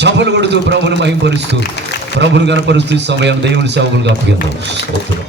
చపలు కొడుతూ ప్రభుని మహింపరుస్తూ ప్రభుని కనపరుస్తూ సమయం దేవుని సేవకులుగా అప్పగిద్దాం. స్తోత్రం.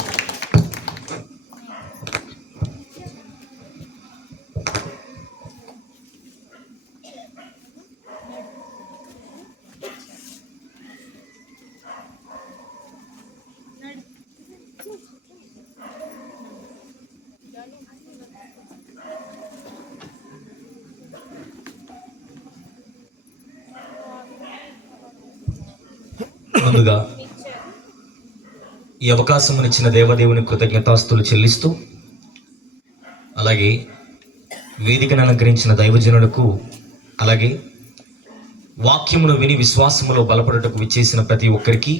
ముందుగా ఈ అవకాశం ఇచ్చిన దేవదేవుని కృతజ్ఞతాస్తులు చెల్లిస్తూ, అలాగే వేదికను అలంకరించిన దైవజనులకు, అలాగే వాక్యమును విని విశ్వాసములో బలపడుటకు విచ్చేసిన ప్రతి ఒక్కరికి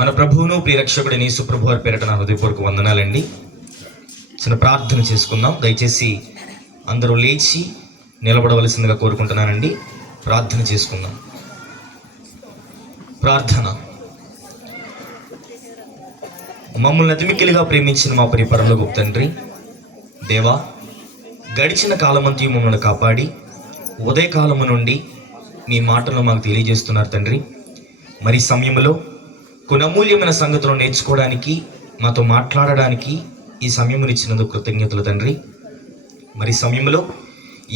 మన ప్రభువును ప్రియరక్షకుడైన యేసు ప్రభు వారి పేరిట నా హృదయపూర్వక వందనాలండి. చిన్న ప్రార్థన చేసుకుందాం. దయచేసి అందరూ లేచి నిలబడవలసిందిగా కోరుకుంటున్నానండి. ప్రార్థన చేసుకుందాం. ప్రార్థన. మమ్మల్ని అతిమిక్కిలిగా ప్రేమించిన మా పరలోకపు తండ్రి, దేవా, గడిచిన కాలమంతా మమ్మల్ని కాపాడి ఉదయకాలము నుండి మీ మాటలు మాకు తెలియజేస్తున్నారు తండ్రి. మరి సమయంలో కొన్ని అమూల్యమైన సంగతులు నేర్చుకోవడానికి, మాతో మాట్లాడడానికి ఈ సమయమునిచ్చినందుకు కృతజ్ఞతలు తండ్రి. మరి సమయంలో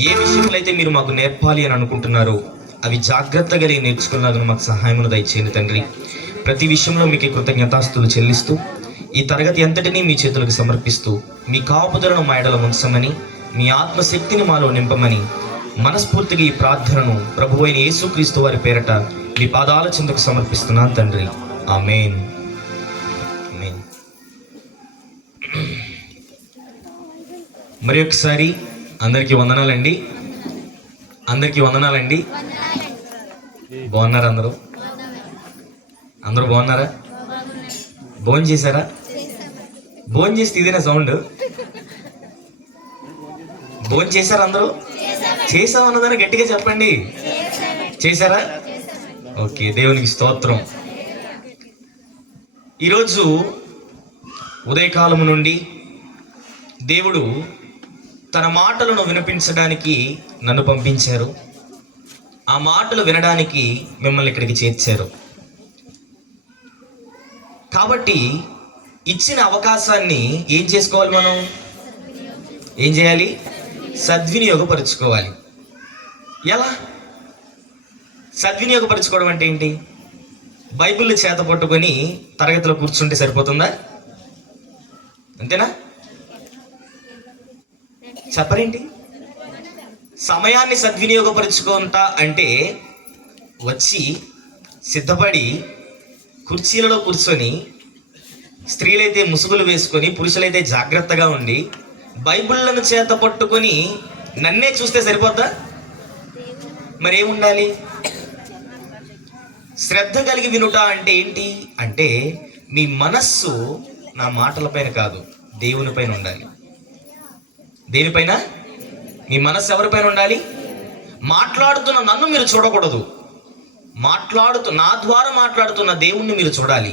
ఏ విషయంలో అయితే మీరు మాకు నేర్పాలి అని అనుకుంటున్నారో అవి జాగ్రత్తగా నేర్చుకున్నాను మాకు సహాయమును దయచేయండి తండ్రి. ప్రతి విషయంలో మీకు కృతజ్ఞతాస్తులు చెల్లిస్తూ ఈ తరగతి అంతటినీ మీ చేతులకు సమర్పిస్తూ మీ కాపుదలను మా ఎడల ఉంచమని, మీ ఆత్మశక్తిని మాలో నింపమని మనస్ఫూర్తిగా ఈ ప్రార్థనను ప్రభువైన యేసుక్రీస్తు వారి పేరట మీ పాదాల చెంతకు సమర్పిస్తున్నాను తండ్రి. ఆమేన్. ఆమేన్. మరి ఒకసారి అందరికీ వందనాలండి. అందరికీ వందనాలండి. బాగున్నారా అందరూ? అందరూ బాగున్నారా? భోజనం చేశారా? భోజనం చేస్తే ఇదేనా సౌండ్? భోజనం చేశారా అందరూ? చేసామన్నదాన్ని గట్టిగా చెప్పండి. చేశారా? ఓకే, దేవునికి స్తోత్రం. ఈరోజు ఉదయకాలము నుండి దేవుడు తన మాటలను వినిపించడానికి నన్ను పంపించారు. ఆ మాటలు వినడానికి మిమ్మల్ని ఇక్కడికి చేర్చారు. కాబట్టి ఇచ్చిన అవకాశాన్ని ఏం చేసుకోవాలి? మనం ఏం చేయాలి? సద్వినియోగపరుచుకోవాలి. ఎలా సద్వినియోగపరుచుకోవడం అంటే ఏంటి? బైబిల్ చేత పట్టుకొని తరగతిలో కూర్చుంటే సరిపోతుందా? అంతేనా? చెప్పరేంటి? సమయాన్ని సద్వినియోగపరుచుకుంటా అంటే వచ్చి సిద్ధపడి కుర్చీలలో కూర్చొని, స్త్రీలైతే ముసుగులు వేసుకొని, పురుషులైతే జాగ్రత్తగా ఉండి బైబిళ్లను చేత పట్టుకొని నన్నే చూస్తే సరిపోద్దా? మరేముండాలి? శ్రద్ధ కలిగి వినుట అంటే ఏంటి అంటే మీ మనస్సు నా మాటలపైన కాదు, దేవుని పైన ఉండాలి. దేనిపైన? మీ మనస్సు ఎవరిపైన ఉండాలి? మాట్లాడుతున్న నన్ను మీరు చూడకూడదు. నా ద్వారా మాట్లాడుతున్న దేవుణ్ణి మీరు చూడాలి.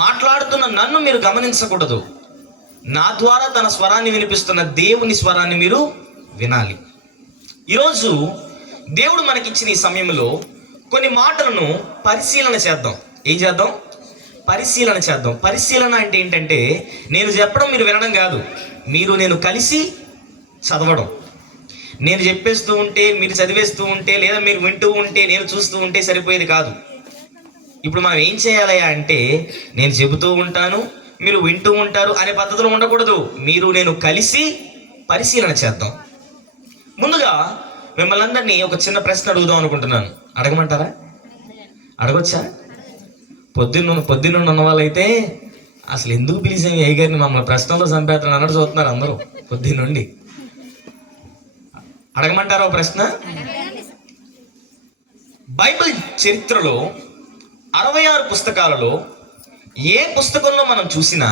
మాట్లాడుతున్న నన్ను మీరు గమనించకూడదు. నా ద్వారా తన స్వరాన్ని వినిపిస్తున్న దేవుని స్వరాన్ని మీరు వినాలి. ఈరోజు దేవుడు మనకిచ్చిన ఈ సమయంలో కొన్ని మాటలను పరిశీలన చేద్దాం. ఏం చేద్దాం? పరిశీలన చేద్దాం. పరిశీలన అంటే ఏంటంటే నేను చెప్పడం మీరు వినడం కాదు, నేను కలిసి చదవడం. నేను చెప్పేస్తూ ఉంటే, మీరు చదివేస్తూ ఉంటే, లేదా మీరు వింటూ ఉంటే, నేను చూస్తూ ఉంటే సరిపోయేది కాదు. ఇప్పుడు మనం ఏం చేయాలి అంటే నేను చెబుతూ ఉంటాను, మీరు వింటూ ఉంటారు అనే పద్ధతిలో ఉండకూడదు. నేను కలిసి పరిశీలన చేద్దాం. ముందుగా మిమ్మల్ని అందరినీ ఒక చిన్న ప్రశ్న అడుగుదాం అనుకుంటున్నాను. అడగమంటారా? అడగొచ్చా? పొద్దున్న ఉన్న వాళ్ళైతే అసలు ఎందుకు పిలిచాం ఏ గారిని, మమ్మల్ని ప్రశ్నలో చంపేస్తాను అన్నట్టు చూస్తున్నారు అందరూ పొద్దున్నుండి. అడగమంటారా ఒక ప్రశ్న? బైబిల్ చరిత్రలో 66 పుస్తకాలలో ఏ పుస్తకంలో మనం చూసినా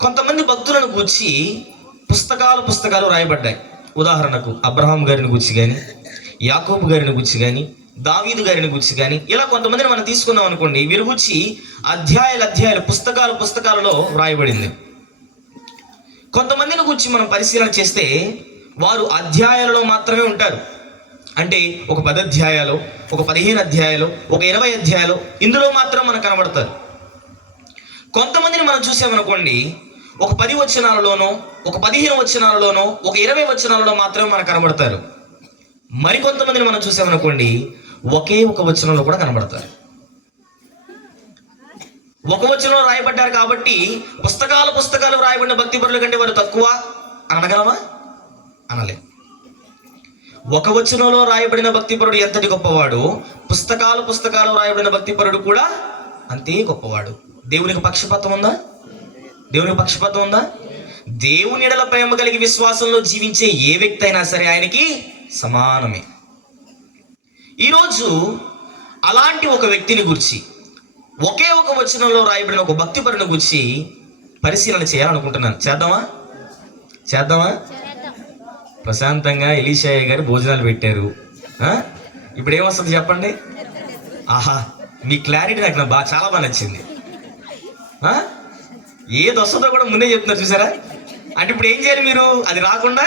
కొంతమంది భక్తులను గూర్చి పుస్తకాలు రాయబడ్డాయి. ఉదాహరణకు అబ్రహాం గారిని గూర్చి కానీ, యాకోబు గారిని గూర్చి కానీ, దావీదు గారిని గూర్చి కానీ, ఇలా కొంతమందిని మనం తీసుకున్నాం అనుకోండి. వీరి గూర్చి అధ్యాయాలు పుస్తకాలలో రాయబడింది. కొంతమందిని గూర్చి మనం పరిశీలన చేస్తే వారు అధ్యాయాలలో మాత్రమే ఉంటారు. అంటే ఒక 10 అధ్యాయాలు, ఒక 15 అధ్యాయాలు, ఒక 20 అధ్యాయాలు ఇందులో మాత్రం మనకు కనబడతారు. కొంతమందిని మనం చూసామనుకోండి, ఒక 10 వచనాలలోనో, ఒక 15 వచనాలలోనో, ఒక 20 వచనాలలో మాత్రమే మనకు కనబడతారు. మరికొంతమందిని మనం చూసామనుకోండి, ఒకే ఒక వచనంలో కూడా కనబడతారు. ఒక వచనంలో రాయబడ్డారు కాబట్టి పుస్తకాలు రాయబడిన భక్తిపరుల కంటే వారు తక్కువ అని అనగలమా? అనలే. ఒక వచనంలో రాయబడిన భక్తిపరుడు ఎంతటి గొప్పవాడు, పుస్తకాలు రాయబడిన భక్తిపరుడు కూడా అంతే గొప్పవాడు. దేవునికి పక్షపాతం ఉందా? దేవునికి పక్షపాతం ఉందా? దేవుని ఎడల ప్రేమ కలిగి విశ్వాసంలో జీవించే ఏ వ్యక్తి అయినా సరే ఆయనకి సమానమే. ఈరోజు అలాంటి ఒక వ్యక్తిని గురించి, ఒకే ఒక వచనంలో రాయబడిన ఒక భక్తిపరుని గురించి పరిశీలన చేయాలనుకుంటున్నాను. చేద్దామా? ప్రశాంతంగా ఎలీషాయ్య గారు భోజనాలు పెట్టారు. ఇప్పుడు ఏమొస్తుంది చెప్పండి? ఆహా, మీ క్లారిటీ నాకు చాలా బాగా నచ్చింది. ఏది వస్తుందో కూడా ముందే చెప్తున్నారు, చూసారా? అంటే ఇప్పుడు ఏం చేయాలి మీరు? అది రాకుండా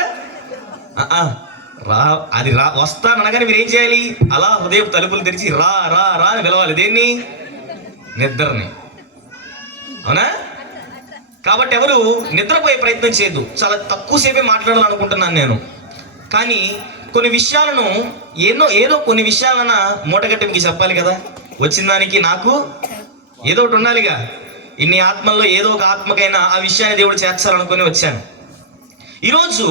వస్తాననగానే మీరు ఏం చేయాలి? అలా హృదయం తలుపులు తెరిచి రా రా రా అని పిలవాలి. దేన్ని? నిద్రని. అవునా? కాబట్టి ఎవరు నిద్రపోయే ప్రయత్నం చేయొద్దు. చాలా తక్కువసేపే మాట్లాడాలనుకుంటున్నాను నేను. కానీ కొన్ని విషయాలను ఏదో కొన్ని విషయాలన్నా మూటగట్టి మీకు చెప్పాలి కదా. వచ్చిన దానికి నాకు ఏదో ఒకటి ఉండాలిగా. ఇన్ని ఆత్మల్లో ఏదో ఒక ఆత్మకైనా ఆ విషయాన్ని దేవుడు చేర్చాలనుకుని వచ్చాను. ఈరోజు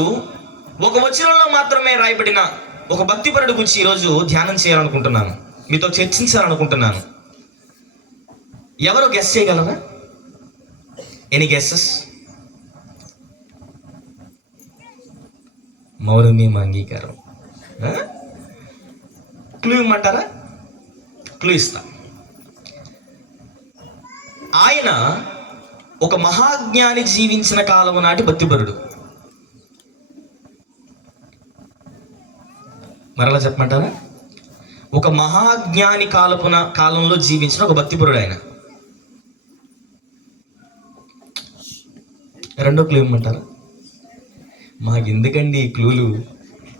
ఒక వచనంలో మాత్రమే రాయబడిన ఒక భక్తిపరుడు గురించి ఈరోజు ధ్యానం చేయాలనుకుంటున్నాను, మీతో చర్చించాలనుకుంటున్నాను. ఎవరో గెస్ చేయగలరా? Any guesses? మౌనమే మా అంగీకారం. క్లూ ఇమ్మంటారా? క్లూ ఇస్తా. ఆయన ఒక మహాజ్ఞాని జీవించిన కాలం నాటి భక్తిపరుడు. మరలా చెప్పమంటారా? ఒక మహాజ్ఞాని కాలంలో జీవించిన ఒక భక్తిపరుడు ఆయన. రెండో క్లూ ఇమ్మంటారా? మాకెందుకండి ఈ క్లూలు,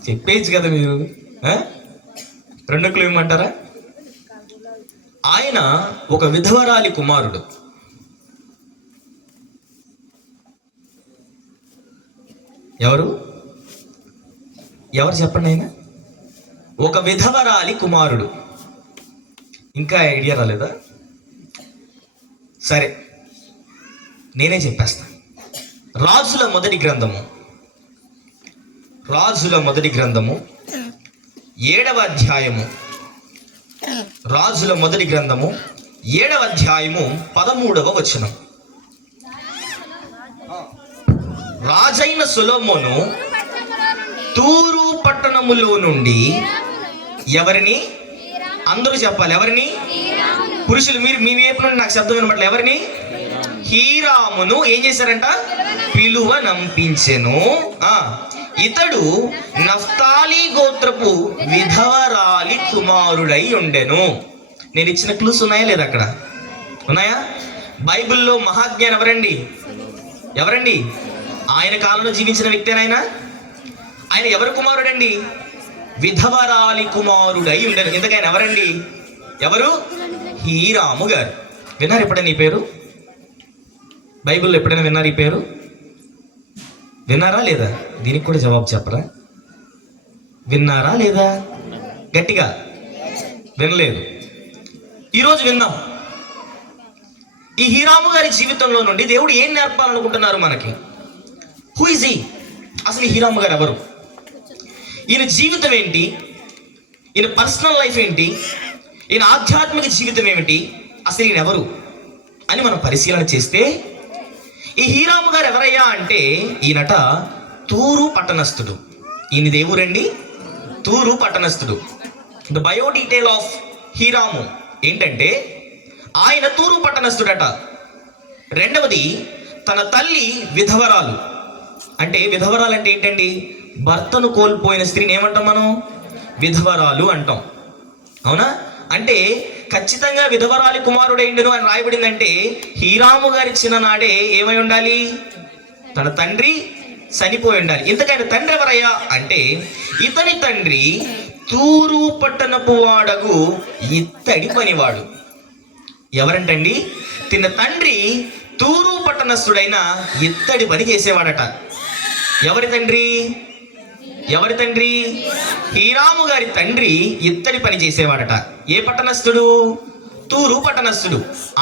చెప్పేయచ్చు కదా మీరు. రెండో క్లూ ఇమ్మంటారా? ఆయన ఒక విధవరాలి కుమారుడు. ఎవరు చెప్పండి? ఆయన ఒక విధవరాలి కుమారుడు. ఇంకా ఐడియా రాలేదా? సరే, నేనే చెప్పేస్తా. రాజుల మొదటి గ్రంథము 7వ అధ్యాయము. రాజుల మొదటి గ్రంథము 7వ అధ్యాయము 13వ వచనం. రాజైన సొలొమోను తూరు పట్టణములో నుండి ఎవరిని? అందరూ చెప్పాలి. ఎవరిని? పురుషులు మీరు మీ వైపు నుండి నాకు శబ్దం వినబట్ల. ఎవరిని? హీరామును ఏం చేశారంట? పిలువనంపించెను. ఇతడు నఫ్తాలి గోత్రపు విధవరాలి కుమారుడై ఉండెను. నేను ఇచ్చిన క్లూస్ ఉన్నాయా లేదా? అక్కడ ఉన్నాయా? బైబిల్లో మహాజ్ఞాని ఎవరండి? ఆయన కాలంలో జీవించిన వ్యక్తేనాయన. ఆయన ఎవరి కుమారుడండి? విధవరాలి కుమారుడై ఉండెను. ఇంతకైనా ఎవరండి? ఎవరు? హీరాము గారు. విన్నారు ఎప్పుడైనా ఈ పేరు? బైబిల్లో ఎప్పుడైనా విన్నారు ఈ పేరు? విన్నారా లేదా? దీనికి కూడా జవాబు చెప్పరా? విన్నారా లేదా? గట్టిగా వినలేదు. ఈరోజు విందాం. ఈ హీరాము గారి జీవితంలో నుండి దేవుడు ఏం నేర్పాలనుకుంటున్నారు మనకి? Who is he? అసలు హీరాము గారు ఎవరు? ఈయన జీవితం ఏంటి? ఈయన పర్సనల్ లైఫ్ ఏంటి? ఈయన ఆధ్యాత్మిక జీవితం ఏమిటి? అసలు ఈయన ఎవరు అని మనం పరిశీలన చేస్తే, ఈ హీరాము గారు ఎవరయ్యా అంటే ఈయనట తూరు పట్టణస్థుడు. ఈయన దేవురండి తూరు పట్టణస్థుడు. ద బయో డీటెయిల్ ఆఫ్ హీరాము ఏంటంటే ఆయన తూరు పట్టణస్థుడట. రెండవది, తన తల్లి విధవరాలు. అంటే విధవరాలు అంటే ఏంటండి? భర్తను కోల్పోయిన స్త్రీని ఏమంటాం మనం? విధవరాలు అంటాం. అవునా? అంటే ఖచ్చితంగా విధవరాలి కుమారుడైండును అని రాయబడిందంటే హీరాము గారి చిన్ననాడే ఏమై ఉండాలి? తన తండ్రి చనిపోయి ఉండాలి. ఇంతకైనా తండ్రి ఎవరయ్యా అంటే ఇతని తండ్రి తూరు పట్టణపు వాడగు ఇత్తడి పనివాడు. ఎవరంటండి? తిన్న తండ్రి తూరు పట్టణస్థుడైన ఇత్తడి పని చేసేవాడట. ఎవరి తండ్రి? ఎవరి తండ్రి? హీరాము గారి తండ్రి ఇత్తడి పని చేసేవాడట. ఏ పట్టణస్థుడు? తూరు పట్టణస్థుడు.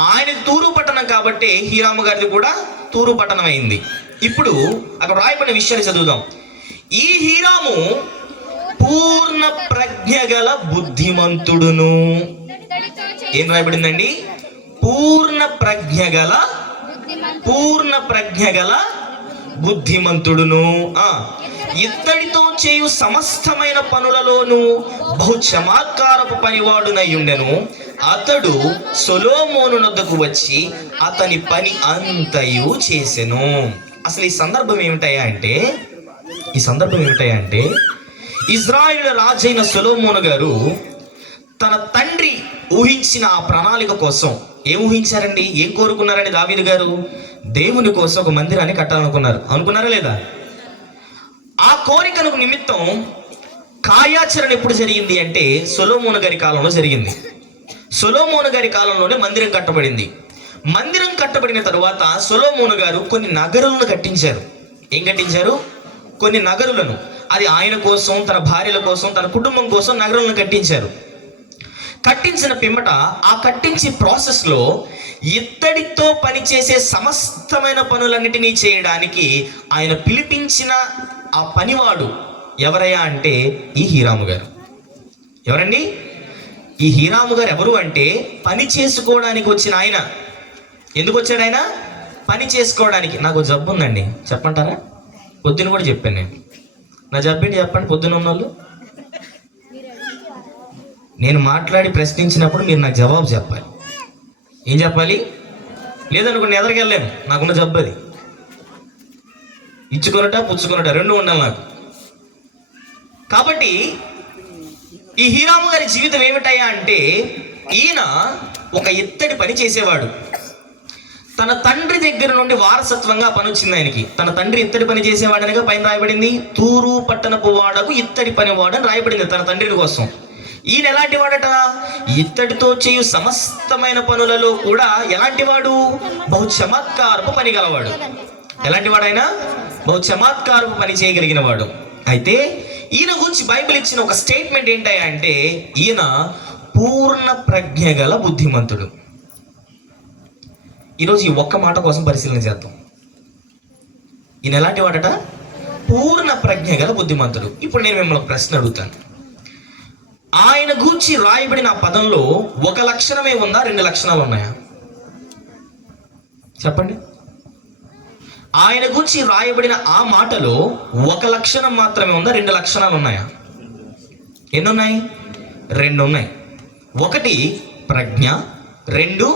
ఆయన తూరు పట్టణం కాబట్టి హీరాము గారిది కూడా తూరు పట్టణం అయింది. ఇప్పుడు అక్కడ రాయబడిన విషయాన్ని చదువుదాం. ఈ హీరాము పూర్ణ ప్రజ్ఞ గల బుద్ధిమంతుడును. ఏం రాయబడిందండి? పూర్ణ ప్రజ్ఞ గల బుద్ధిమంతుడును. ఇత్తడితో చేయు సమస్తమైన పనులలోను బహు చమత్కారపు పనివాడునై ఉండెను. అతడు సొలొమోను నొద్దకు వచ్చి అతని పని అంతయు చేసెను. అసలు ఈ సందర్భం ఏమిటాయా అంటే ఇజ్రాయేలు రాజైన సొలొమోను గారు తన తండ్రి ఊహించిన ఆ ప్రణాళిక కోసం ఏం ఊహించారండి? ఏం కోరుకున్నారండి దావీదు గారు? దేవుని కోసం ఒక మందిరాన్ని కట్టాలనుకున్నారు. అనుకున్నారా లేదా? ఆ కోరికను నిమిత్తం కార్యాచరణ ఎప్పుడు జరిగింది అంటే సొలొమోను గారి కాలంలో జరిగింది. సొలొమోను గారి కాలంలోనే మందిరం కట్టబడింది. మందిరం కట్టబడిన తరువాత సొలొమోను గారు కొన్ని నగరులను కట్టించారు. ఏం కట్టించారు? కొన్ని నగరులను. అది ఆయన కోసం, తన భార్యల కోసం, తన కుటుంబం కోసం నగరులను కట్టించారు. కట్టించిన పిమ్మట ఆ కట్టించే ప్రాసెస్లో ఇత్తడితో పనిచేసే సమస్తమైన పనులన్నిటినీ చేయడానికి ఆయన పిలిపించిన ఆ పనివాడు ఎవరయ్యా అంటే ఈ హీరాము గారు. ఎవరండి? ఈ హీరాము గారు ఎవరు అంటే పని చేసుకోవడానికి వచ్చిన ఆయన. ఎందుకు వచ్చాడు ఆయన? పని చేసుకోవడానికి. నాకు జబ్బు ఉందండి, చెప్పంటారా? పొద్దున కూడా చెప్పాను నేను. నా జబ్బేంటి చెప్పండి పొద్దున ఉన్న వాళ్ళు. నేను మాట్లాడి ప్రశ్నించినప్పుడు మీరు నాకు జవాబు చెప్పాలి. ఏం చెప్పాలి? లేదనుకోండి ఎదరికెళ్ళలేము. నాకున్న జబ్బు అది. ఇచ్చుకొనట పుచ్చుకొనట రెండు ఉండాలి నాకు. కాబట్టి ఈ హీరాము గారి జీవితం ఏమిటయ్యా అంటే ఈయన ఒక ఇత్తడి పని చేసేవాడు. తన తండ్రి దగ్గర నుండి వారసత్వంగా పని వచ్చింది ఆయనకి. తన తండ్రి ఇత్తడి పని చేసేవాడనగా పైన రాయబడింది తూరు పట్టణపు వాడకు ఇత్తడి పని వాడని రాయబడింది తన తండ్రి కోసం. ఈయన ఎలాంటి వాడట? ఇత్తడితో చేయు సమస్తమైన పనులలో కూడా ఎలాంటి వాడు? బహు చమత్కారపు పని గలవాడు. ఎలాంటి వాడైనా? బహు చమత్కారపు పని చేయగలిగిన వాడు. అయితే ఈయన గురించి బైబిల్ ఇచ్చిన ఒక స్టేట్మెంట్ ఏంటయ్యా అంటే ఈయన పూర్ణ ప్రజ్ఞ గల బుద్ధిమంతుడు. ఈరోజు ఈ ఒక్క మాట కోసం పరిశీలన చేద్దాం. ఈయన ఎలాంటి వాడట? పూర్ణ ప్రజ్ఞ గల బుద్ధిమంతుడు. ఇప్పుడు నేను మిమ్మల్ని ప్రశ్న అడుగుతాను. ఆయన గూర్చి రాయబడిన ఆ పదంలో ఒక లక్షణమే ఉందా, రెండు లక్షణాలు ఉన్నాయా? చెప్పండి. ఆయన గూర్చి రాయబడిన ఆ మాటలో ఒక లక్షణం మాత్రమే ఉందా, రెండు లక్షణాలు ఉన్నాయా? ఎన్నున్నాయి? రెండు ఉన్నాయి. ఒకటి ప్రజ్ఞ, రెండు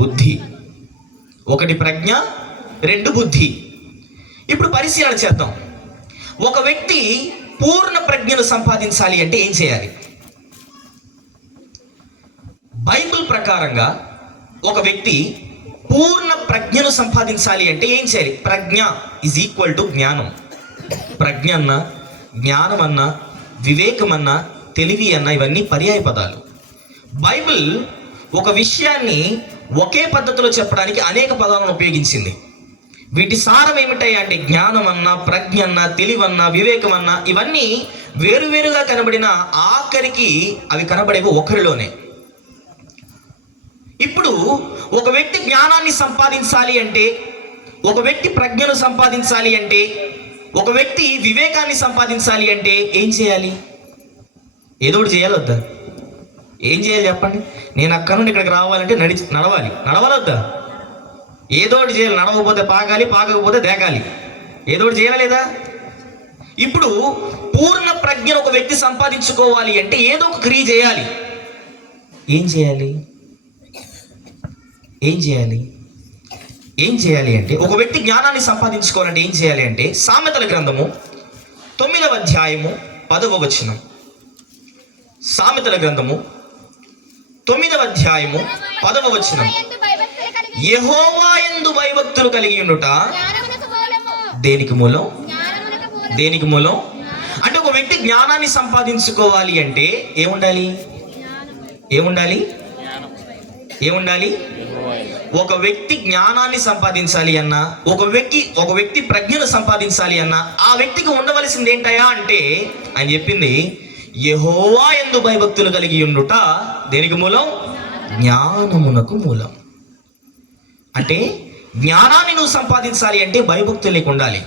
బుద్ధి. ఒకటి ప్రజ్ఞ, రెండు బుద్ధి. ఇప్పుడు పరిశీలన చేద్దాం. ఒక వ్యక్తి పూర్ణ ప్రజ్ఞను సంపాదించాలి అంటే ఏం చేయాలి? బైబిల్ ప్రకారంగా ఒక వ్యక్తి పూర్ణ ప్రజ్ఞను సంపాదించాలి అంటే ఏం చేయాలి? ప్రజ్ఞ ఈజ్ ఈక్వల్ టు జ్ఞానం. ప్రజ్ఞ అన్న, జ్ఞానం అన్న, వివేకం అన్న, తెలివి అన్న ఇవన్నీ పర్యాయ పదాలు. బైబిల్ ఒక విషయాన్ని ఒకే పద్ధతిలో చెప్పడానికి అనేక పదాలను ఉపయోగించింది. వీటి సారం ఏమిటాయి అంటే జ్ఞానం అన్న, ప్రజ్ఞ అన్న, తెలివన్న, వివేకం అన్న ఇవన్నీ వేరువేరుగా కనబడిన ఆఖరికి అవి కనబడేవి ఒకరిలోనే. ఇప్పుడు ఒక వ్యక్తి జ్ఞానాన్ని సంపాదించాలి అంటే, ఒక వ్యక్తి ప్రజ్ఞను సంపాదించాలి అంటే, ఒక వ్యక్తి వివేకాన్ని సంపాదించాలి అంటే ఏం చేయాలి? ఏదో ఒకటి చేయాలి వద్దా? ఏం చేయాలి చెప్పండి? నేను అక్కడ నుండి ఇక్కడికి రావాలంటే నడవాలి వద్దా? ఏదో ఒకటి చేయాలి. నడవకపోతే పాగాలి, పాగకపోతే దేగాలి. ఏదో ఒకటి చేయాలి లేదా? ఇప్పుడు పూర్ణ ప్రజ్ఞను ఒక వ్యక్తి సంపాదించుకోవాలి అంటే ఏదో ఒక క్రియ చేయాలి. ఏం చేయాలి? ఏం చేయాలి అంటే ఒక వ్యక్తి జ్ఞానాన్ని సంపాదించుకోవాలంటే ఏం చేయాలి అంటే సామెతల గ్రంథము 9వ అధ్యాయము 10వ వచనం. సామెతల గ్రంథము 9వ అధ్యాయము 10వ వచనం. యెహోవా యందు భయభక్తులు కలిగి ఉండుట దేనికి మూలం? అంటే ఒక వ్యక్తి జ్ఞానాన్ని సంపాదించుకోవాలి అంటే ఏముండాలి? ఏముండాలి? ఏముండాలి? ఒక వ్యక్తి జ్ఞానాన్ని సంపాదించాలి అన్నా, ఒక వ్యక్తి ప్రజ్ఞను సంపాదించాలి అన్నా, ఆ వ్యక్తికి ఉండవలసింది ఏంటయా అంటే ఆయన చెప్పింది, యెహోవా యందు భయభక్తులు కలిగి ఉండుట దేనికి మూలం? జ్ఞానమునకు మూలం. అంటే జ్ఞానాన్ని నువ్వు సంపాదించాలి అంటే భయభక్తులు లేకుండా ఉండాలి.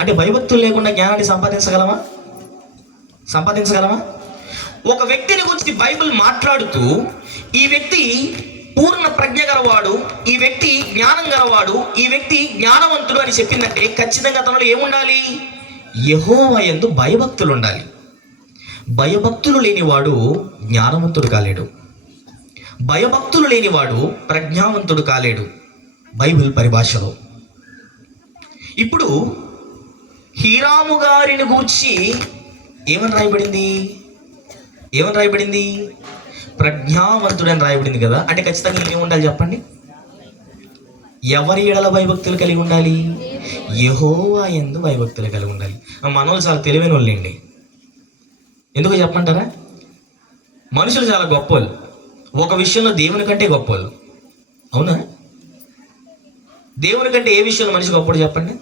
అంటే భయభక్తులు లేకుండా జ్ఞానాన్ని సంపాదించగలమా? సంపాదించగలమా? ఒక వ్యక్తిని గురించి బైబిల్ మాట్లాడుతూ ఈ వ్యక్తి పూర్ణ ప్రజ్ఞ గలవాడు, ఈ వ్యక్తి జ్ఞానం గలవాడు, ఈ వ్యక్తి జ్ఞానవంతుడు అని చెప్పిందంటే ఖచ్చితంగా అతనిలో ఏముండాలి? యెహోవా యందు భయభక్తులు ఉండాలి. భయభక్తులు లేనివాడు జ్ఞానవంతుడు కాలేడు, భయభక్తులు లేనివాడు ప్రజ్ఞావంతుడు కాలేడు బైబిల్ పరిభాషలో. ఇప్పుడు హీరాము గారిని గూర్చి ఏమని రాయబడింది? ఏమని రాయబడింది? ప్రజ్ఞావంతుడని రాయబడింది కదా. అంటే ఖచ్చితంగా ఏమి ఉండాలి చెప్పండి? ఎవరి ఎడల భయభక్తులు కలిగి ఉండాలి? యెహోవా యందు భయభక్తులు కలిగి ఉండాలి. మనోళ్ళు చాలా తెలివైన వాళ్ళండి. ఎందుకు చెప్పమంటారా? మనుషులు చాలా గొప్పవాళ్ళు, ఒక విషయంలో దేవుని కంటే గొప్పవాళ్ళు. అవునా? దేవుని కంటే ఏ విషయంలో మనిషి గొప్పడు చెప్పండి?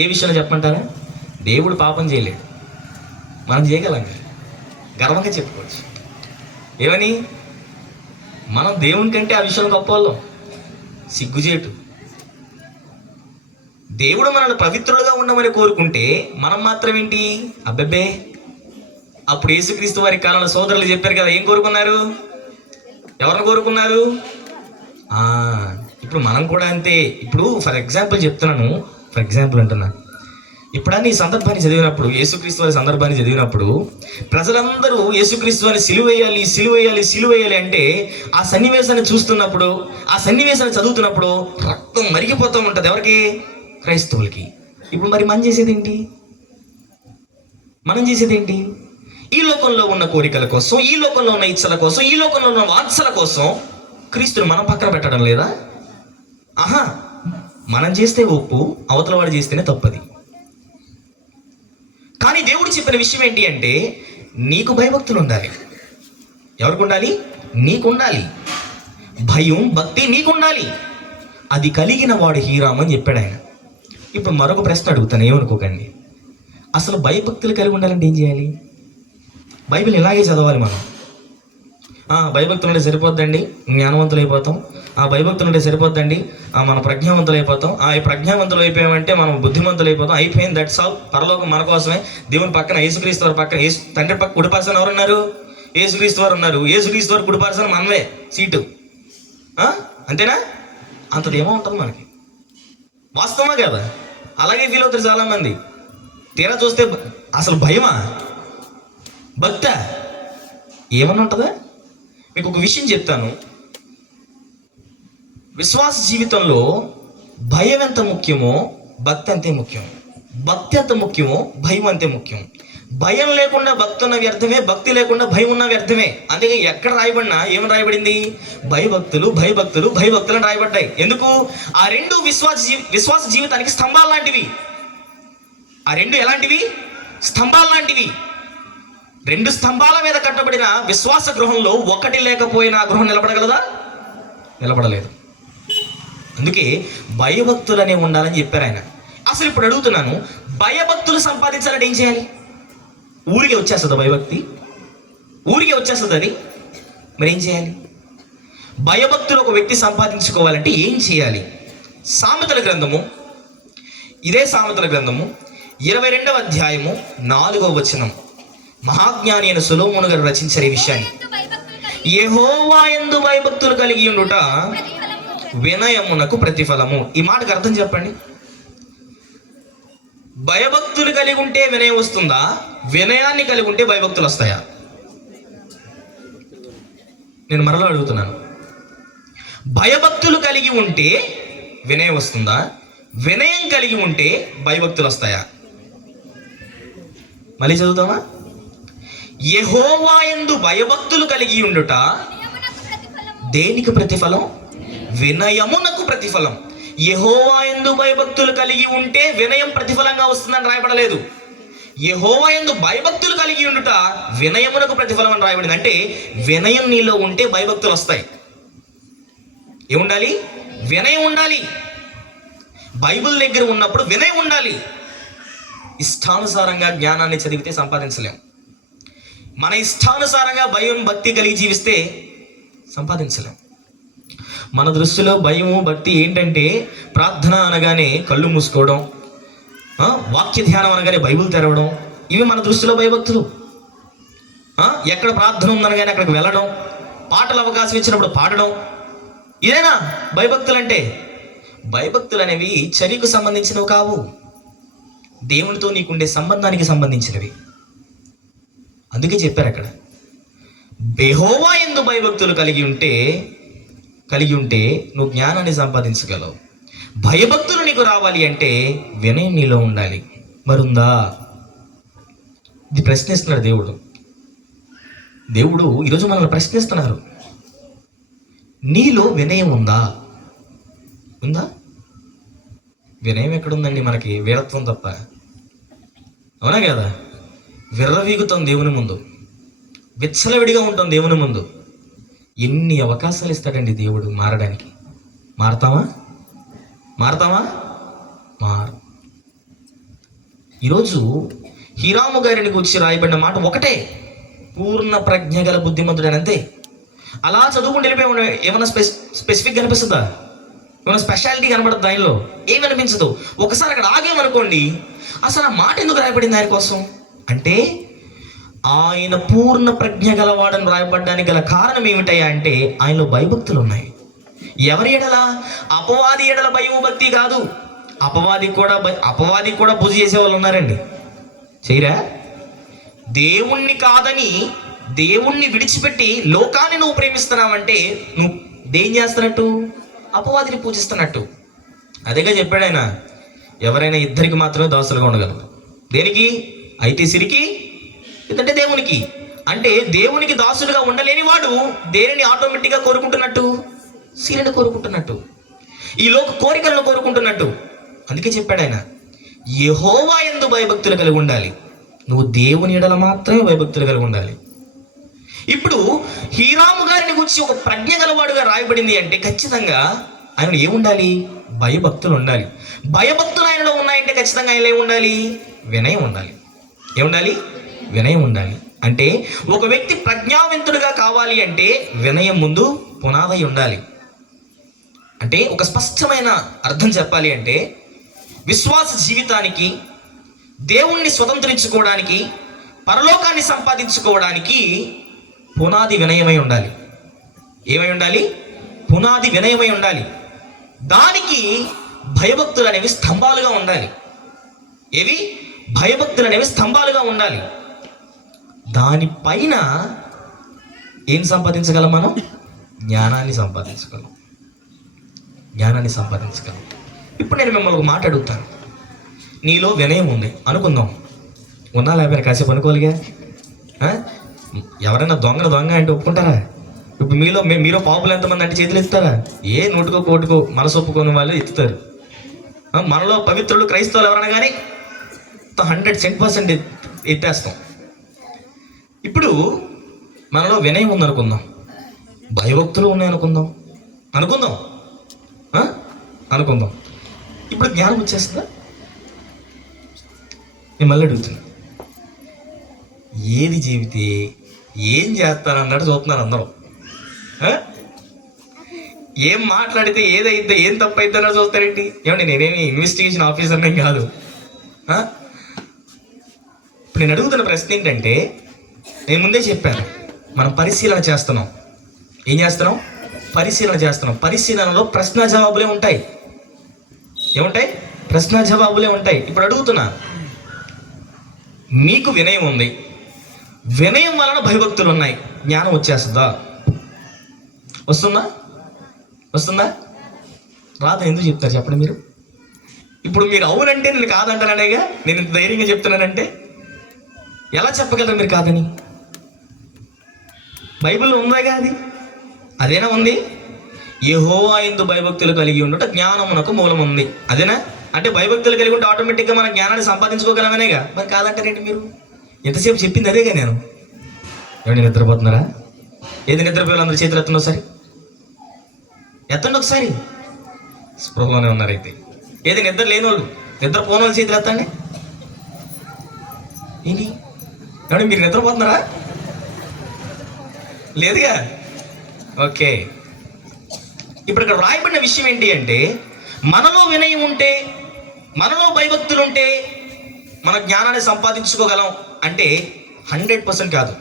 ఏ విషయంలో చెప్పమంటారా? దేవుడు పాపం చేయలేడు, మనం చేయగలం, గర్వంగా చెప్పుకోవచ్చు. ఏమని? మనం దేవుని కంటే ఆ విషయంలో గొప్ప వాళ్ళం. సిగ్గుచేటు. దేవుడు మనల్ని పవిత్రులుగా ఉండమని కోరుకుంటే మనం మాత్రం ఏంటి? అబ్బెబ్బే. అప్పుడు యేసుక్రీస్తు వారి కాలంలో సోదరులు చెప్పారు కదా, ఏం కోరుకున్నారు? ఎవరిని కోరుకున్నారు? ఇప్పుడు మనం కూడా అంతే. ఇప్పుడు ఫర్ ఎగ్జాంపుల్ చెప్తున్నాను, అంటున్నా. ఇప్పుడన్నీ ఈ సందర్భాన్ని చదివినప్పుడు, యేసుక్రీస్తు వారి సందర్భాన్ని చదివినప్పుడు ప్రజలందరూ యేసుక్రీస్తు వారిని సిలువేయాలి, సిలువేయాలి, సిలువేయాలి అంటే ఆ సన్నివేశాన్ని చూస్తున్నప్పుడు, ఆ సన్నివేశాన్ని చదువుతున్నప్పుడు రక్తం మరిగిపోతూ ఉంటుంది. ఎవరికి? క్రైస్తవులకి. ఇప్పుడు మరి మనం చేసేది ఏంటి? ఈ లోకంలో ఉన్న కోరికల కోసం, ఈ లోకంలో ఉన్న ఇచ్చల కోసం, ఈ లోకంలో ఉన్న వాత్సల కోసం క్రీస్తుని మనం పక్కన పెట్టడం లేదా? మనం చేస్తే ఒప్పు, అవతల వాడు చేస్తేనే తప్పది. కానీ దేవుడు చెప్పిన విషయం ఏంటి అంటే నీకు భయభక్తులు ఉండాలి. ఎవరికి ఉండాలి? నీకు ఉండాలి. భయం, భక్తి నీకు ఉండాలి. అది కలిగిన వాడు హీరాము అని చెప్పాడు ఆయన. ఇప్పుడు మరొక ప్రశ్న అడుగుతాను, ఏమనుకోకండి. అసలు భయభక్తులు కలిగి ఉండాలంటే ఏం చేయాలి? బైబిల్ ఇలాగే చదవాలి మనం. భయభక్తులు ఉంటే సరిపోద్దండి, జ్ఞానవంతులు అయిపోతాం. భయభక్తులు ఉంటే సరిపోద్దండి, మనం ప్రజ్ఞావంతులు అయిపోతాం. ఈ ప్రజ్ఞావంతులు అయిపోయామంటే మనం బుద్ధిమంతులు అయిపోతాం. అయిపోయింది, దట్స్ ఆల్. పరలోకం మన కోసమే. దేవుని పక్కన యేసుక్రీస్తు వారి పక్కన, తండ్రి పక్క కుడిపార్సన ఎవరున్నారు? యేసుక్రీస్తు వారు ఉన్నారు. యేసుక్రీస్తు వారు కుడిపార్సన మనమే సీటు. అంతేనా? అంతది ఏమో ఉంటుంది మనకి. వాస్తవమా కదా? అలాగే ఫీల్ అవుతారు చాలామంది. తీరా చూస్తే అసలు భయమా, భక్త ఏమన్నా ఉంటుందా? మీకు ఒక విషయం చెప్తాను. విశ్వాస జీవితంలో భయం ఎంత ముఖ్యమో భక్తి అంతే ముఖ్యం. భక్తి ఎంత ముఖ్యమో భయం అంతే ముఖ్యం. భయం లేకుండా భక్తి ఉన్న వ్యర్థమే, భక్తి లేకుండా భయం ఉన్న వ్యర్థమే. అందుకే ఎక్కడ రాయబడినా ఏమని రాయబడింది? భయభక్తులు, భయభక్తులు, భయభక్తులు అని రాయబడ్డాయి. ఎందుకు? ఆ రెండు విశ్వాస జీవితానికి స్తంభాలు లాంటివి. ఆ రెండు ఎలాంటివి? స్తంభాలు లాంటివి. రెండు స్తంభాల మీద కట్టబడిన విశ్వాస గృహంలో ఒకటి లేకపోయినా ఆ గృహం నిలబడగలదా? నిలబడలేదు. అందుకే భయభక్తులు అనేవి ఉండాలని చెప్పారు ఆయన. అసలు ఇప్పుడు అడుగుతున్నాను, భయభక్తులు సంపాదించాలంటే ఏం చేయాలి? ఊరికే వచ్చేస్తుంది భయభక్తి? ఊరికే వచ్చేస్తుంది అది? మరి ఏం చేయాలి? భయభక్తులు ఒక వ్యక్తి సంపాదించుకోవాలంటే ఏం చేయాలి? సామెతల గ్రంథము, ఇదే సామెతల గ్రంథము 22వ అధ్యాయము 4వ వచనం, మహాజ్ఞాని అయిన సొలొమోను గారు రచించిన ఈ విషయాన్ని, యెహోవా యందు భయభక్తులు కలిగి ఉండుట వినయమునకు ప్రతిఫలము. ఈ మాటకు అర్థం చెప్పండి. భయభక్తులు కలిగి ఉంటే వినయం వస్తుందా? వినయాన్ని కలిగి ఉంటే భయభక్తులు వస్తాయా? నేను మరలా అడుగుతున్నాను. భయభక్తులు కలిగి ఉంటే వినయం వస్తుందా? వినయం కలిగి ఉంటే భయభక్తులు వస్తాయా? మళ్ళీ చదువుతామా? యెహోవా యందు భయభక్తులు కలిగి ఉండుట దేనికి ప్రతిఫలం? వినయమునకు ప్రతిఫలం. యెహోవా యందు భయభక్తులు కలిగి ఉంటే వినయం ప్రతిఫలంగా వస్తుందని రాయబడలేదు. యెహోవా యందు భయభక్తులు కలిగి ఉండుట వినయమునకు ప్రతిఫలం అని రాయబడింది. అంటే వినయం నీలో ఉంటే భయభక్తులు వస్తాయి. ఏముండాలి? వినయం ఉండాలి. బైబిల్ దగ్గర ఉన్నప్పుడు వినయం ఉండాలి. ఇష్టానుసారంగా జ్ఞానాన్ని చదివితే సంపాదించలేం. మన ఇష్టానుసారంగా భయం భక్తి కలిగి జీవిస్తే సంపాదించలేం. మన దృష్టిలో భయము భక్తి ఏంటంటే ప్రార్థన అనగానే కళ్ళు మూసుకోవడం, వాక్య ధ్యానం అనగానే బైబిల్ తెరవడం, ఇవి మన దృష్టిలో భయభక్తులు. ఎక్కడ ప్రార్థన ఉందనగానే అక్కడికి వెళ్ళడం, పాటలు అవకాశం ఇచ్చినప్పుడు పాడడం, ఇదేనా భయభక్తులు అంటే? భయభక్తులు అనేవి చర్యకు సంబంధించినవి కావు, దేవునితో నీకుండే సంబంధానికి సంబంధించినవి. అందుకే చెప్పారు అక్కడ, యెహోవా యందు భయభక్తులు కలిగి ఉంటే నువ్వు జ్ఞానాన్ని సంపాదించగలవు. భయభక్తులు నీకు రావాలి అంటే వినయం నీలో ఉండాలి. మరుందా? ఇది ప్రశ్నిస్తున్నాడు దేవుడు ఈరోజు మనల్ని ప్రశ్నిస్తున్నారు. నీలో వినయం ఉందా? వినయం ఎక్కడుందండి? మనకి వీరత్వం తప్ప. అవునా కదా? విర్రవీగుతాం దేవుని ముందు, విచ్చలవిడిగా ఉంటాం దేవుని ముందు. ఎన్ని అవకాశాలు ఇస్తాడండి దేవుడు మారడానికి. మారతామా? ఈరోజు హీరాము గారిని గురించి రాయబడిన మాట ఒకటే, పూర్ణ ప్రజ్ఞ గల బుద్ధిమంతుడు అని. అంతే. అలా చదువుకుంటూ వెళ్ళిపోయి ఏమైనా స్పెసిఫిక్ కనిపిస్తుందా? ఏమైనా స్పెషాలిటీ కనబడుతుంది ఆయనలో? ఏం కనిపించదు. ఒకసారి అక్కడ ఆగేమనుకోండి, అసలు ఆ మాట ఎందుకు రాయబడింది ఆయన కోసం అంటే, ఆయన పూర్ణ ప్రజ్ఞ గలవాడని రాయబడ్డానికి గల కారణం ఏమిటయ్యా అంటే ఆయనలో భయభక్తులు ఉన్నాయి. ఎవరి ఎడల? అపవాది ఎడల భయము భక్తి కాదు. అపవాది కూడా పూజ చేసే వాళ్ళు ఉన్నారండి. చేయరా? దేవుణ్ణి కాదని దేవుణ్ణి విడిచిపెట్టి లోకాన్ని నువ్వు ప్రేమిస్తున్నావంటే నువ్వు దేం చేస్తున్నట్టు? అపవాదిని పూజిస్తున్నట్టు. అదేగా చెప్పాడు ఆయన, ఎవరైనా ఇద్దరికి మాత్రమే దాసులుగా ఉండగలరు. దేనికి? అయితే సిరికి, ఇదంటే దేవునికి. అంటే దేవునికి దాసులుగా ఉండలేని వాడు దేనిని ఆటోమేటిక్గా కోరుకుంటున్నట్టు? సిరిని కోరుకుంటున్నట్టు, ఈ లోక కోరికలను కోరుకుంటున్నట్టు. అందుకే చెప్పాడు ఆయన, యెహోవా యందు భయభక్తులు కలిగి ఉండాలి. నువ్వు దేవుని ఎడల మాత్రమే భయభక్తులు కలిగి ఉండాలి. ఇప్పుడు హీరాము గారిని గురించి ఒక ప్రజ్ఞ గలవాడుగా రాయబడింది అంటే ఖచ్చితంగా ఆయన ఏముండాలి? భయభక్తులు ఉండాలి. భయభక్తులు ఆయనలో ఉన్నాయంటే ఖచ్చితంగా ఆయన ఏముండాలి? వినయం ఉండాలి. ఏముండాలి? వినయం ఉండాలి. అంటే ఒక వ్యక్తి ప్రజ్ఞావంతుడిగా కావాలి అంటే వినయం ముందు పునాదై ఉండాలి. అంటే ఒక స్పష్టమైన అర్థం చెప్పాలి అంటే, విశ్వాస జీవితానికి, దేవుణ్ణి స్వతంత్రించుకోవడానికి, పరలోకాన్ని సంపాదించుకోవడానికి పునాది వినయమై ఉండాలి. ఏమై ఉండాలి? పునాది వినయమై ఉండాలి. దానికి భయభక్తులు అనేవి స్తంభాలుగా ఉండాలి. ఏవి? భయభక్తులు అనేవి స్తంభాలుగా ఉండాలి. దానిపైన ఏం సంపాదించగలం మనం? జ్ఞానాన్ని సంపాదించగలం. ఇప్పుడు నేను మిమ్మల్ని ఒక మాట అడుగుతాను. నీలో వినయం ఉంది అనుకుందాం. ఉన్నా లేకపోయినా కాసేపు అనుకోవాలిగా. ఎవరైనా దొంగ అంటే ఒప్పుకుంటారా? ఇప్పుడు మీరు పాపులు ఎంతమంది అంటే చేతులు ఎత్తుతారా? ఏ నోటుకో కోటుకో మనసు ఒప్పుకోని వాళ్ళు ఎత్తుతారు. మనలో పవిత్రులు క్రైస్తవులు ఎవరైనా కానీ 100% ఎత్తేస్తాం. ఇప్పుడు మనలో వినయం ఉందనుకుందాం, భయభక్తులు ఉన్నాయి అనుకుందాం. ఇప్పుడు జ్ఞానం వచ్చేస్తుందా? నేను మళ్ళీ అడుగుతున్నా, ఏది చెబితే ఏం చేస్తారన్నట్టు చూస్తున్నారు అందరూ. ఏం మాట్లాడితే ఏదైతే ఏం తప్పు అవుతారో చూస్తారేంటి? ఏమండి, నేనేమి ఇన్వెస్టిగేషన్ ఆఫీసర్నే కాదు. ఇప్పుడు నేను అడుగుతున్న ప్రశ్న ఏంటంటే, నేను ముందే చెప్పాను, మనం పరిశీలన చేస్తున్నాం. ఏం చేస్తున్నాం? పరిశీలన చేస్తున్నాం. పరిశీలనలో ప్రశ్న జవాబులే ఉంటాయి. ఏముంటాయి? ప్రశ్న జవాబులే ఉంటాయి. ఇప్పుడు అడుగుతున్నా, మీకు వినయం ఉంది, వినయం వలన భయభక్తులు ఉన్నాయి, జ్ఞానం వచ్చేస్తుందా? వస్తుందా? రాదు. ఎందుకు చెప్తారు చెప్పండి మీరు? ఇప్పుడు మీరు అవునంటే నేను కాదంటాననేగా నేను ఇంత ధైర్యంగా చెప్తున్నానంటే. ఎలా చెప్పగలరు మీరు కాదని? బైబిల్లో ఉందేగా అది. అదేనా ఉంది. యెహోవా యందు భయభక్తులు కలిగి ఉండుట జ్ఞానమునకు మూలం ఉంది. అదేనా? అంటే భయభక్తులు కలిగి ఉంటే ఆటోమేటిక్గా మన జ్ఞానాన్ని సంపాదించుకోగలమనేగా. మరి కాదంటారేంటి మీరు? ఎంతసేపు చెప్పింది అదేగా నేను. ఏమండి నిద్రపోతున్నారా? ఏది నిద్రపోయాలి? అందరూ చేతులు ఎత్తండి ఒకసారి, ఎత్తండి ఒకసారి. స్పృహలోనే ఉన్నారైతే. ఏది నిద్ర లేని వాళ్ళు, నిద్రపోని వాళ్ళు చేతులు ఎత్తండి. ఏంటి ఏమండి మీరు నిద్రపోతున్నారా? లేదుగా. ఓకే, ఇప్పుడు ఇక్కడ రాయబడిన విషయం ఏంటి అంటే, మనలో వినయం ఉంటే, మనలో భయభక్తులు ఉంటే మన జ్ఞానాన్ని సంపాదించుకోగలం అంటే 100% కాదు.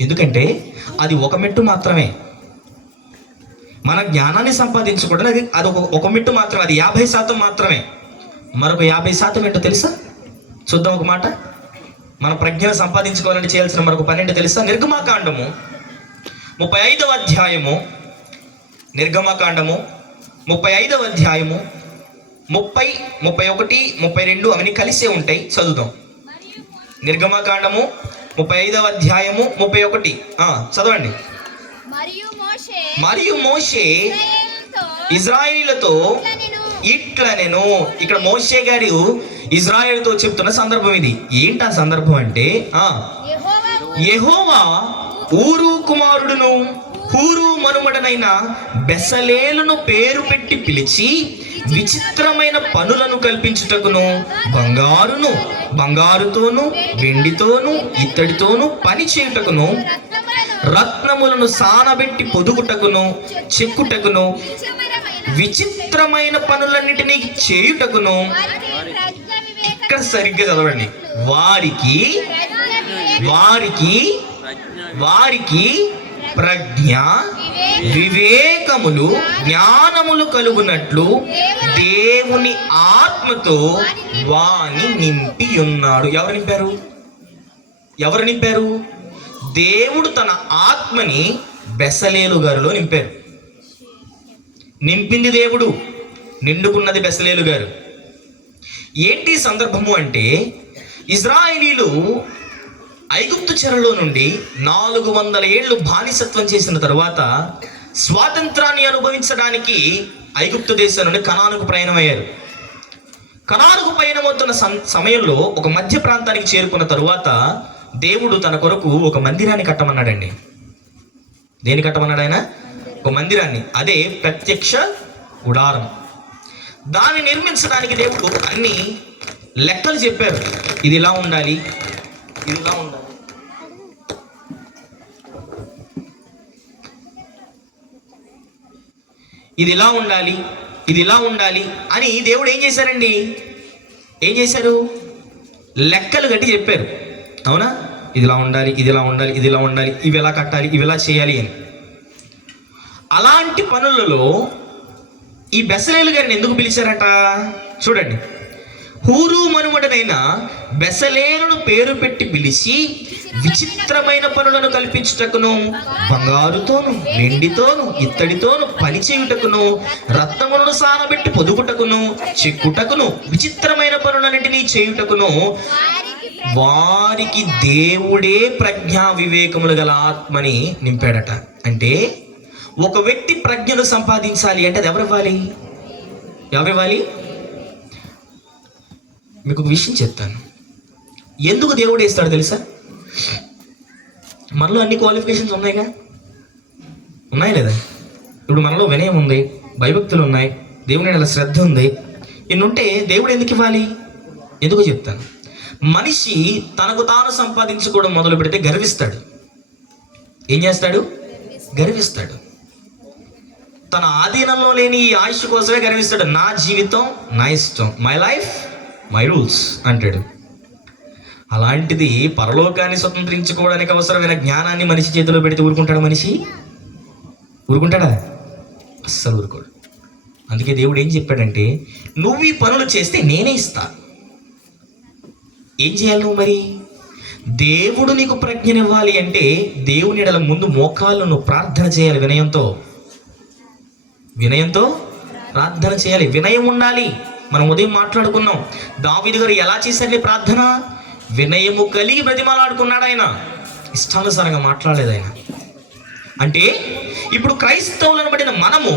ఎందుకంటే అది ఒక మెట్టు మాత్రమే. మన జ్ఞానాన్ని సంపాదించుకోవడానికి అది ఒక మెట్టు మాత్రమే. అది 50% మాత్రమే. మరొక 50% ఏంటో తెలుసా? చూద్దాం ఒక మాట. మన ప్రజ్ఞను సంపాదించుకోవాలని చేయాల్సిన మరొక పని ఏంటో తెలుసా? నిర్గమాకాండము 35వ అధ్యాయము, నిర్గమాకాండము 35వ అధ్యాయము 30, 31, 32 అవన్నీ కలిసే ఉంటాయి. చదువుదాం. నిర్గమాకాండము 35వ అధ్యాయము 31. చదవండి. మరియు మోషే ఇజ్రాయేలీలతో ఇట్లా నేను, ఇక్కడ మోషే గారు ఇజ్రాయేలుతో చెప్తున్న సందర్భం ఇది. ఏంటి ఆ సందర్భం అంటే, యెహోవా ఊరు కుమారుడును హూరు మనుమడనైన బెసలేలును పేరు పెట్టి పిలిచి విచిత్రమైన పనులను కల్పించుటకును బంగారుతోను వెండితోను ఇత్తడితోను పని చేయుటకును రత్నములను సానబెట్టి పొదుగుటకును చెక్కుటకును విచిత్రమైన పనులన్నిటినీ చేయుటకును. ఇక్కడ సరిగ్గా చదవండి. వారికి ప్రజ్ఞ వివేకములు జ్ఞానములు కలుగునట్లు దేవుని ఆత్మతో వాని నింపి ఉన్నాడు. ఎవరు నింపారు? దేవుడు తన ఆత్మని బెసలేలు గారిలో నింపారు. నింపింది దేవుడు, నిండుకున్నది బెసలేలు గారు. ఏంటి సందర్భము అంటే, ఇజ్రాయేలీలు ఐగుప్తు చెరలో నుండి 400 ఏళ్ళు బానిసత్వం చేసిన తరువాత స్వాతంత్రాన్ని అనుభవించడానికి ఐగుప్తు దేశం నుండి కనానుకు ప్రయాణమయ్యారు. కనానుకు ప్రయాణమవుతున్న సమయంలో ఒక మధ్య ప్రాంతానికి చేరుకున్న తరువాత దేవుడు తన కొరకు ఒక మందిరాన్ని కట్టమన్నాడండి. దేని కట్టమన్నాడు ఆయన? ఒక మందిరాన్ని. అదే ప్రత్యక్ష గుడారం. దాన్ని నిర్మించడానికి దేవుడు అన్ని లెక్కలు చెప్పారు. ఇది ఇలా ఉండాలి, ఇది ఇలా ఉండాలి, ఇది ఇలా ఉండాలి, ఇది ఇలా ఉండాలి అని దేవుడు ఏం చేశారండి? ఏం చేశారు? లెక్కలు కట్టి చెప్పారు. అవునా? ఇది ఇలా ఉండాలి, ఇది ఇలా ఉండాలి, ఇది ఇలా ఉండాలి, ఇవి ఎలా కట్టాలి, ఇవి ఎలా చేయాలి అని. అలాంటి పనులలో ఈ బెసలేలు గారిని ఎందుకు పిలిచారట? చూడండి. హూరు మనుమడనైన బెసలేలును పేరు పెట్టి పిలిచి విచిత్రమైన పనులను కల్పించుటకును బంగారుతోను వెండితోను ఇత్తడితోను పని చేయుటకును రత్నములను సానబెట్టి పొదుగుటకును చెక్కుటకును విచిత్రమైన పనులన్నింటినీ చేయుటకును వారికి దేవుడే ప్రజ్ఞా వివేకములు గల ఆత్మని నింపాడట. అంటే ఒక వ్యక్తి ప్రజ్ఞను సంపాదించాలి అంటే అది ఎవరివ్వాలి? మీకు ఒక విషయం చెప్తాను. ఎందుకు దేవుడు వేస్తాడు తెలుసా? మనలో అన్ని క్వాలిఫికేషన్స్ ఉన్నాయిగా, ఉన్నాయి లేదా? ఇప్పుడు మనలో వినయం ఉంది, భయభక్తులు ఉన్నాయి, దేవుని అలా శ్రద్ధ ఉంది. ఇన్నుంటే దేవుడు ఎందుకు ఇవ్వాలి? ఎందుకు చెప్తాను. మనిషి తనకు తాను సంపాదించుకోవడం మొదలు పెడితే గర్విస్తాడు. ఏం చేస్తాడు? గర్విస్తాడు. తన ఆధీనంలో లేని ఈ ఆయుష్ కోసమే గర్విస్తాడు. నా జీవితం నా ఇష్టం, మై లైఫ్ మై రూల్స్ అంటాడు. అలాంటిది పరలోకాన్ని స్వతంత్రించుకోవడానికి అవసరమైన జ్ఞానాన్ని మనిషి చేతిలో పెడితే ఊరుకుంటాడా? మనిషి ఊరుకుంటాడా? అస్సలు ఊరుకోడు. అందుకే దేవుడు ఏం చెప్పాడంటే, నువ్వు ఈ పనులు చేస్తే నేనే ఇస్తా. ఏం చేయాలి నువ్వు మరి? దేవుడు నీకు ప్రజ్ఞనివ్వాలి అంటే దేవుని ఎడల ముందు మోకాళ్ళు నువ్వు ప్రార్థన చేయాలి. వినయంతో ప్రార్థన చేయాలి. వినయం ఉండాలి. మనం ఉదయం మాట్లాడుకున్నాం. దావీదు గారు ఎలా చేశారు ప్రార్థన? వినయము కలిగి బ్రతిమాలాడుకున్నాడు. ఆయన ఇష్టానుసారంగా మాట్లాడలేదు. ఆయన అంటే ఇప్పుడు క్రైస్తవులను బడిన మనము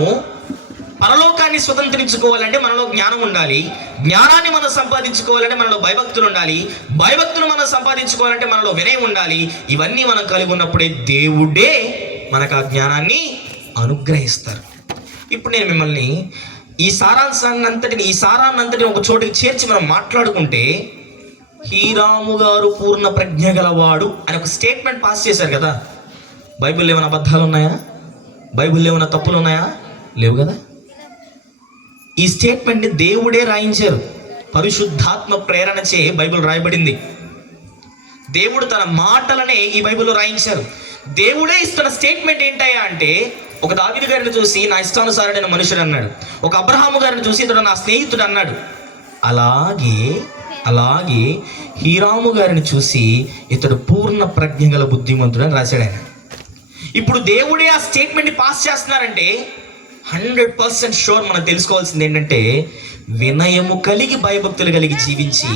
పరలోకాన్ని స్వతంత్రించుకోవాలంటే మనలో జ్ఞానం ఉండాలి, జ్ఞానాన్ని మనం సంపాదించుకోవాలంటే మనలో భయభక్తులు ఉండాలి, భయభక్తులు మనం సంపాదించుకోవాలంటే మనలో వినయం ఉండాలి. ఇవన్నీ మనం కలిగి ఉన్నప్పుడే దేవుడే మనకు ఆ జ్ఞానాన్ని అనుగ్రహిస్తారు. ఇప్పుడు నేను మిమ్మల్ని ఈ సారాన్నంతటిని ఒక చోటికి చేర్చి మనం మాట్లాడుకుంటే, హీరాము గారు పూర్ణ ప్రజ్ఞ గలవాడు అని ఒక స్టేట్మెంట్ పాస్ చేశారు కదా. బైబిల్లో ఏమైనా అబద్ధాలు ఉన్నాయా? బైబిల్లో ఏమైనా తప్పులు ఉన్నాయా? లేవు కదా. ఈ స్టేట్మెంట్ని దేవుడే రాయించారు. పరిశుద్ధాత్మ ప్రేరణచే బైబిల్ రాయబడింది. దేవుడు తన మాటలనే ఈ బైబిల్లో రాయించారు. దేవుడే ఇస్తున్న స్టేట్మెంట్ ఏంటయ్యా అంటే, ఒక దావీదు గారిని చూసి నా ఇష్టానుసారుడైన మనుషుడు అన్నాడు, ఒక అబ్రహాము గారిని చూసి ఇతడు నా స్నేహితుడు అన్నాడు. అలాగే హీరాము గారిని చూసి ఇతడు పూర్ణ ప్రజ్ఞ గల బుద్ధిమంతుడు అని రాశాడు ఆయన. ఇప్పుడు దేవుడే ఆ స్టేట్మెంట్ని పాస్ చేస్తున్నారంటే 100% షూర్ మనం తెలుసుకోవాల్సింది ఏంటంటే, వినయము కలిగి భయభక్తులు కలిగి జీవించి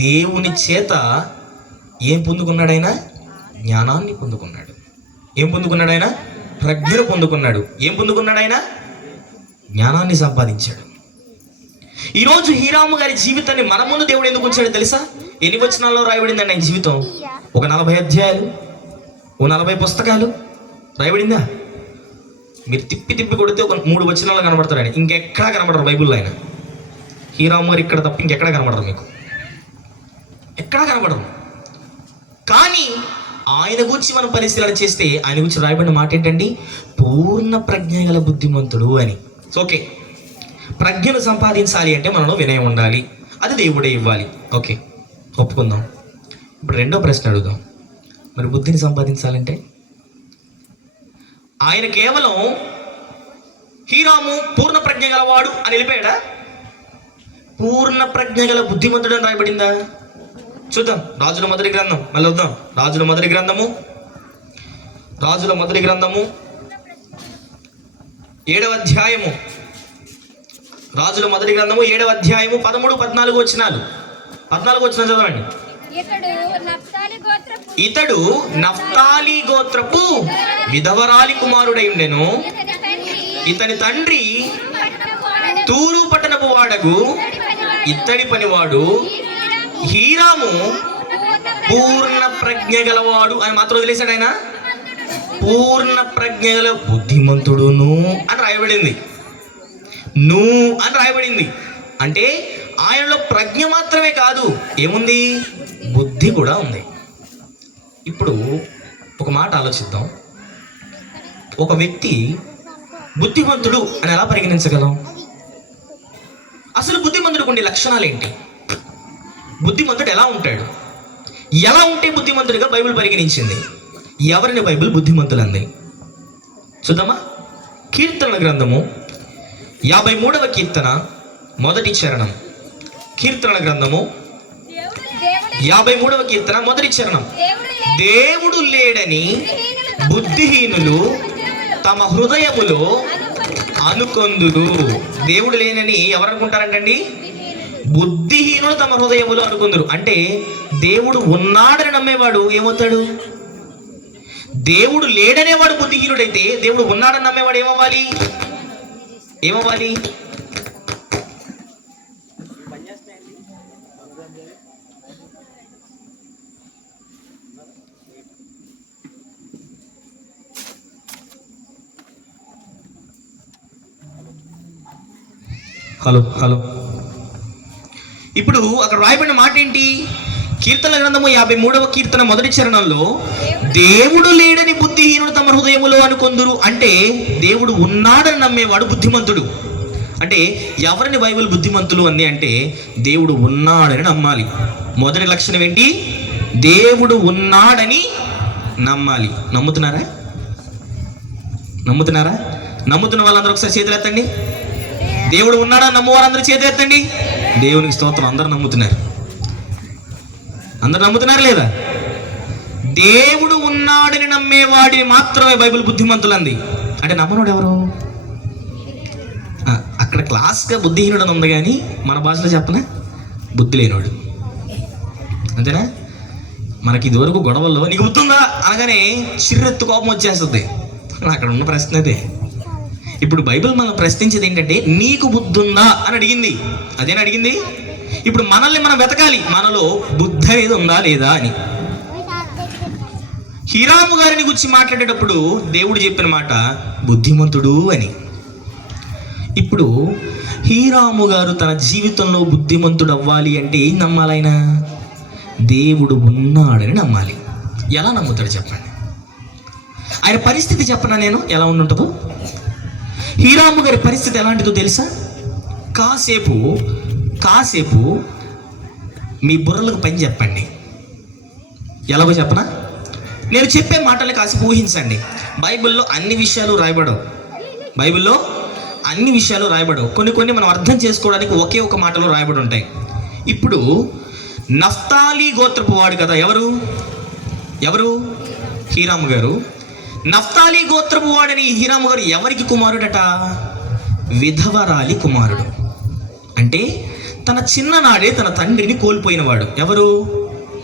దేవుని చేత ఏం పొందుకున్నాడు ఆయన? జ్ఞానాన్ని పొందుకున్నాడు. ఏం పొందుకున్నాడు ఆయన? ప్రజ్ఞను పొందుకున్నాడు. ఏం పొందుకున్నాడు ఆయన? జ్ఞానాన్ని సంపాదించాడు. ఈరోజు హీరాము గారి జీవితాన్ని మన ముందు దేవుడు ఎందుకు ఉంచాడు తెలుసా? ఎన్ని వచనాల్లో రాయబడిందండి ఆయన జీవితం? ఒక 40 అధ్యాయాలు, ఓ 40 పుస్తకాలు రాయబడిందా? మీరు తిప్పి కొడితే ఒక 3 వచనాలు కనబడతారు ఆయన. ఇంకెక్కడా కనబడరు బైబిల్లో ఆయన. హీరాము గారు ఇక్కడ తప్ప ఇంకెక్కడా కనబడరు, మీకు ఎక్కడా కనబడరు. కానీ ఆయన గురించి మనం పరిశీలన చేస్తే ఆయన గురించి రాయబడిన మాట ఏంటండి? పూర్ణ ప్రజ్ఞ గల బుద్ధిమంతుడు అని. ఓకే, ప్రజ్ఞను సంపాదించాలి అంటే మనలో వినయం ఉండాలి, అది దేవుడే ఇవ్వాలి. ఓకే, ఒప్పుకుందాం. ఇప్పుడు రెండో ప్రశ్న అడుగుదాం. మరి బుద్ధిని సంపాదించాలంటే ఆయన కేవలం హీరాము పూర్ణ ప్రజ్ఞ గలవాడు అని వెళ్ళిపోయాడా? పూర్ణ ప్రజ్ఞ గల బుద్ధిమంతుడు అని రాయబడిందా? చూద్దాం. రాజుల మొదటి గ్రంథం, మళ్ళీ వద్దాం. రాజుల మొదటి గ్రంథము 7వ అధ్యాయము. రాజుల మొదటి గ్రంథము 7వ అధ్యాయము 13, 14 వచనాలు. 14 వచనం చదవండి. ఇతడు నఫ్తాలి గోత్రపు విధవరాలి కుమారుడై ఉండెను. ఇతని తండ్రి తూరు పట్టణపు వాడగు ఇత్తడి పనివాడు. హీరాము పూర్ణ ప్రజ్ఞ గలవాడు అని మాత్రం వదిలేశాడు ఆయన. పూర్ణ ప్రజ్ఞ గల బుద్ధిమంతుడును అని రాయబడింది. అని రాయబడింది. అంటే ఆయనలో ప్రజ్ఞ మాత్రమే కాదు, ఏముంది? బుద్ధి కూడా ఉంది. ఇప్పుడు ఒక మాట ఆలోచిద్దాం. ఒక వ్యక్తి బుద్ధిమంతుడు అని ఎలా పరిగణించగలం? అసలు బుద్ధిమంతుడికి ఉండే లక్షణాలు ఏంటి? బుద్ధిమంతుడు ఎలా ఉంటాడు? ఎలా ఉంటే బుద్ధిమంతుడిగా బైబిల్ పరిగణించింది? ఎవరిని బైబిల్ బుద్ధిమంతులు అంది? చూద్దామా. కీర్తనల గ్రంథము 53వ కీర్తన మొదటి చరణం. కీర్తనల గ్రంథము 53వ కీర్తన మొదటి చరణం. దేవుడు లేడని బుద్ధిహీనులు తమ హృదయములో అనుకొందురు. దేవుడు లేనని ఎవరు అనుకుంటారంటండి? బుద్ధిహీనులు తమ హృదయములో అనుకుందరు. అంటే దేవుడు ఉన్నాడని నమ్మేవాడు ఏమవుతాడు? దేవుడు లేడనేవాడు బుద్ధిహీనుడైతే, దేవుడు ఉన్నాడని నమ్మేవాడు ఏమవ్వాలి? హలో ఇప్పుడు అక్కడ రాయబడిన మాట ఏంటి? కీర్తన గ్రంథము 53వ కీర్తన మొదటి చరణంలో దేవుడు లేడని బుద్ధిహీనుడు తమ హృదయములో అనుకొందురు. అంటే దేవుడు ఉన్నాడని నమ్మేవాడు బుద్ధిమంతుడు. అంటే ఎవరిని బైబిల్ బుద్ధిమంతులు అంది అంటే దేవుడు ఉన్నాడని నమ్మాలి. మొదటి లక్షణం ఏంటి? దేవుడు ఉన్నాడని నమ్మాలి. నమ్ముతున్నారా? నమ్ముతున్న వాళ్ళందరూ ఒకసారి చేతులు ఎత్తండి. దేవుడు ఉన్నాడా నమ్మువారందరూ చేతులు ఎత్తండి. దేవునికి స్తోత్రం. అందరూ నమ్ముతున్నారు లేదా? దేవుడు ఉన్నాడని నమ్మేవాడిని మాత్రమే బైబిల్ బుద్ధిమంతులు అంది. అంటే నమ్మనోడు ఎవరు? అక్కడ క్లాస్గా బుద్ధిహీనుడు అని ఉంది, కానీ మన భాషలో చెప్పనా బుద్ధి లేనోడు. అంతేనా? మనకి ఇదివరకు గొడవల్లో నీకు బుద్ధి ఉందా అనగానే చిర్రెత్తు కోపం వచ్చేస్తుంది. అక్కడ ఉన్న ప్రశ్న అదే. ఇప్పుడు బైబిల్ మనం ప్రశ్నించేది ఏంటంటే నీకు బుద్ధి ఉందా అని అడిగింది. అదేనా అడిగింది? ఇప్పుడు మనల్ని మనం వెతకాలి, మనలో బుద్ధి అనేది ఉందా లేదా అని. హీరాము గారిని గురించి మాట్లాడేటప్పుడు దేవుడు చెప్పిన మాట బుద్ధిమంతుడు అని. ఇప్పుడు హీరాము గారు తన జీవితంలో బుద్ధిమంతుడు అవ్వాలి అంటే ఏం నమ్మాలి? ఆయన దేవుడు ఉన్నాడని నమ్మాలి. ఎలా నమ్ముతాడు చెప్పండి? ఆయన పరిస్థితి చెప్పనా నేను ఎలా ఉంటుందో? హీరాము గారి పరిస్థితి ఎలాంటిదో తెలుసా? కాసేపు మీ బుర్రలకు పని చెప్పండి. ఎలాగో చెప్పనా? నేను చెప్పే మాటలు కాసేపు ఊహించండి. బైబిల్లో అన్ని విషయాలు రాయబడవు. కొన్ని మనం అర్థం చేసుకోవడానికి ఒకే ఒక మాటలో రాయబడి ఉంటాయి. ఇప్పుడు నఫ్తాలి గోత్రపు వాడు కదా, ఎవరు? హీరాము గారు. నఫ్తాలి గోత్రపు వాడని హీరాము గారు ఎవరికి కుమారుడట? విధవరాలి కుమారుడు. అంటే తన చిన్ననాడే తన తండ్రిని కోల్పోయినవాడు. ఎవరు?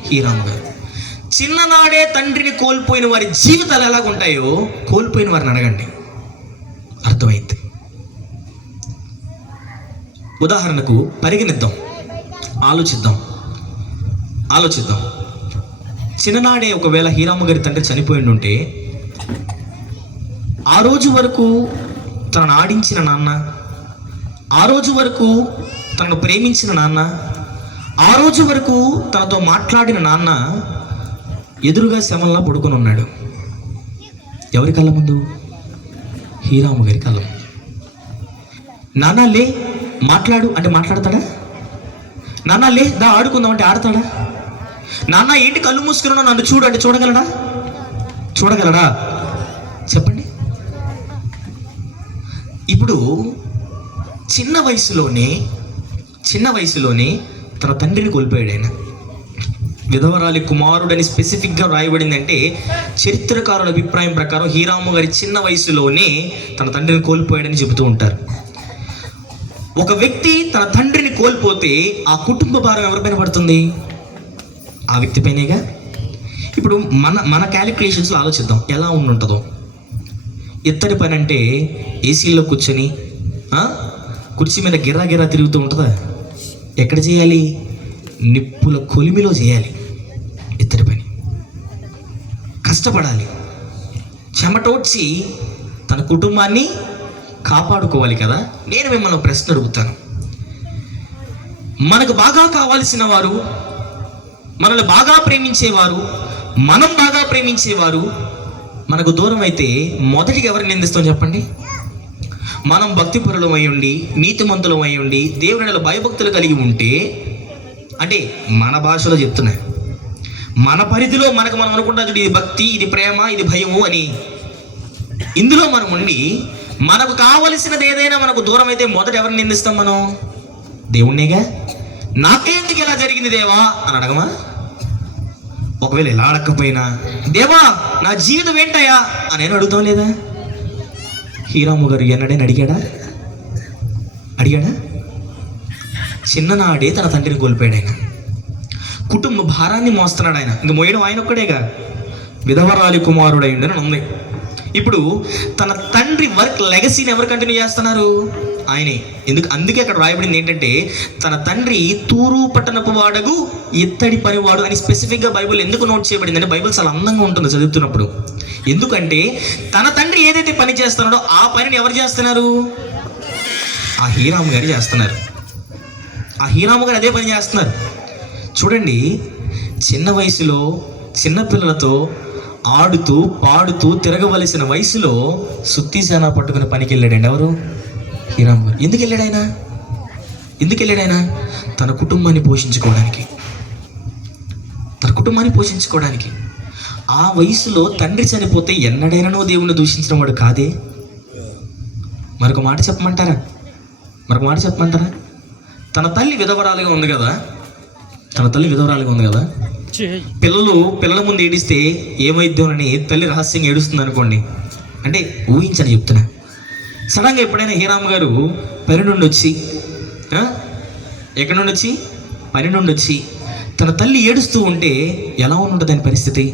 హీరాము గారు. చిన్ననాడే తండ్రిని కోల్పోయిన వారి జీవితాలు ఎలాగుంటాయో కోల్పోయిన వారిని అడగండి, అర్థమైంది. ఉదాహరణకు పరిగణిద్దాం, ఆలోచిద్దాం. చిన్ననాడే ఒకవేళ హీరాము గారి తండ్రి చనిపోయి ఉంటే, ఆ రోజు వరకు తనను ఆడించిన నాన్న, ఆ రోజు వరకు తనను ప్రేమించిన నాన్న, ఆ రోజు వరకు తనతో మాట్లాడిన నాన్న ఎదురుగా శవంలా పడుకొని ఉన్నాడు. ఎవరి కళ్ళ ముందు? హీరాము గారి కళ్ళ ముందు. నాన్న లే మాట్లాడు అంటే మాట్లాడతాడా? నాన్న లే దా ఆడుకుందాం అంటే ఆడతాడా? నాన్న ఏంటి కళ్ళు మూసుకున్నావు నన్ను చూడు అంటే చూడగలడా? చెప్పండి. ఇప్పుడు చిన్న వయసులోనే తన తండ్రిని కోల్పోయాడు ఆయన. విధవరాలి కుమారుడని స్పెసిఫిక్గా రాయబడిందంటే చరిత్రకారుల అభిప్రాయం ప్రకారం హీరాము గారి చిన్న వయసులోనే తన తండ్రిని కోల్పోయాడని చెబుతూ ఉంటారు. ఒక వ్యక్తి తన తండ్రిని కోల్పోతే ఆ కుటుంబ భారం ఎవరిపైన పడుతుంది? ఆ వ్యక్తి పైనేగా. ఇప్పుడు మన క్యాలిక్యులేషన్స్లో ఆలోచిద్దాం ఎలా ఉంటుందో. ఎత్తడి పని అంటే ఏసీలో కూర్చొని కుర్చీ మీద గిర్రా తిరుగుతూ ఉంటుందా? ఎక్కడ చేయాలి? నిప్పుల కొలిమిలో చేయాలి. ఎత్తడి పని కష్టపడాలి, చెమటోడ్చి తన కుటుంబాన్ని కాపాడుకోవాలి కదా. నేను మిమ్మల్ని ప్రశ్న అడుగుతాను. మనకు బాగా కావాల్సిన వారు, మనల్ని బాగా ప్రేమించేవారు, మనం బాగా ప్రేమించేవారు మనకు దూరం అయితే మొదటిగా ఎవరిని నిందిస్తాం చెప్పండి? మనం భక్తిపరులం అయి ఉండి, నీతిమంతులం అయి ఉండి, దేవుని భయభక్తులు కలిగి ఉంటే, అంటే మన భాషలో చెప్తున్నా, మన పరిధిలో మనం అనుకుంటాం ఇది భక్తి, ఇది ప్రేమ, ఇది భయము అని. ఇందులో మనం ఉండి మనకు కావలసినది ఏదైనా మనకు దూరం అయితే మొదట ఎవరిని నిందిస్తాం? మనం దేవుణ్ణిగా. నాకేందుకు ఇలా జరిగింది దేవా అని అడగమా? ఒకవేళ ఇలా అడగకపోయినా దేవా నా జీవితం ఏంటయ్యా అని అడుగుతాం లేదా? హీరాము గారు ఎన్నడైనా అడిగాడా? చిన్ననాడే తన తండ్రిని కోల్పోయాడు ఆయన. కుటుంబ భారాన్ని మోస్తున్నాడు ఆయన. ఇంక మోయడం ఆయన ఒక్కడేగా. విధవరాలి కుమారుడు అయ్యిందని ఉంది. ఇప్పుడు తన తండ్రి లెగసీని ఎవరు కంటిన్యూ చేస్తున్నారు? ఆయనే. అందుకే అక్కడ రాయబడింది ఏంటంటే తన తండ్రి తూరు పట్టణపు వాడగు ఇత్తడి పనివాడు అని స్పెసిఫిక్గా బైబిల్ ఎందుకు నోట్ చేయబడింది అంటే బైబిల్ చాలా అందంగా ఉంటుంది చదువుతున్నప్పుడు. ఎందుకంటే తన తండ్రి ఏదైతే పని చేస్తున్నాడో ఆ పనిని ఎవరు చేస్తున్నారు? ఆ హీరాము గారు చేస్తున్నారు. ఆ హీరాము గారు అదే పని చేస్తున్నారు. చూడండి, చిన్న వయసులో చిన్నపిల్లలతో ఆడుతూ పాడుతూ తిరగవలసిన వయసులో సుత్తిసేన పట్టుకుని పనికి వెళ్ళాడండి. ఎవరు? హీరాము గారు. ఎందుకు వెళ్ళాడు ఆయన? తన కుటుంబాన్ని పోషించుకోవడానికి. ఆ వయసులో తండ్రి చనిపోతే ఎన్నడైనానో దేవుణ్ణి దూషించిన వాడు కాదే. మరొక మాట చెప్పమంటారా? తన తల్లి విధవరాలుగా ఉంది కదా. పిల్లల ముందు ఏడిస్తే ఏమైద్దామని తల్లి రహస్యంగా ఏడుస్తుంది అనుకోండి. అంటే ఊహించని చెప్తున్నా. సడన్గా ఎప్పుడైనా హీరాము గారు పని నుండి వచ్చి పని నుండి వచ్చి తన తల్లి ఏడుస్తూ ఉంటే ఎలా ఉంటుంది దాని పరిస్థితి?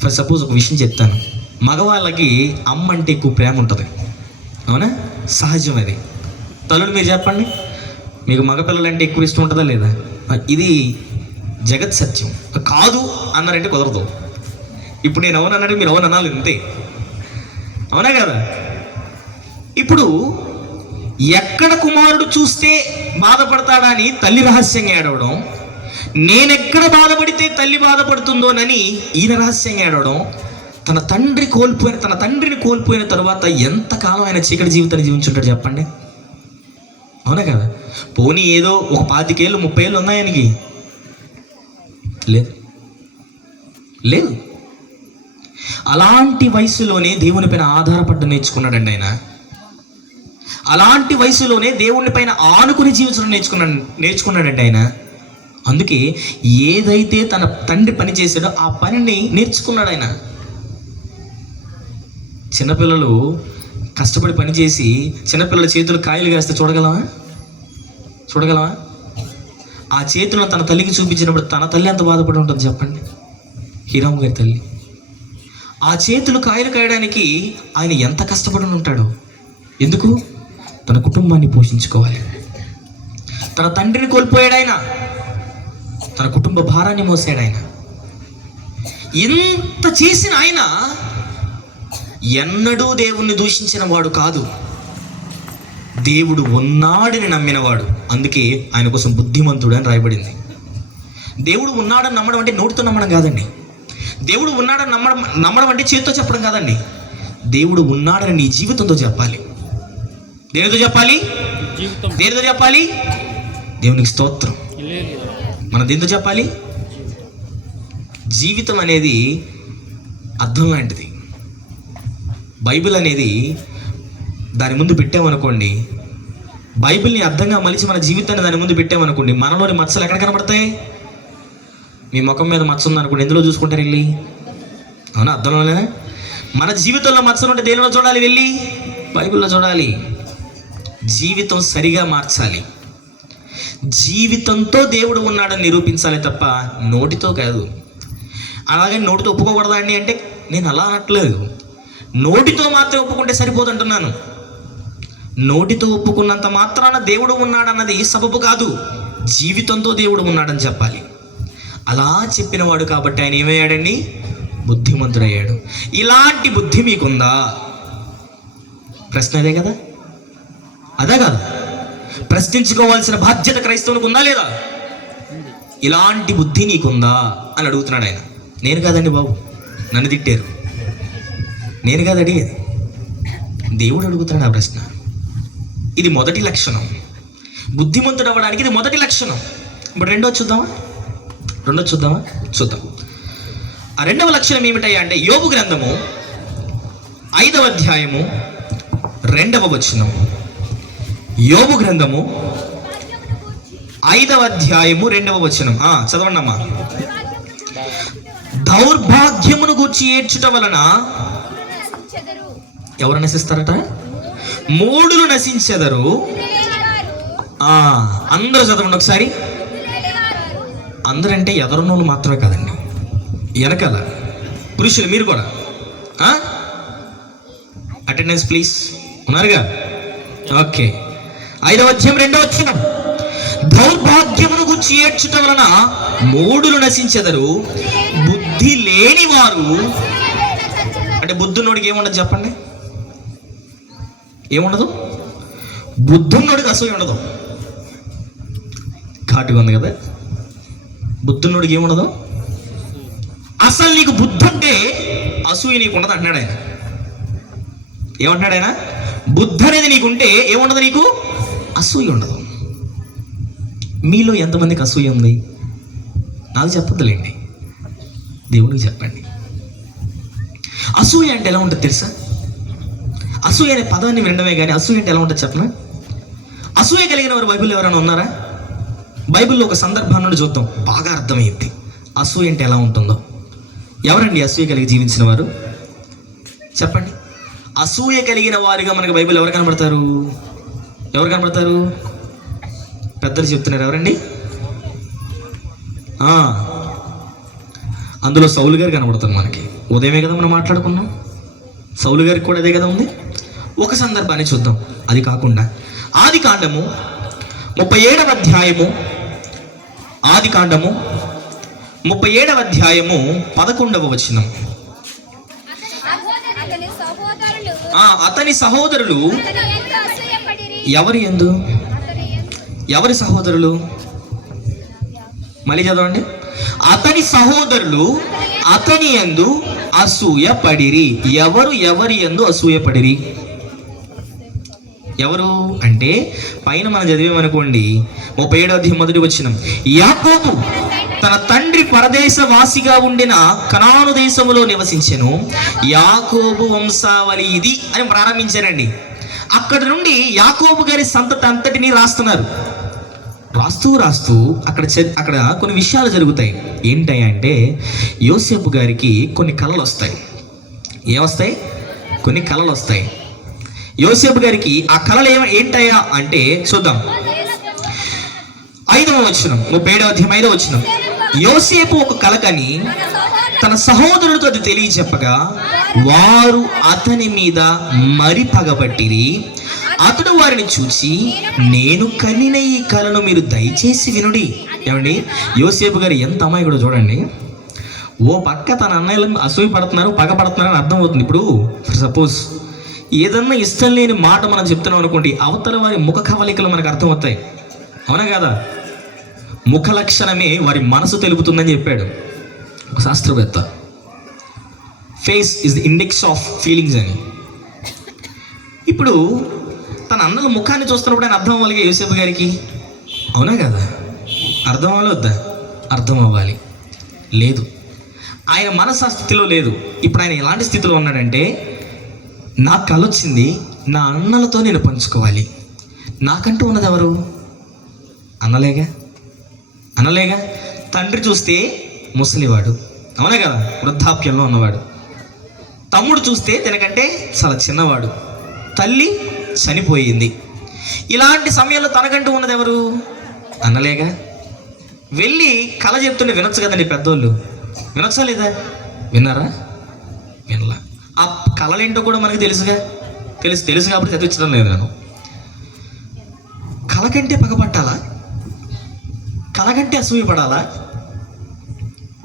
ఫర్ సపోజ్ ఒక విషయం చెప్తాను. మగవాళ్ళకి అమ్మ అంటే ఎక్కువ ప్రేమ ఉంటుంది, అవునా? సహజం అది. తల్లులు మీరు చెప్పండి, మీకు మగపిల్లలు అంటే ఎక్కువ ఇష్టం ఉంటుందా లేదా? ఇది జగత్ సత్యం. కాదు అన్నారంటే కుదరదు. ఇప్పుడు నేను అవునన్నారంటే మీరు అవును అనాలి, అంతే. అవునా కదా? ఇప్పుడు ఎక్కడ కుమారుడు చూస్తే బాధపడతాడా అని తల్లి రహస్యంగా ఏడవడం, నేనెక్కడ బాధపడితే తల్లి బాధపడుతుందోనని ఈయన రహస్యంగా ఏడవడం, తన తండ్రిని కోల్పోయిన తరువాత ఎంతకాలం ఆయన చీకటి జీవితాన్ని జీవించుంటాడు చెప్పండి? అవునా కదా? పోనీ ఏదో ఒక 25 ఏళ్ళు 30 ఏళ్ళు ఉన్నాయి ఆయనకి? లేదు. అలాంటి వయసులోనే దేవుని పైన ఆధారపడ్డ నేర్చుకున్నాడండి ఆయన. అలాంటి వయసులోనే దేవుని పైన ఆనుకుని జీవించడం నేర్చుకున్నాడండి ఆయన. అందుకే ఏదైతే తన తండ్రి పని చేశాడో ఆ పనిని నేర్చుకున్నాడు ఆయన. చిన్నపిల్లలు కష్టపడి పని చేసి చిన్నపిల్లల చేతులు కాయలు వేస్తే చూడగలమా? ఆ చేతులను తన తల్లికి చూపించినప్పుడు తన తల్లి ఎంత బాధపడి ఉంటుంది చెప్పండి? హీరాము గారి తల్లి ఆ చేతులు కాయలు కాయడానికి ఆయన ఎంత కష్టపడి ఉంటాడో. ఎందుకు? తన కుటుంబాన్ని పోషించుకోవాలి. తన తండ్రిని కోల్పోయాడు ఆయన, తన కుటుంబ భారాన్ని మోసాడు ఆయన. ఇంత చేసిన ఆయన ఎన్నడూ దేవుణ్ణి దూషించిన వాడు కాదు, దేవుడు ఉన్నాడని నమ్మినవాడు. అందుకే ఆయన కోసం బుద్ధిమంతుడు అని రాయబడింది. దేవుడు ఉన్నాడని నమ్మడం అంటే నోటితో నమ్మడం కాదండి. దేవుడు ఉన్నాడని నమ్మడం అంటే చేతితో చెప్పడం కాదండి. దేవుడు ఉన్నాడని నీ జీవితంతో చెప్పాలి. దేనితో చెప్పాలి? దేవునికి స్తోత్రం. మన దేనితో చెప్పాలి? జీవితం అనేది అర్థం లాంటిది. బైబిల్ అనేది దాని ముందు పెట్టామనుకోండి, బైబిల్ని అర్థంగా మలిచి మన జీవితాన్ని దాని ముందు పెట్టామనుకోండి, మనలోని మచ్చలు ఎక్కడ కనబడతాయి? మీ ముఖం మీద మచ్చ ఉందనుకోండి, ఎందులో చూసుకుంటారు వెళ్ళి? అవునా? అర్థంలోనే. మన జీవితంలో మచ్చలు ఉంటే దేనిలో చూడాలి? వెళ్ళి బైబిల్లో చూడాలి. జీవితం సరిగా మార్చాలి. జీవితంతో దేవుడు ఉన్నాడని నిరూపించాలి తప్ప నోటితో కాదు. అలాగే నోటితో ఒప్పుకోకూడదా అండి అంటే నేను అలా అనట్లేదు. నోటితో మాత్రం ఒప్పుకుంటే సరిపోతుంటున్నాను. నోటితో ఒప్పుకున్నంత మాత్రాన దేవుడు ఉన్నాడన్నది సబబు కాదు. జీవితంతో దేవుడు ఉన్నాడని చెప్పాలి. అలా చెప్పినవాడు కాబట్టి ఆయన ఏమయ్యాడండి? బుద్ధిమంతుడయ్యాడు. ఇలాంటి బుద్ధి మీకుందా? ప్రశ్న అదే కదా? అదే కాదు, ప్రశ్నించుకోవాల్సిన బాధ్యత క్రైస్తవునికి ఉందా లేదా? ఇలాంటి బుద్ధి నీకుందా అని అడుగుతున్నాడు ఆయన. నేను కాదండి బాబు, నన్ను తిట్టారు. నేను కాదు అడిగేది, దేవుడు అడుగుతున్నాడు ఆ ప్రశ్న. ఇది మొదటి లక్షణం. బుద్ధిమంతుడు అవ్వడానికి ఇది మొదటి లక్షణం. ఇప్పుడు రెండోది చూద్దాం. ఆ రెండవ లక్షణం ఏమిటయ్యా అంటే యోబు గ్రంథము 5వ అధ్యాయము 2వ వచనం. యోబు గ్రంథము 5వ అధ్యాయము 2వ వచనం. చదవండి అమ్మా. దౌర్భాగ్యమును గూర్చి ఏడ్చుట వలన ఎవరు నశిస్తారట? మూఢులు నశించెదరు. అందరూ చదవండి ఒకసారి. అందరంటే ఎదరనోళ్ళు మాత్రమే కాదండి, వెనకాల పురుషులు మీరు కూడా. Attendance please. ఉన్నారుగా? ఓకే. 5వ అధ్యాయం 2వ వచనం. దౌర్భాగ్యమును గురించి ఏడ్చుట వలన మూఢులు నశించెదరు, బుద్ధి లేని వారు. అంటే బుద్ధున్నోడికి ఏముండదు చెప్పండి? ఏముండదు? బుద్ధున్నోడికి అసూయ ఉండదు. ఘాటుగా ఉంది కదా? బుద్ధున్నోడికి ఏముండదు? అసలు నీకు బుద్ధి ఉంటే అసూయ నీకు ఉండదు అంటున్నాడు ఆయన. ఏమంటున్నాడు ఆయన? బుద్ధి అనేది నీకుంటే ఏముండదు? నీకు అసూయ ఉండదు. మీలో ఎంతమందికి అసూయ ఉంది? నాకు చెప్పొద్దులేండి, దేవునికి చెప్పండి. అసూయ అంటే ఎలా ఉంటుంది తెలుసా? అసూయ అనే పదాన్ని వినడమే కానీ అసూయ అంటే ఎలా ఉంటుంది చెప్పనా? అసూయ కలిగిన వారు బైబిల్లో ఎవరైనా ఉన్నారా? బైబిల్లో ఒక సందర్భం నుండి చూద్దాం, బాగా అర్థమైంది అసూయ అంటే ఎలా ఉంటుందో. ఎవరండి అసూయ కలిగి జీవించిన వారు? చెప్పండి. అసూయ కలిగిన వారిగా మనకు బైబిల్ ఎవరు కనబడతారు? పెద్దలు చెప్తున్నారు. ఎవరండి? అందులో సౌలు గారు కనబడతారు మనకి. ఉదయమే కదా మనం మాట్లాడుకున్నాం. సౌలు గారికి కూడా అదే కదా ఉంది. ఒక సందర్భాన్ని చూద్దాం. అది కాకుండా ఆది కాండము 37వ అధ్యాయము, ఆది కాండము 37వ అధ్యాయము 11వ వచనం. అతని సహోదరులు ఎవరి సహోదరులు? మళ్ళీ చదవండి. అతని సహోదరులు అతని యందు అసూయ పడిరి. ఎవరి యందు అసూయ పడిరి? ఎవరు అంటే పైన మనం చదివామనుకోండి, 37వ అధ్యాయం 1వ వచనం. యాకోబు తన తండ్రి పరదేశవాసిగా ఉండిన కనాను దేశములో నివసించెను. యాకోబు వంశావళి ఇది అని ప్రారంభించారండి. అక్కడ నుండి యాకోబు గారి సంతతి అంతటినీ రాస్తున్నారు. రాస్తూ అక్కడ కొన్ని విషయాలు జరుగుతాయి. ఏంటంటే యోసేపు గారికి కొన్ని కళలు వస్తాయి. ఏమొస్తాయి? కొన్ని కళలు వస్తాయి. యోసేపు గారికి ఆ కళలు ఏంటయ్యా అంటే చూద్దాం. 5వ వచనం, 37వ అధ్యాయం 5వ వచనం. యోసేపు ఒక కల కని తన సహోదరుడితో అది తెలియచెప్పగా వారు అతని మీద మరి పగబట్టిరి. అతడు వారిని చూసి, నేను కనిన ఈ కలను మీరు దయచేసి వినుడి. ఏమండి, యోసేపు గారు ఎంత అమాయకుడో చూడండి. ఓ పక్క తన అన్నయ్యలను అసూయ పడుతున్నారు, పగపడుతున్నారని అర్థం అవుతుంది. ఇప్పుడు సపోజ్ ఏదన్నా ఇష్టం లేని మాట మనం చెప్తున్నాం అనుకోండి, అవతల వారి ముఖ కవలికలు మనకు అర్థమవుతాయి. అవునా కదా? ముఖ లక్షణమే వారి మనసు తెలుపుతుందని చెప్పాడు ఒక శాస్త్రవేత్త. Face is the index of feelings అని. ఇప్పుడు తన అన్నల ముఖాన్ని చూస్తున్నప్పుడు ఆయన అర్థం అవ్వాలి యోసేపు గారికి. అవునా కదా? అర్థం అవ్వాలి వద్దా? అర్థం అవ్వాలి. లేదు, ఆయన మనసు ఆ స్థితిలో లేదు. ఇప్పుడు ఆయన ఎలాంటి స్థితిలో ఉన్నాడంటే, నాకు కల వచ్చింది, నా అన్నలతో నేను పంచుకోవాలి. నాకంటూ ఉన్నది ఎవరు? అన్నలేగా. తండ్రి చూస్తే ముసలివాడు, అవునా కదా, వృద్ధాప్యంలో ఉన్నవాడు. తమ్ముడు చూస్తే తనకంటే చాలా చిన్నవాడు. తల్లి చనిపోయింది. ఇలాంటి సమయంలో తనకంటూ ఉన్నది ఎవరు? అన్నలేగా. వెళ్ళి కళ చెప్తుంటే వినొచ్చు కదండి పెద్దోళ్ళు. వినొచ్చా లేదా? విన్నారా? వినలా. ఆ కళలేంటో కూడా మనకు తెలుసు కాబట్టి చదివించడం లేదు. నేను కళ కంటే పగపట్టాలా? కళ కంటే అసూయ పడాలా?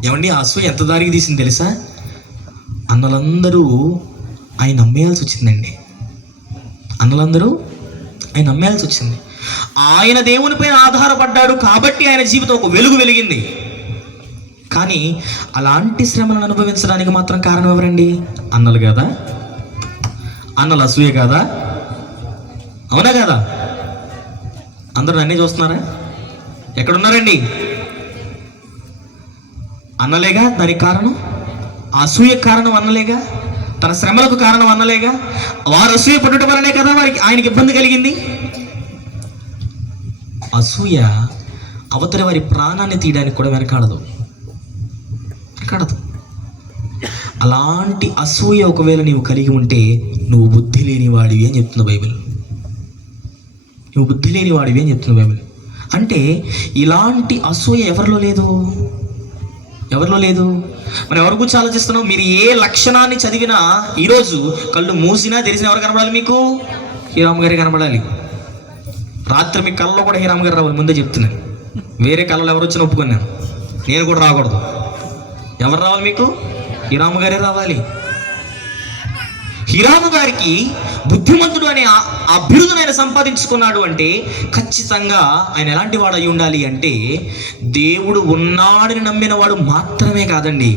ఏమండి, ఆ అసూయ ఎంత దారికి తీసింది తెలుసా? అన్నలందరూ ఆయన అమ్మేయాల్సి వచ్చిందండి. ఆయన దేవునిపైన ఆధారపడ్డాడు కాబట్టి ఆయన జీవితం ఒక వెలుగు వెలిగింది. కానీ అలాంటి శ్రమలను అనుభవించడానికి మాత్రం కారణం ఎవరండి? అన్నలు కదా? అన్నలు అసూయ కాదా? అవునా కదా? అందరూ అన్నీ చూస్తున్నారా? ఎక్కడున్నారండి? అన్నలేగా దానికి కారణం. అసూయ కారణం అన్నలేగా. తన శ్రమలకు కారణం అన్నలేగా. వారు అసూయ పడటం వల్లనే కదా ఆయనకి ఇబ్బంది కలిగింది. అసూయ అవతలి వారి ప్రాణాన్ని తీయడానికి కూడా వెనకాడదు. అలాంటి అసూయ ఒకవేళ నీవు కలిగి ఉంటే నువ్వు బుద్ధి లేనివాడివి అని చెప్తుంది బైబిల్. అంటే ఇలాంటి అసూయ ఎవరిలో లేదు? మనం ఎవరి గురించి ఆలోచిస్తున్నాం? మీరు ఏ లక్షణాన్ని చదివినా ఈరోజు కళ్ళు మూసినా తెలిసిన ఎవరు కనబడాలి మీకు? హీరామ్ గారే కనబడాలి. రాత్రి మీ కళ్ళలో కూడా హీరామ్ గారు రావాలి. ముందే చెప్తున్నాను. వేరే కళ్ళలో ఎవరు వచ్చినా ఒప్పుకున్నాను, నేను కూడా రాకూడదు. ఎవరు రావాలి మీకు? హీరాము గారే రావాలి. హీరాము గారికి బుద్ధిమంతుడు అనే ఆ బిరుదును ఆయన సంపాదించుకున్నాడు అంటే ఖచ్చితంగా ఆయన ఎలాంటి వాడు అయి ఉండాలి అంటే, దేవుడు ఉన్నాడని నమ్మిన వాడు మాత్రమే కాదండి,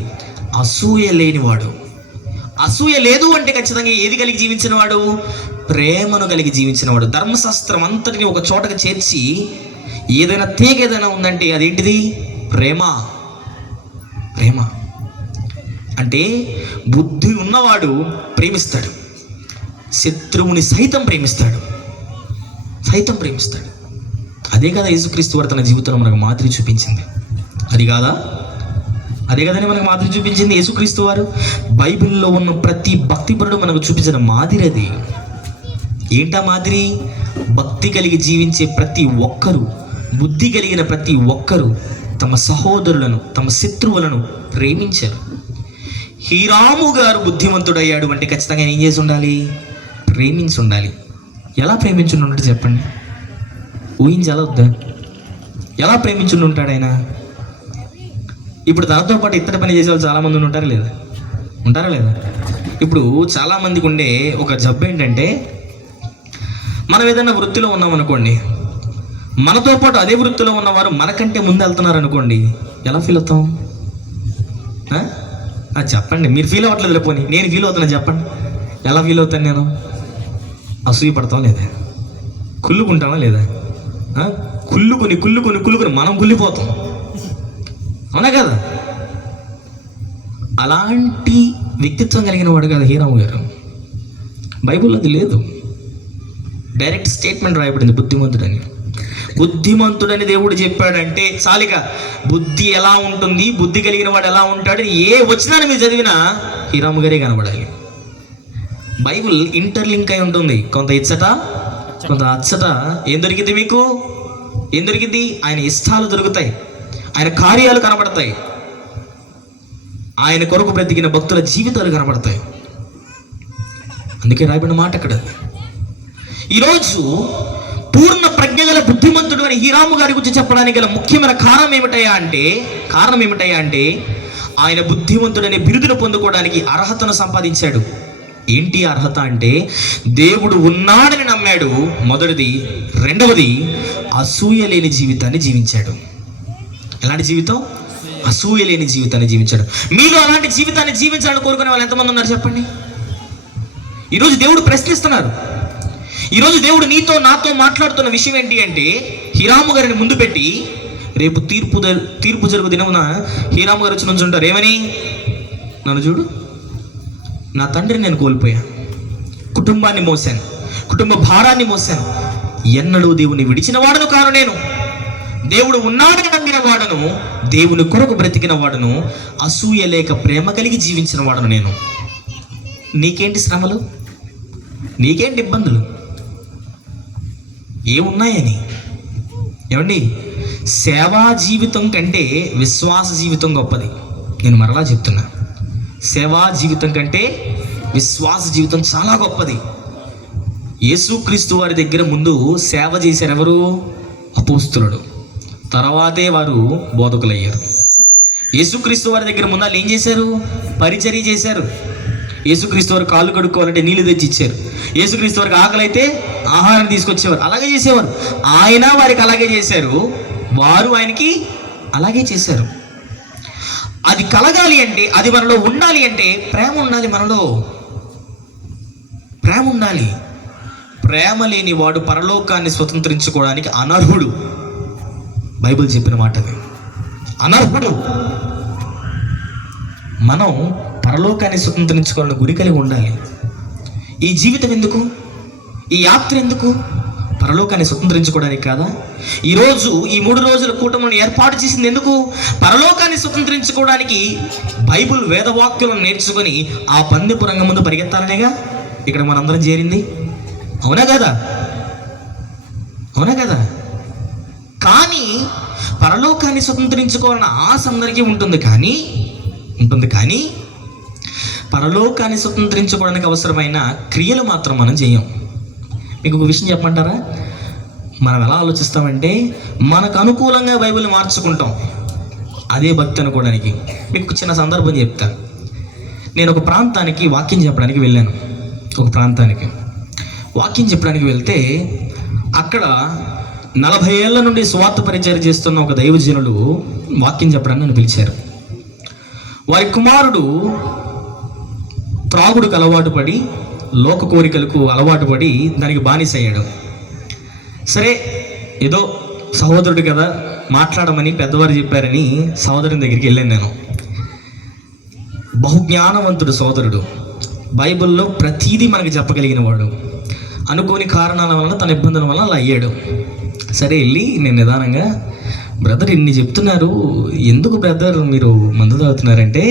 అసూయ లేనివాడు. అసూయ లేదు అంటే ఖచ్చితంగా ఏది కలిగి జీవించిన వాడు? ప్రేమను కలిగి జీవించిన వాడు. ధర్మశాస్త్రం అంతటిని ఒక చోటకు చేర్చి ఏదైనా తీగ ఏదైనా ఉందంటే అదేంటిది? ప్రేమ. అంటే బుద్ధి ఉన్నవాడు ప్రేమిస్తాడు, శత్రువుని సైతం ప్రేమిస్తాడు. అదే కదా యేసుక్రీస్తు వారు తన జీవితంలో మనకు మాదిరి చూపించింది. అదే కదని మనకు మాదిరి చూపించింది యేసుక్రీస్తు వారు. బైబిల్లో ఉన్న ప్రతి భక్తిపరుడు మనకు చూపించిన మాదిరి అది. ఏంటా మాదిరి? భక్తి కలిగి జీవించే ప్రతి ఒక్కరూ, బుద్ధి కలిగిన ప్రతి ఒక్కరూ తమ సహోదరులను, తమ శత్రువులను ప్రేమించారు. హీరాము గారు బుద్ధిమంతుడయ్యాడు అంటే ఖచ్చితంగా ఆయన ఏం చేసి ఉండాలి? ప్రేమించి ఉండాలి. ఎలా ప్రేమించి ఉంటాడు చెప్పండి? ఊహించాలా వద్దా? ఎలా ప్రేమించి ఉంటాడు ఆయన? ఇప్పుడు తనతో పాటు ఇత్తడి పని చేసే వాళ్ళు చాలామంది ఉంటారా లేదా? ఉంటారా లేదా? ఇప్పుడు చాలామందికి ఉండే ఒక జబ్బు ఏంటంటే, మనం ఏదైనా వృత్తిలో ఉన్నాం అనుకోండి, మనతో పాటు అదే వృత్తిలో ఉన్నవారు మనకంటే ముందు వెళ్తున్నారు అనుకోండి, ఎలా ఫీల్ అవుతాం? చెప్పండి. మీరు ఫీల్ అవ్వట్లేదు లేకపోని నేను ఫీల్ అవుతున్నా, చెప్పండి ఎలా ఫీల్ అవుతాను నేను? అసూయ పడతాం లేదా? కుళ్ళుకుంటామా లేదా? కుళ్ళుకొని మనం కుళ్ళిపోతాం, అవునా కదా? అలాంటి వ్యక్తిత్వం కలిగిన వాడు కదా హీరాము గారు. బైబిల్లో అది లేదు. డైరెక్ట్ స్టేట్మెంట్ రాయబడింది బుద్ధిమంతుడని. బుద్ధిమంతుడని దేవుడు చెప్పాడంటే చాలిక బుద్ధి ఎలా ఉంటుంది, బుద్ధి కలిగిన వాడు ఎలా ఉంటాడు, ఏ వచనాన్ని మీరు చదివినా హీరాము గారే కనబడాలి. బైబిల్ ఇంటర్లింక్ అయి ఉంటుంది. కొంత ఇచ్చట కొంత అచ్చట. ఏం దొరికింది మీకు? ఏం దొరికింది? ఆయన ఇష్టాలు దొరుకుతాయి, ఆయన కార్యాలు కనబడతాయి, ఆయన కొరకు బ్రతికిన భక్తుల జీవితాలు కనబడతాయి. అందుకే రాయబడిన మాట అక్కడ. ఈరోజు పూర్ణ ప్రజ్ఞ గల బుద్ధిమంతుడు అని హీరాము గారి గురించి చెప్పడానికి గల ముఖ్యమైన కారణం ఏమిటయ్యా అంటే ఆయన బుద్ధిమంతుడనే బిరుదును పొందుకోవడానికి అర్హతను సంపాదించాడు. ఏంటి అర్హత అంటే, దేవుడు ఉన్నాడని నమ్మాడు మొదటిది. రెండవది, అసూయ లేని జీవితాన్ని జీవించాడు. ఎలాంటి జీవితం? అసూయ లేని జీవితాన్ని జీవించాడు. మీరు అలాంటి జీవితాన్ని జీవించాలని కోరుకునే వాళ్ళు ఎంతమంది ఉన్నారు చెప్పండి? ఈరోజు దేవుడు ప్రశ్నిస్తున్నారు. ఈరోజు దేవుడు నీతో నాతో మాట్లాడుతున్న విషయం ఏంటి అంటే, హీరాము గారిని ముందు పెట్టి రేపు తీర్పు జరుగు దినమున హీరాము గారు వచ్చి నుంచుంటారు. ఏమని? నన్ను చూడు, నా తండ్రిని నేను కోల్పోయాను, కుటుంబాన్ని మోసాను, కుటుంబ భారాన్ని మోసాను, ఎన్నడూ దేవుని విడిచిన వాడను కాను నేను, దేవుడు ఉన్నాడని నమ్మిన వాడను, దేవుని కొరకు బ్రతికిన వాడను, అసూయ లేక ప్రేమ కలిగి జీవించిన వాడను నేను. నీకేంటి శ్రమలు? నీకేంటి ఇబ్బందులు? ఏమున్నాయని? ఏమండి, సేవా జీవితం కంటే విశ్వాస జీవితం గొప్పది. నేను మరలా చెప్తున్నా, సేవా జీవితం కంటే విశ్వాస జీవితం చాలా గొప్పది. యేసుక్రీస్తు వారి దగ్గర ముందు సేవ చేశారు ఎవరు? అపోస్తులుడు. తర్వాతే వారు బోధకులయ్యారు. యేసుక్రీస్తు వారి దగ్గర ముందు వాళ్ళు ఏం చేశారు? పరిచర్య చేశారు. యేసుక్రీస్తు వారు కాళ్ళు కడుక్కోవాలంటే నీళ్లు తెచ్చి ఇచ్చారు. యేసుక్రీస్తు వారికి ఆకలి అయితే ఆహారం తీసుకొచ్చేవారు. అలాగే చేసేవారు. ఆయన వారికి అలాగే చేశారు, వారు ఆయనకి అలాగే చేశారు. అది కలగాలి అంటే, అది మనలో ఉండాలి అంటే ప్రేమ ఉండాలి. మనలో ప్రేమ ఉండాలి. ప్రేమ లేని వాడు పరలోకాన్ని స్వతంత్రించుకోవడానికి అనర్హుడు. బైబిల్ చెప్పిన మాట అది. అనర్హుడు. మనం పరలోకాన్ని స్వతంత్రించుకోవాలని గురి కలిగి ఉండాలి. ఈ జీవితం ఎందుకు? ఈ యాత్ర ఎందుకు? పరలోకాన్ని స్వతంత్రించుకోవడానికి కాదా? ఈరోజు ఈ 3 రోజుల కూటమిని ఏర్పాటు చేసింది ఎందుకు? పరలోకాన్ని స్వతంత్రించుకోవడానికి. బైబిల్ వేదవాక్యులను నేర్చుకొని ఆ పందెపు రంగం ముందు పరిగెత్తాలనేగా ఇక్కడ మనందరం చేరింది. అవునా కదా? అవునా కదా? కానీ పరలోకాన్ని స్వతంత్రించుకోవాలన్న ఆశ అందరికీ ఉంటుంది కానీ పరలోకాన్ని స్వతంత్రించుకోవడానికి అవసరమైన క్రియలు మాత్రం మనం చేయం. మీకు ఒక విషయం చెప్పమంటారా? మనం ఎలా ఆలోచిస్తామంటే, మనకు అనుకూలంగా బైబిల్ని మార్చుకుంటాం. అదే భక్తి అనుకోవడానికి. మీకు చిన్న సందర్భం చెప్తా. నేను ఒక ప్రాంతానికి వాక్యం చెప్పడానికి వెళ్ళాను. వాక్యం చెప్పడానికి వెళ్తే అక్కడ 40 ఏళ్ల నుండి స్వార్థ పరిచర్య చేస్తున్న ఒక దైవజనులు వాక్యం చెప్పడానికి నన్ను పిలిచారు. వారి కుమారుడు త్రాగుడుకు అలవాటు పడి, లోక కోరికలకు అలవాటు పడి దానికి బానిసయ్యాడు. సరే, ఏదో సహోదరుడు కదా మాట్లాడమని పెద్దవారు చెప్పారని సహోదరుని దగ్గరికి వెళ్ళాను నేను. బహుజ్ఞానవంతుడు సోదరుడు, బైబిల్లో ప్రతీదీ మనకి చెప్పగలిగిన వాడు. అనుకోని కారణాల వలన, తన ఇబ్బందుల వలన అలా అయ్యాడు. సరే, వెళ్ళి నేను నిదానంగా, బ్రదర్ ఇన్ని చెప్తున్నారు, ఎందుకు బ్రదర్ మీరు మందు తాగుతున్నారంటే,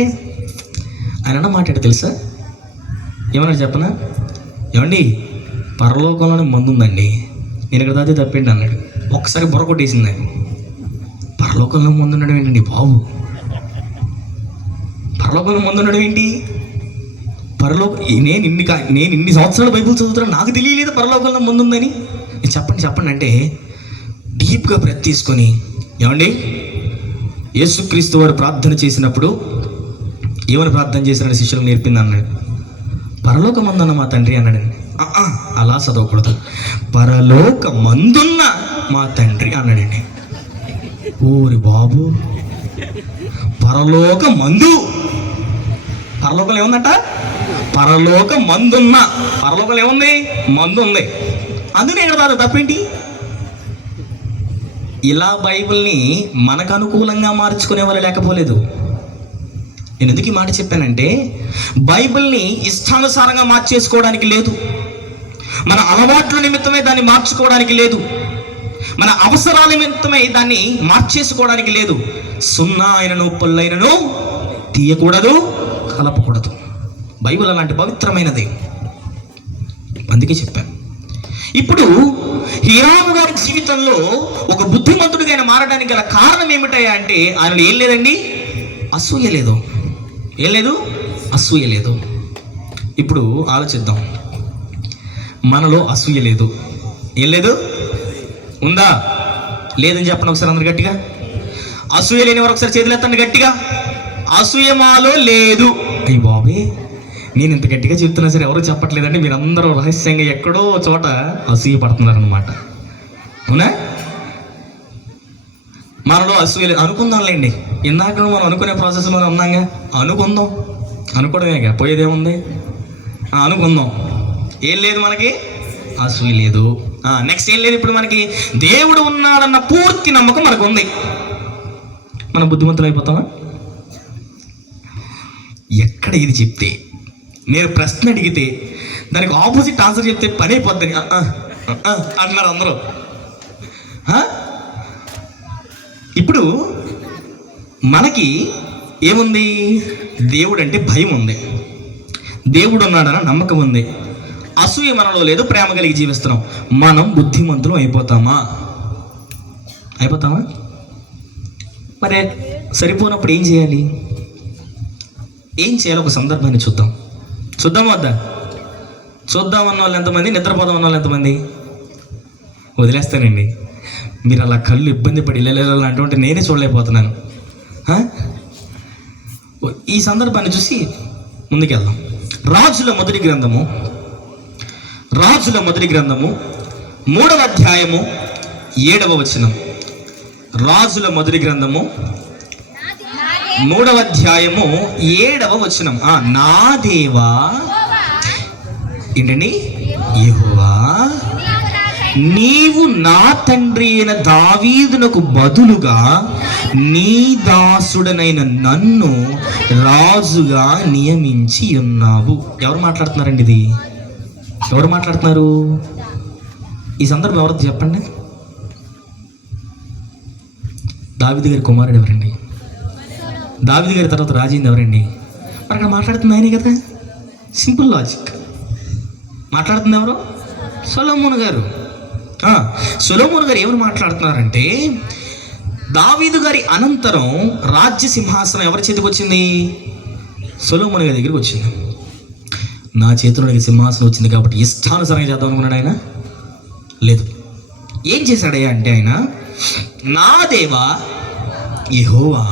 ఆయన అన్న మాట తెలుసా? ఏమన్నా చెప్పనా? ఏమండి, పరలోకంలోనే మందు ఉందండి, నేను ఇక్కడ తాగితే తప్పేంటి అన్నాడు. ఒక్కసారి బుర్ర కొట్టేసింది నాకు. పరలోకంలో మందు ఉండడం ఏంటండి బాబు? పరలోకంలో ముందున్నాడు ఏంటి? నేను ఇన్ని సంవత్సరాలు బైబిల్ చదువుతున్నా, నాకు తెలియలేదు పరలోకంలో ముందుందని. చెప్పండి అంటే డీప్గా బ్రెత్ తీసుకొని, ఏమండి యేసుక్రీస్తు వారు ప్రార్థన చేసినప్పుడు ఏమని ప్రార్థన చేశారని శిష్యులకు నేర్పింది అన్నాడు. పరలోకమందున్న మా తండ్రి అన్నాడండి. అలా చదవకూడదు, పరలోకమందున్న మా తండ్రి అన్నాడండి. ఓరి బాబు, పరలోకమందు, పరలోకంలో ఏముందట? పరలోకమందున్న, పరలోకంలో ఏముంది? మందు ఉంది. అందుకే ఇక్కడ కాదు, తప్పేంటి? ఇలా బైబిల్ని మనకు అనుకూలంగా మార్చుకునే వాళ్ళు లేకపోలేదు. నేను ఎందుకు ఈ మాట చెప్పానంటే, బైబిల్ని ఇష్టానుసారంగా మార్చేసుకోవడానికి లేదు, మన అలవాట్ల నిమిత్తమే దాన్ని మార్చుకోవడానికి లేదు, మన అవసరాల నిమిత్తమై దాన్ని మార్చేసుకోవడానికి లేదు. సున్నా అయినను పొల్లైనను తీయకూడదు, కలపకూడదు. బైబిల్ అలాంటి పవిత్రమైనది. అందుకే చెప్పాను. ఇప్పుడు హీరాము గారి జీవితంలో ఒక బుద్ధిమంతుడిగా ఆయన మారడానికి గల కారణం ఏమిటయ్యా అంటే, ఆయనలో ఏం లేదండి? అసూయ లేదు. ఏం లేదు? అసూయ లేదు. ఇప్పుడు ఆలోచిద్దాం, మనలో అసూయ లేదు. ఏం లేదు? ఉందా? లేదని చెప్పండి ఒకసారి అందరు గట్టిగా. అసూయ లేని వారు ఒకసారి చేతులు ఎత్తండి గట్టిగా. అసూయ మాలో లేదు. అయ్యి బాబే, నేను ఇంత గట్టిగా చెప్తున్నా సరే ఎవరు చెప్పట్లేదండి. మీరందరూ రహస్యంగా ఎక్కడో చోట అసూయ పడుతున్నారనమాట. అవునా? మనలో అసూయ లేదు అనుకుందాంలేండి. ఇందాక మనం అనుకునే ప్రాసెస్లో ఉన్నాగా, అనుకోవడమేగా, పోయేదేముంది? అనుకుందాం. ఏం లేదు మనకి? అసూయ లేదు. నెక్స్ట్ ఏం లేదు? ఇప్పుడు మనకి దేవుడు ఉన్నాడన్న పూర్తి నమ్మకం మనకు ఉంది. మనం బుద్ధిమంతులు అయిపోతామా? ఎక్కడ ఇది చెప్తే, నేను ప్రశ్న అడిగితే దానికి ఆపోజిట్ ఆన్సర్ చెప్తే పని అయిపోద్ది అంటున్నారు అందరూ. ఇప్పుడు మనకి ఏముంది? దేవుడు అంటే భయం ఉంది, దేవుడు ఉన్నాడన్న నమ్మకం ఉంది. అసూయ మనలో లేదు, ప్రేమ కలిగి జీవిస్తున్నాం. మనం బుద్ధిమంతులు అయిపోతామా? మరి సరిపోనప్పుడు ఏం చేయాలి? ఒక సందర్భాన్ని చూద్దాం వద్దా? చూద్దామన్న వాళ్ళు ఎంతమంది? నిద్రపోదాం అన్న వాళ్ళు ఎంతమంది? వదిలేస్తానండి. మీరు అలా కళ్ళు ఇబ్బంది పడి ఇలా అంటుంటే నేనే చూడలేకపోతున్నాను. ఈ సందర్భాన్ని చూసి ముందుకెళ్దాం. రాజుల మొదటి గ్రంథము 3వ అధ్యాయము 7వ వచనం. రాజుల మొదటి గ్రంథము 3వ అధ్యాయము 7వ వచనం. నా దేవా, ఏంటండి? యెహోవా, నీవు నా తండ్రి అయిన దావీదునకు బదులుగా నీ దాసుడనైన నన్ను రాజుగా నియమించి ఉన్నావు. ఎవరు మాట్లాడుతున్నారండి? ఇది ఎవరు మాట్లాడుతున్నారు? ఈ సందర్భం ఎవరితో చెప్పండి? దావీదు గారి కుమారుడు ఎవరండి? దావీదు గారి తర్వాత రాజైంది ఎవరండి? మరి అక్కడ మాట్లాడుతుంది ఆయనే కదా. Simple logic. మాట్లాడుతుంది ఎవరు? సొలొమోను గారు. సొలొమోను గారు ఏమని మాట్లాడుతున్నారంటే, దావీదు గారి అనంతరం రాజ్య సింహాసనం ఎవరి చేతికి వచ్చింది? సొలొమోను గారి దగ్గరికి వచ్చింది. నా చేతిలోనికి సింహాసనం వచ్చింది కాబట్టి ఇష్టానుసారంగా చేద్దాం అనుకున్నాడు ఆయన? లేదు. ఏం చేశాడయ్యా అంటే, ఆయన, నా దేవా యెహోవా,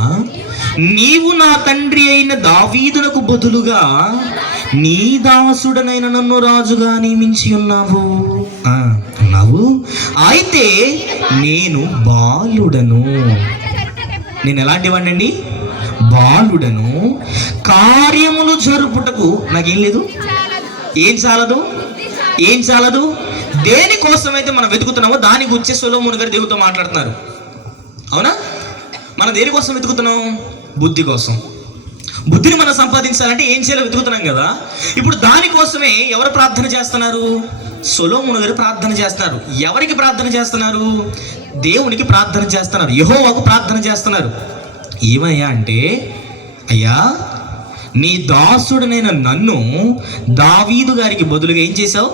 నీవు నా తండ్రి అయిన దావీదునకు బదులుగా నీ దాసుడనైన నన్ను రాజుగా నియమించి ఉన్నావు. అయితే నేను బాలుడను. నేను ఎలాంటి వాడినండి? బాలుడను. కార్యములు జరుపుటకు నాకేం లేదు. ఏం చాలదు? దేనికోసమైతే మనం వెతుకుతున్నామో దాని గురించి సొలొమోను గారు దేవుడితో మాట్లాడుతున్నారు. అవునా? మనం దేనికోసం వెతుకుతున్నాం? బుద్ధి కోసం. బుద్ధిని మనం సంపాదించాలంటే ఏం చేయాలో వెతుకుతున్నాం కదా. ఇప్పుడు దానికోసమే ఎవరు ప్రార్థన చేస్తున్నారు? సొలొమోను గారు ప్రార్థన చేస్తున్నారు. ఎవరికి ప్రార్థన చేస్తున్నారు? దేవునికి ప్రార్థన చేస్తున్నారు, యెహోవాకు ప్రార్థన చేస్తున్నారు. ఏమయ్యా అంటే, అయ్యా, నీ దాసుడనైన నన్ను దావీదు గారికి బదులుగా ఏం చేశావు?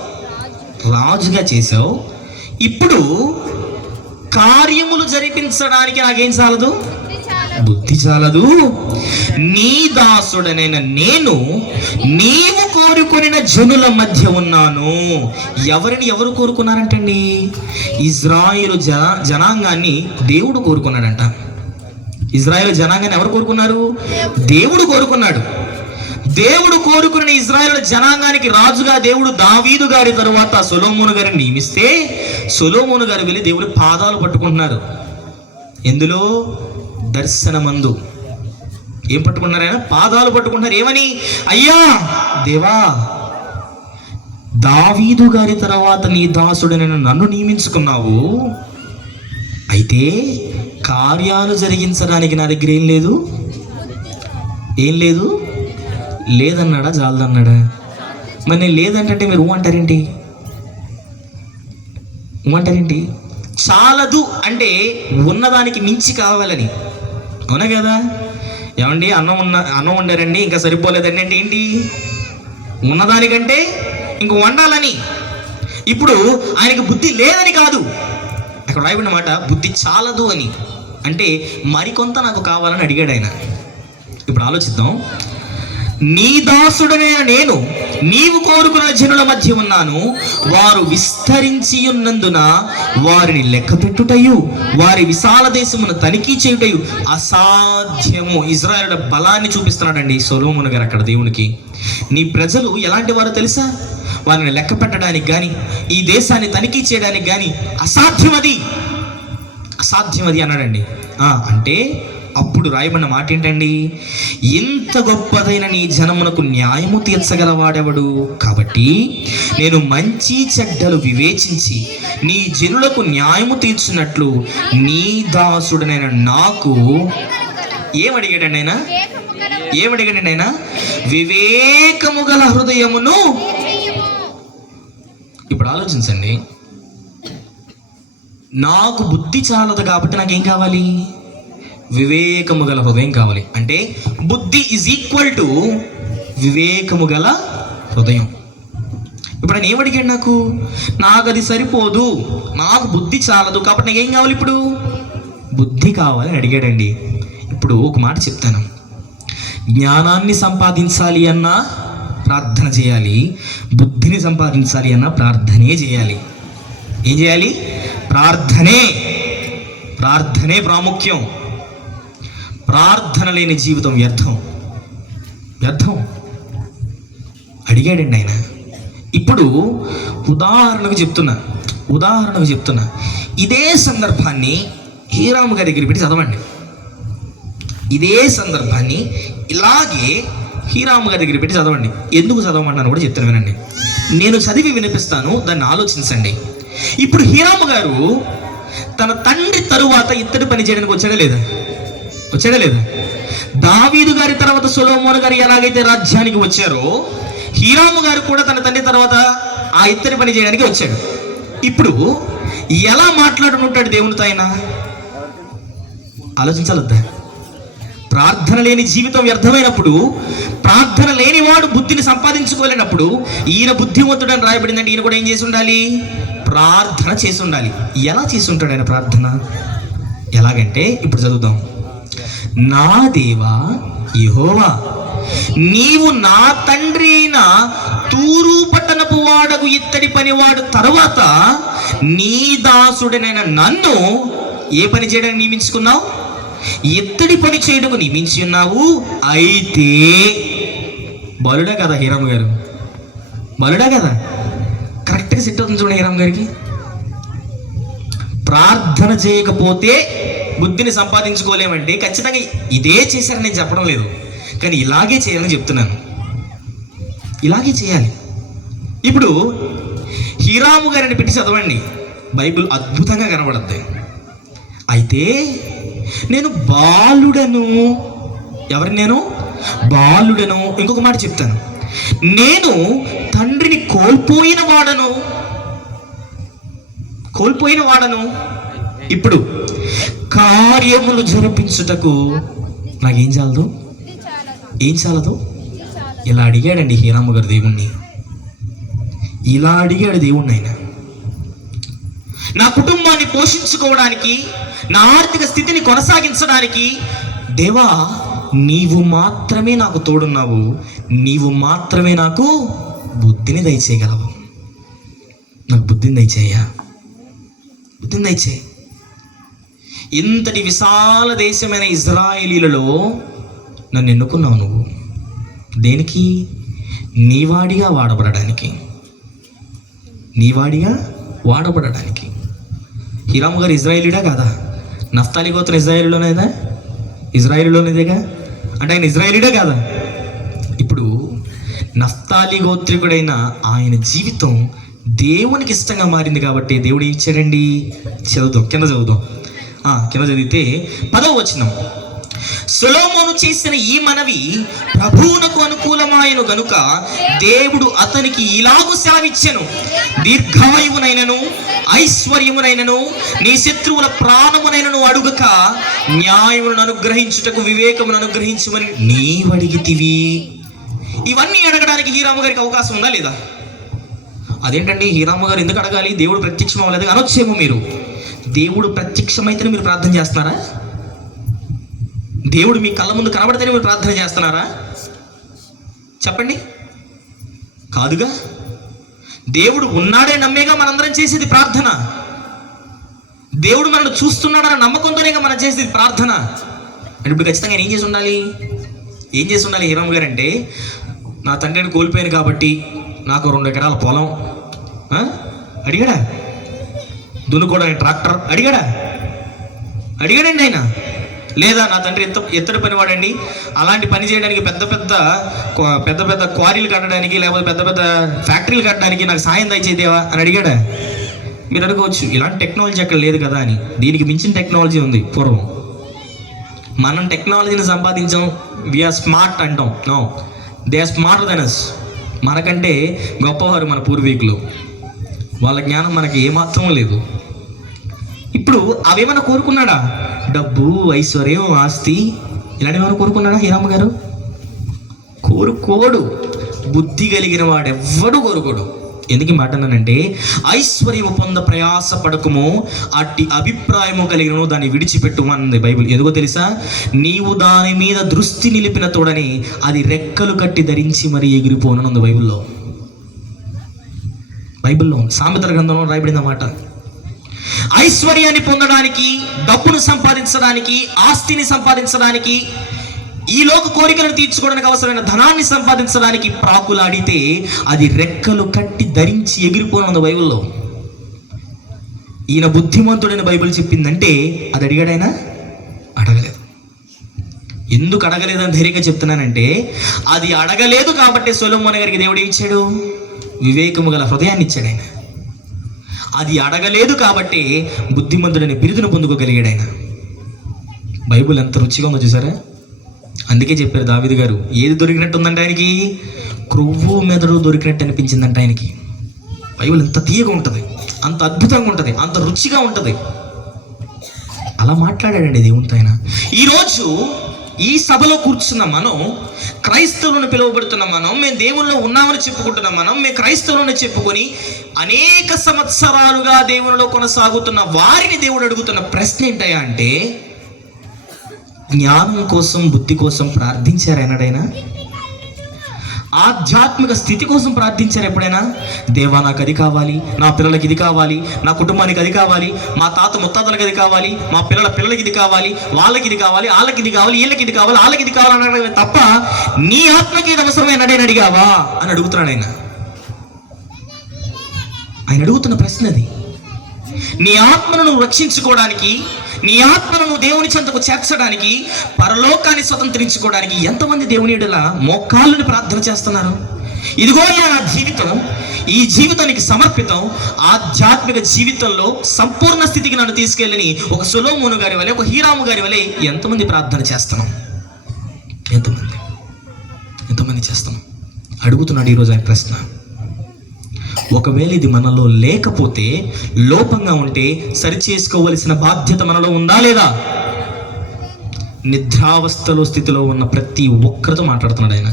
రాజుగా చేశావు. ఇప్పుడు కార్యములు జరిపించడానికి నాకేం చాలదు? బుద్ధి చాలదు, నీ దాసుడనైన నేను నీవు కోరుకొనిన జనుల మధ్య ఉన్నాను. ఎవరిని ఎవరు కోరుకున్నారంటండి? ఇజ్రాయేలు జనాంగాన్ని దేవుడు కోరుకున్నాడంట. ఇజ్రాయేలు జనాంగాన్ని ఎవరు కోరుకున్నారు? దేవుడు కోరుకున్నాడు. దేవుడు కోరుకున్న ఇజ్రాయేలు జనాంగానికి రాజుగా దేవుడు దావీదు గారి తరువాత సొలొమోను గారిని నియమిస్తే సొలొమోను గారు వెళ్ళి దేవుడి పాదాలు పట్టుకుంటున్నారు. ఎందులో? దర్శనమందు. ఏం పట్టుకున్నారు? ఆయన పాదాలు పట్టుకుంటున్నారు. ఏమని? అయ్యా దేవా, దావీదు గారి తర్వాత నీ దాసుడైన నన్ను నియమించుకున్నావు, అయితే కార్యాలు జరిగించడానికి నా దగ్గర ఏం లేదు. ఏం లేదు? లేదన్నాడా? చాలదన్నాడా? మరి నేను లేదంటే మీరు అంటారేంటి? అంటారేంటి? చాలదు అంటే ఉన్నదానికి మించి కావాలని, అవునా కదా? ఏమండి, అన్నం వండారండి, ఇంకా సరిపోలేదండి అంటే ఏంటి? ఉన్నదానికంటే ఇంక వండాలని. ఇప్పుడు ఆయనకి బుద్ధి లేదని కాదు, అక్కడ రాయబడిన మాట బుద్ధి చాలదు అని. అంటే మరికొంత నాకు కావాలని అడిగాడు ఆయన. ఇప్పుడు ఆలోచిద్దాం. నీ దాసుడనే నేను నీవు కోరుకున్న జనుల మధ్య ఉన్నాను, వారు విస్తరించి ఉన్నందున వారిని లెక్క పెట్టుటయు వారి విశాల దేశమును తనిఖీ చేయుటయు అసాధ్యము. ఇజ్రాయేలు బలాన్ని చూపిస్తున్నాడండి సొలొమోను గారు అక్కడ దేవునికి. నీ ప్రజలు ఎలాంటి వారో తెలుసా? వారిని లెక్క పెట్టడానికి కానీ ఈ దేశాన్ని తనిఖీ చేయడానికి కానీ అసాధ్యమది, అసాధ్యమది అన్నాడండి. అంటే అప్పుడు రాయబడిన మాట ఏంటండి? ఇంత గొప్పదైన నీ జనమునకు న్యాయము తీర్చగలవాడెవడు? కాబట్టి నేను మంచి చెడ్డలు వివేచించి నీ జనులకు న్యాయము తీర్చినట్లు నీ దాసుడనైన నాకు ఏమడిగాడండి ఆయన? ఏమడిగాడండి ఆయన? వివేకము గల హృదయమును. ఇప్పుడు ఆలోచించండి. నాకు బుద్ధి చాలదు కాబట్టి నాకేం కావాలి? వివేకము గల హృదయం కావాలి. అంటే బుద్ధి ఈజ్ ఈక్వల్ టు వివేకము గల హృదయం. ఇప్పుడు ఆయన ఏమడిగాడు? నాకు అది సరిపోదు, నాకు బుద్ధి చాలదు కాబట్టి నాకు ఏం కావాలి? ఇప్పుడు బుద్ధి కావాలని అడిగాడండి. ఇప్పుడు ఒక మాట చెప్తాను. జ్ఞానాన్ని సంపాదించాలి అన్నా ప్రార్థన చేయాలి, బుద్ధిని సంపాదించాలి అన్నా ప్రార్థనే చేయాలి. ఏం చేయాలి? ప్రార్థనే. ప్రార్థనే ప్రాముఖ్యం. ప్రార్థన లేని జీవితం వ్యర్థం. వ్యర్థం. అడిగాడండి ఆయన. ఇప్పుడు ఉదాహరణకు చెప్తున్నా, ఇదే సందర్భాన్ని హీరాము గారి దగ్గర పెట్టి చదవండి. ఇదే సందర్భాన్ని ఇలాగే హీరాము గారి దగ్గర పెట్టి చదవండి. ఎందుకు చదవమన్నాను కూడా చెప్తాను, వినండి. నేను చదివి వినిపిస్తాను, దాన్ని ఆలోచించండి. ఇప్పుడు హీరాము గారు తన తండ్రి తరువాత ఇత్తడి పని చేయడానికి వచ్చాడా లేదా? దావీదు గారి తర్వాత సొలొమోను గారు ఎలాగైతే రాజ్యానికి వచ్చారో హీరాము గారు కూడా తన తండ్రి తర్వాత ఆ ఇత్తడి పని చేయడానికి వచ్చాడు. ఇప్పుడు ఎలా మాట్లాడుకుంటాడు దేవునితో ఆయన? ఆలోచించాలొద్దా? ప్రార్థన లేని జీవితం వ్యర్థమైనప్పుడు, ప్రార్థన లేనివాడు బుద్ధిని సంపాదించుకోలేనప్పుడు ఈయన బుద్ధిమంతుడని రాయబడిందంటే ఈయన కూడా ఏం చేసి ఉండాలి? ప్రార్థన చేసి ఉండాలి. ఎలా చేసి ఉంటాడు ఆయన ప్రార్థన? ఎలాగంటే ఇప్పుడు చదువుదాం. నా దేవా యెహోవా, నీవు నా తండ్రి అయిన తూరు పట్టణపు వాడకు ఇత్తడి పనివాడు తర్వాత నీ దాసుడనైన నన్ను ఏ పని చేయడానికి నియమించుకున్నావు? ఇత్తడి పని చేయడానికి నియమించి ఉన్నావు. అయితే బలుడా కదా హీరాము గారు? బలుడా కదా? కరెక్ట్గా సెట్ అవుతుంది చూడండి హీరాము గారికి. ప్రార్థన చేయకపోతే బుద్ధిని సంపాదించుకోలేమంటే ఖచ్చితంగా ఇదే చేశారని నేను చెప్పడం లేదు, కానీ ఇలాగే చేయాలని చెప్తున్నాను. ఇలాగే చేయాలి. ఇప్పుడు హీరాము గారిని పెట్టి చదవండి, బైబిల్ అద్భుతంగా కనబడుద్ది. అయితే నేను బాలుడను. ఎవరిని? నేను బాలుడను. ఇంకొక మాట చెప్తాను, నేను తండ్రిని కోల్పోయిన వాడను. ఇప్పుడు కార్యములు జరిపించుటకు నాకేం చాలదు? ఏం చాలదు? ఇలా అడిగాడండి హీరాము గారు దేవుణ్ణి. ఇలా అడిగాడు దేవుణ్ణి ఆయన. నా కుటుంబాన్ని పోషించుకోవడానికి, నా ఆర్థిక స్థితిని కొనసాగించడానికి దేవా, నీవు మాత్రమే నాకు తోడున్నావు, నీవు మాత్రమే నాకు బుద్ధిని దయచేయగలవు. నాకు బుద్ధిని దయచేయ్యా, బుద్ధిని దయచేయి. ఇంతటి విశాల దేశమైన ఇజ్రాయేలీలలో నన్ను ఎన్నుకున్నావు నువ్వు. దేనికి? నీవాడిగా వాడబడడానికి, నీవాడిగా వాడబడడానికి. హీరాము గారు ఇజ్రాయేలీడా కాదా? నఫ్తాలి గోత్రం ఇజ్రాయేలీలోనేదా? ఇజ్రాయేలీలోనేదేగా. అంటే ఆయన ఇజ్రాయేలీడే కాదా? ఇప్పుడు నఫ్తాలి గోత్రికుడైన ఆయన జీవితం దేవునికి ఇష్టంగా మారింది కాబట్టి దేవుడు ఏం ఇచ్చాడండి? చదువుదాం, కింద చదివితే 10వ వచనం. సొలొమోను చేసిన ఈ మనవి ప్రభువునకు అనుకూలమాయను గనుక దేవుడు అతనికి ఇలాగు సెలవిచ్చెను, దీర్ఘాయువునైనను ఐశ్వర్యమునైనను నీ శత్రువుల ప్రాణమునైనను అడుగక న్యాయమును అనుగ్రహించుటకు వివేకమును అనుగ్రహించమని నీవడిగితివి. ఇవన్నీ అడగడానికి హీరాము గారికి అవకాశం ఉందా లేదా? అదేంటండి హీరాము గారు ఎందుకు అడగాలి? దేవుడు ప్రత్యక్షం అవ్వలేదు అనొచ్చేమో మీరు. దేవుడు ప్రత్యక్షమైతేనే మీరు ప్రార్థన చేస్తున్నారా? దేవుడు మీ కళ్ళ ముందు కనబడితేనే మీరు ప్రార్థన చేస్తున్నారా? చెప్పండి. కాదుగా. దేవుడు ఉన్నాడే నమ్మేగా మనందరం చేసేది ప్రార్థన. దేవుడు మనల్ని చూస్తున్నాడన్న నమ్మకంతోనేగా మనం చేసేది ప్రార్థన. అంటే ఇప్పుడు ఖచ్చితంగా ఏం చేసి ఉండాలి హీరాము గారు అంటే, నా తండ్రిని కోల్పోయాను కాబట్టి నాకు 2 ఎకరాల పొలం అడిగాడా? దున్నుకోవడానికి ట్రాక్టర్ అడిగాడండి ఆయన? లేదా నా తండ్రి ఎత్తడి పనివాడండి, అలాంటి పని చేయడానికి పెద్ద పెద్ద క్వారీలు కట్టడానికి లేకపోతే పెద్ద పెద్ద ఫ్యాక్టరీలు కట్టడానికి నాకు సాయం దయచేదేవా అని అడిగాడా? మీరు అనుకోవచ్చు ఇలాంటి టెక్నాలజీ అక్కడ లేదు కదా అని. దీనికి మించిన టెక్నాలజీ ఉంది. పూర్వం మనం టెక్నాలజీని సంపాదించాం, వీఆర్ స్మార్ట్ అంటాం. No, they are smarter than us. మనకంటే గొప్పవారు మన పూర్వీకులు. వాళ్ళ జ్ఞానం మనకి ఏమాత్రం లేదు. ఇప్పుడు అవేమన్నా కోరుకున్నాడా? డబ్బు, ఐశ్వర్యం, ఆస్తి ఇలాంటివేమైనా కోరుకున్నాడా హీరాము గారు? కోరుకోడు. బుద్ధి కలిగిన వాడెవ్వడు కోరుకోడు. ఎందుకు మాట అన్నానంటే, ఐశ్వర్యము పొంద ప్రయాస పడకము, అట్టి అభిప్రాయము కలిగిన దాన్ని విడిచిపెట్టుమన్నది బైబిల్. ఎందుకో తెలుసా? నీవు దాని మీద దృష్టి నిలిపిన తోడని అది రెక్కలు కట్టి ధరించి మరీ ఎగిరిపోనుంది బైబిల్లో సామెతల గ్రంథంలో రాయబడిన మాట. ఐశ్వర్యాన్ని పొందడానికి, డబ్బును సంపాదించడానికి, ఆస్తిని సంపాదించడానికి, ఈ లోక కోరికలను తీర్చుకోవడానికి అవసరమైన ధనాన్ని సంపాదించడానికి ప్రాకులాడితే అది రెక్కలు కట్టి ధరించి ఎగిరిపోనుంది బైబిల్లో. ఈయన బుద్ధిమంతుడైన బైబిల్ చెప్పిందంటే అది అడిగాడైనా? అడగలేదు. ఎందుకు అడగలేదని ధైర్యంగా చెప్తున్నానంటే, అది అడగలేదు కాబట్టి సొలొమోను గారికి దేవుడు ఇచ్చాడు, వివేకము గల హృదయాన్ని ఇచ్చాడు ఆయన. అది అడగలేదు కాబట్టి బుద్ధిమంతుడైన బిరుదును పొందుకోగలిగాడు ఆయన. బైబిల్ ఎంత రుచిగా ఉందో చూసారా? అందుకే చెప్పారు దావీదు గారు, ఏది దొరికినట్టు ఉందంటే ఆయనకి? క్రొవ్వు మెదడు దొరికినట్టు అనిపించిందంట ఆయనకి. బైబిల్ ఎంత తీయగా ఉంటుంది, అంత అద్భుతంగా ఉంటుంది, అంత రుచిగా ఉంటుంది. అలా మాట్లాడాడండి దేవునితో ఆయన. ఈరోజు ఈ సభలో కూర్చున్న మనం, క్రైస్తవులను పిలువబడుతున్న మనం, మేము దేవుల్లో ఉన్నామని చెప్పుకుంటున్నాం మనం, మేము క్రైస్తవులని చెప్పుకొని అనేక సంవత్సరాలుగా దేవునిలో కొనసాగుతున్న వారిని దేవుడు అడుగుతున్న ప్రశ్న ఏంటయ్యా అంటే, జ్ఞానం కోసం, బుద్ధి కోసం ప్రార్థించారు ఎన్నడైనా? ఆధ్యాత్మిక స్థితి కోసం ప్రార్థించారు ఎప్పుడైనా? దేవా నాకు అది కావాలి, నా పిల్లలకి ఇది కావాలి, నా కుటుంబానికి అది కావాలి, మా తాత ముత్తాతలకు అది కావాలి, మా పిల్లలకి ఇది కావాలి, వాళ్ళకి ఇది కావాలి, వాళ్ళకి ఇది కావాలి, వీళ్ళకి ఇది కావాలి, వాళ్ళకి ఇది కావాలి అనడమే తప్ప నీ ఆత్మకి ఇది అవసరమే ఎన్నడైనా అడిగావా అని అడుగుతున్నాడు ఆయన. ఆయన అడుగుతున్న ప్రశ్న అది. నీ ఆత్మను నువ్వు రక్షించుకోవడానికి, నీ ఆత్మను నువ్వు దేవుని చెంతకు చేర్చడానికి, పరలోకాన్ని స్వతంత్రించుకోవడానికి ఎంతమంది దేవుని ఎడల మోకాళ్ళని ప్రార్థన చేస్తున్నారు? ఇదిగో నా జీవితం, ఈ జీవితానికి సమర్పితం, ఆధ్యాత్మిక జీవితంలో సంపూర్ణ స్థితికి నన్ను తీసుకెళ్ళని ఒక సొలొమోను గారి వలె, ఒక హీరాము గారి వలె ఎంతమంది ప్రార్థన చేస్తున్నాం? ఎంతమంది చేస్తున్నాం? అడుగుతున్నాడు ఈరోజు ఆయన ప్రశ్న. ఒకవేళ ఇది మనలో లేకపోతే, లోపంగా ఉంటే సరిచేసుకోవలసిన బాధ్యత మనలో ఉందా లేదా? నిద్రావస్థలో స్థితిలో ఉన్న ప్రతి ఒక్కరితో మాట్లాడుతున్నాడు ఆయన.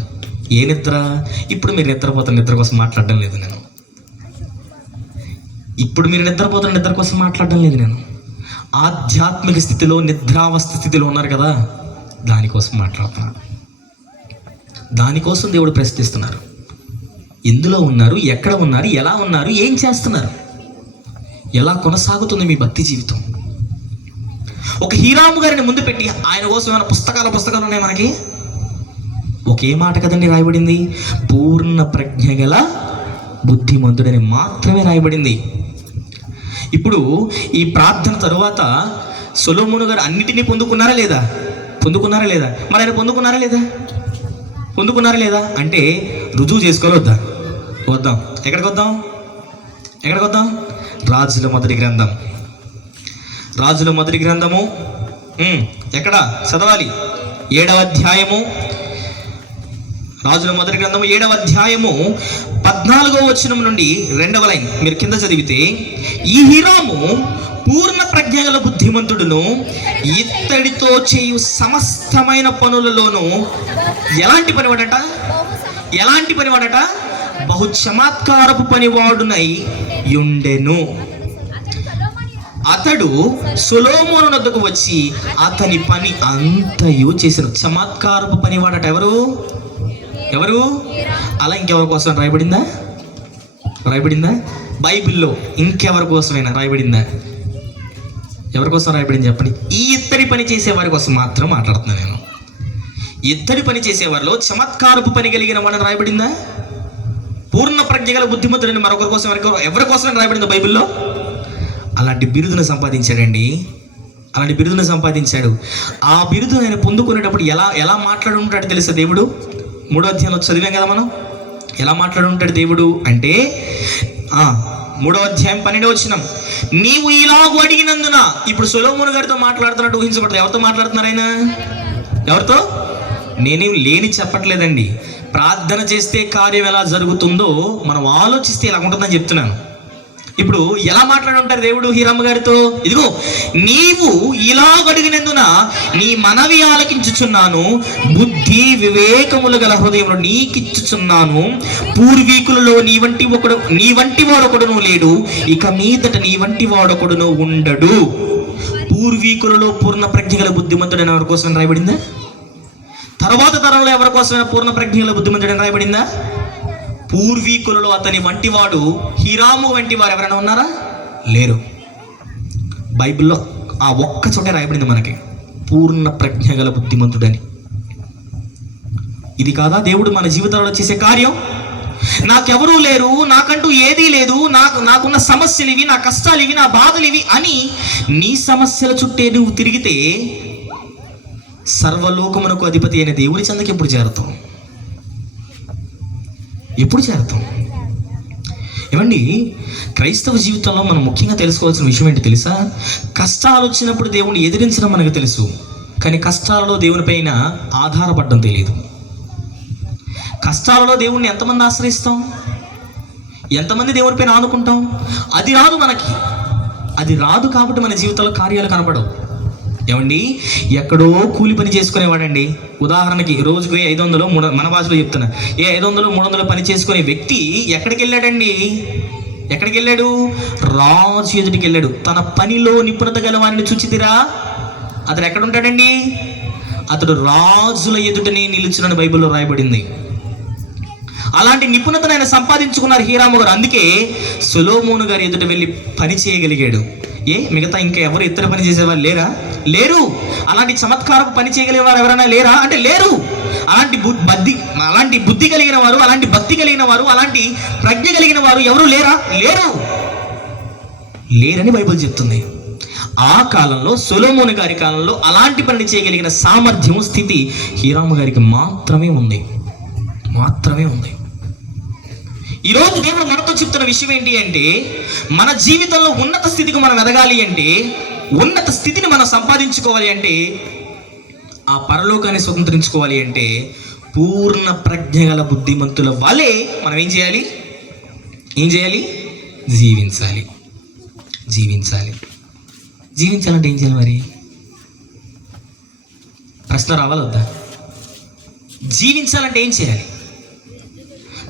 ఏ నిద్ర? ఇప్పుడు మీరు నిద్రపోతున్న నిద్ర కోసం మాట్లాడడం లేదు నేను. ఇప్పుడు మీరు నిద్రపోతున్న నిద్ర కోసం మాట్లాడడం లేదు నేను. ఆధ్యాత్మిక స్థితిలో, నిద్రావస్థ స్థితిలో ఉన్నారు కదా, దానికోసం మాట్లాడుతున్నాను. దానికోసం దేవుడు ప్రశ్నిస్తున్నారు. ఎందులో ఉన్నారు, ఎక్కడ ఉన్నారు, ఎలా ఉన్నారు, ఏం చేస్తున్నారు, ఎలా కొనసాగుతుంది మీ భక్తి జీవితం? ఒక హీరాము గారిని ముందు పెట్టి ఆయన కోసం ఏమైనా పుస్తకాలు ఉన్నాయి మనకి? ఒకే మాట కదండి రాయబడింది, పూర్ణ ప్రజ్ఞ గల బుద్ధిమంతుడని మాత్రమే రాయబడింది. ఇప్పుడు ఈ ప్రార్థన తరువాత సొలొమోను గారు అన్నిటినీ పొందుకున్నారా లేదా? మరి ఆయన పొందుకున్నారా లేదా అంటే రుజువు చేసుకోవాలి వద్దాం. ఎక్కడికి వద్దాం? రాజుల మొదటి గ్రంథము ఎక్కడ చదవాలి? 7వ అధ్యాయము. రాజుల మొదటి గ్రంథము 7వ అధ్యాయము 14వ వచనం నుండి 2వ లైన్ మీరు కింద చదివితే, ఈ హీరాము పూర్ణ ప్రజ్ఞ గల బుద్ధిమంతుడును, ఇత్తడితో చేయు సమస్తమైన పనులలోనూ ఎలాంటి పనివాడట? బహు చమత్కారపు పనివాడునై ఉండెను. అతడు సొలొమోను వద్దకు వచ్చి అతని పని అంతయు చేశాను. చమత్కారపు పనివాడట. ఎవరు? అలా ఇంకెవరి కోసం రాయబడిందా? బైబిల్లో ఇంకెవరి కోసమైనా రాయబడిందా? ఎవరి కోసం రాయబడింది చెప్పండి? ఈ ఇత్తడి పని చేసే వారి కోసం మాత్రం మాట్లాడుతున్నాను నేను. ఇత్తడి పని చేసేవారిలో చమత్కారపు పని కలిగిన వాడిని రాయబడిందా? పూర్ణ ప్రజ్ఞ గల బుద్ధిమంతుడని మరొకరి కోసం ఎవరి కోసం రాయబడిందా బైబిల్లో? అలాంటి బిరుదును సంపాదించాడు. ఆ బిరుదును ఆయన పొందుకునేటప్పుడు ఎలా మాట్లాడి ఉంటాడు తెలుసా దేవుడు? 3వ అధ్యాయంలో చదివాం కదా మనం. ఎలా మాట్లాడి ఉంటాడు దేవుడు అంటే 3వ అధ్యాయం 12వ వచనం, నీవు ఇలాగూ అడిగినందున. ఇప్పుడు సొలొమోను గారితో మాట్లాడుతున్నట్టు ఊహించబడుతుంది. ఎవరితో మాట్లాడుతున్నారు ఆయన? ఎవరితో? నేనేం లేని చెప్పట్లేదండి. ప్రార్థన చేస్తే కార్యం ఎలా జరుగుతుందో మనం ఆలోచిస్తే ఎలా ఉంటుందని చెప్తున్నాను. ఇప్పుడు ఎలా మాట్లాడి ఉంటారు దేవుడు హీరమ్మ గారితో? ఇదిగో, నీవు ఇలా అడిగినందున నీ మనవి ఆలకించుచున్నాను, బుద్ధి వివేకములు గల హృదయంలో నీకిచ్చుచున్నాను. పూర్వీకులలో నీ వంటి వాడొకడును లేడు, ఇక మీదట నీ వంటి వాడొకడును ఉండడు. పూర్వీకులలో పూర్ణ ప్రజ్ఞ గల బుద్ధిమంతుడైన ఎవరి కోసం రాయబడిందా? తర్వాత తరంలో ఎవరి కోసమైనా పూర్ణ ప్రజ్ఞ గల బుద్ధిమంతుడని రాయబడిందా? పూర్వీకులలో అతని వంటివాడు, హీరాము వంటి వారు ఎవరైనా ఉన్నారా? లేరు. బైబిల్లో ఆ ఒక్క చోటే రాయబడింది మనకి, పూర్ణ ప్రజ్ఞ గల బుద్ధిమంతుడని. ఇది కాదా దేవుడు మన జీవితాలలో చేసే కార్యం? నాకెవరూ లేరు, నాకంటూ ఏదీ లేదు, నాకున్న సమస్యలు ఇవి, నా కష్టాలు ఇవి, నా బాధలు ఇవి అని నీ సమస్యల చుట్టే నువ్వు తిరిగితే సర్వలోకమునకు అధిపతి అయిన దేవుని చెందకి ఎప్పుడు చేరతాం? ఏమండి, క్రైస్తవ జీవితంలో మనం ముఖ్యంగా తెలుసుకోవాల్సిన విషయం ఏంటి తెలుసా? కష్టాలు వచ్చినప్పుడు దేవుణ్ణి ఎదిరించడం మనకు తెలుసు, కానీ కష్టాలలో దేవుని పైన ఆధారపడడం తెలియదు. కష్టాలలో దేవుణ్ణి ఎంతమంది ఆశ్రయిస్తాం? ఎంతమంది దేవుని పైన ఆనుకుంటాం? అది రాదు కాబట్టి మన జీవితంలో కార్యాలు కనపడవు. ఏమండి, ఎక్కడో కూలి పని చేసుకునేవాడండి. ఉదాహరణకి రోజుకు 500 మన భాషలో చెప్తున్నా, 500 300 పని చేసుకునే వ్యక్తి ఎక్కడికి వెళ్ళాడు? రాజు ఎదుటికి వెళ్ళాడు. తన పనిలో నిపుణత గల వారిని చూచితిరా? అతడు ఎక్కడ ఉంటాడండి? అతడు రాజుల ఎదుటనే నిలుచునని బైబిల్లో రాయబడింది. అలాంటి నిపుణతను ఆయన సంపాదించుకున్నారు హీరాము గారు. అందుకే సొలొమోను గారి ఎదుట వెళ్ళి పని చేయగలిగాడు. మిగతా ఇంకా ఎవరు ఇతర పని చేసేవారు లేరు. అలాంటి చమత్కారపు పని చేయగలిగేవారు ఎవరైనా లేరా అంటే లేరు. అలాంటి బుద్ధి కలిగిన వారు, అలాంటి భక్తి కలిగిన వారు, అలాంటి ప్రజ్ఞ కలిగిన వారు ఎవరు లేరని బైబిల్ చెప్తుంది. ఆ కాలంలో సొలొమోను గారి కాలంలో అలాంటి పని చేయగలిగిన సామర్థ్యం, స్థితి హీరాము గారికి మాత్రమే ఉంది. ఈరోజు దేవుడు మనతో చెప్తున్న విషయం ఏంటి అంటే, మన జీవితంలో ఉన్నత స్థితికి మనం ఎదగాలి అంటే, ఉన్నత స్థితిని మనం సంపాదించుకోవాలి అంటే, ఆ పరలోకాన్ని స్వతంత్రించుకోవాలి అంటే, పూర్ణ ప్రజ్ఞ గల బుద్ధిమంతుల వలె మనం ఏం చేయాలి? జీవించాలి. జీవించాలంటే ఏం చేయాలి మరి? ప్రశ్న రావాలి వద్దా? జీవించాలంటే ఏం చేయాలి?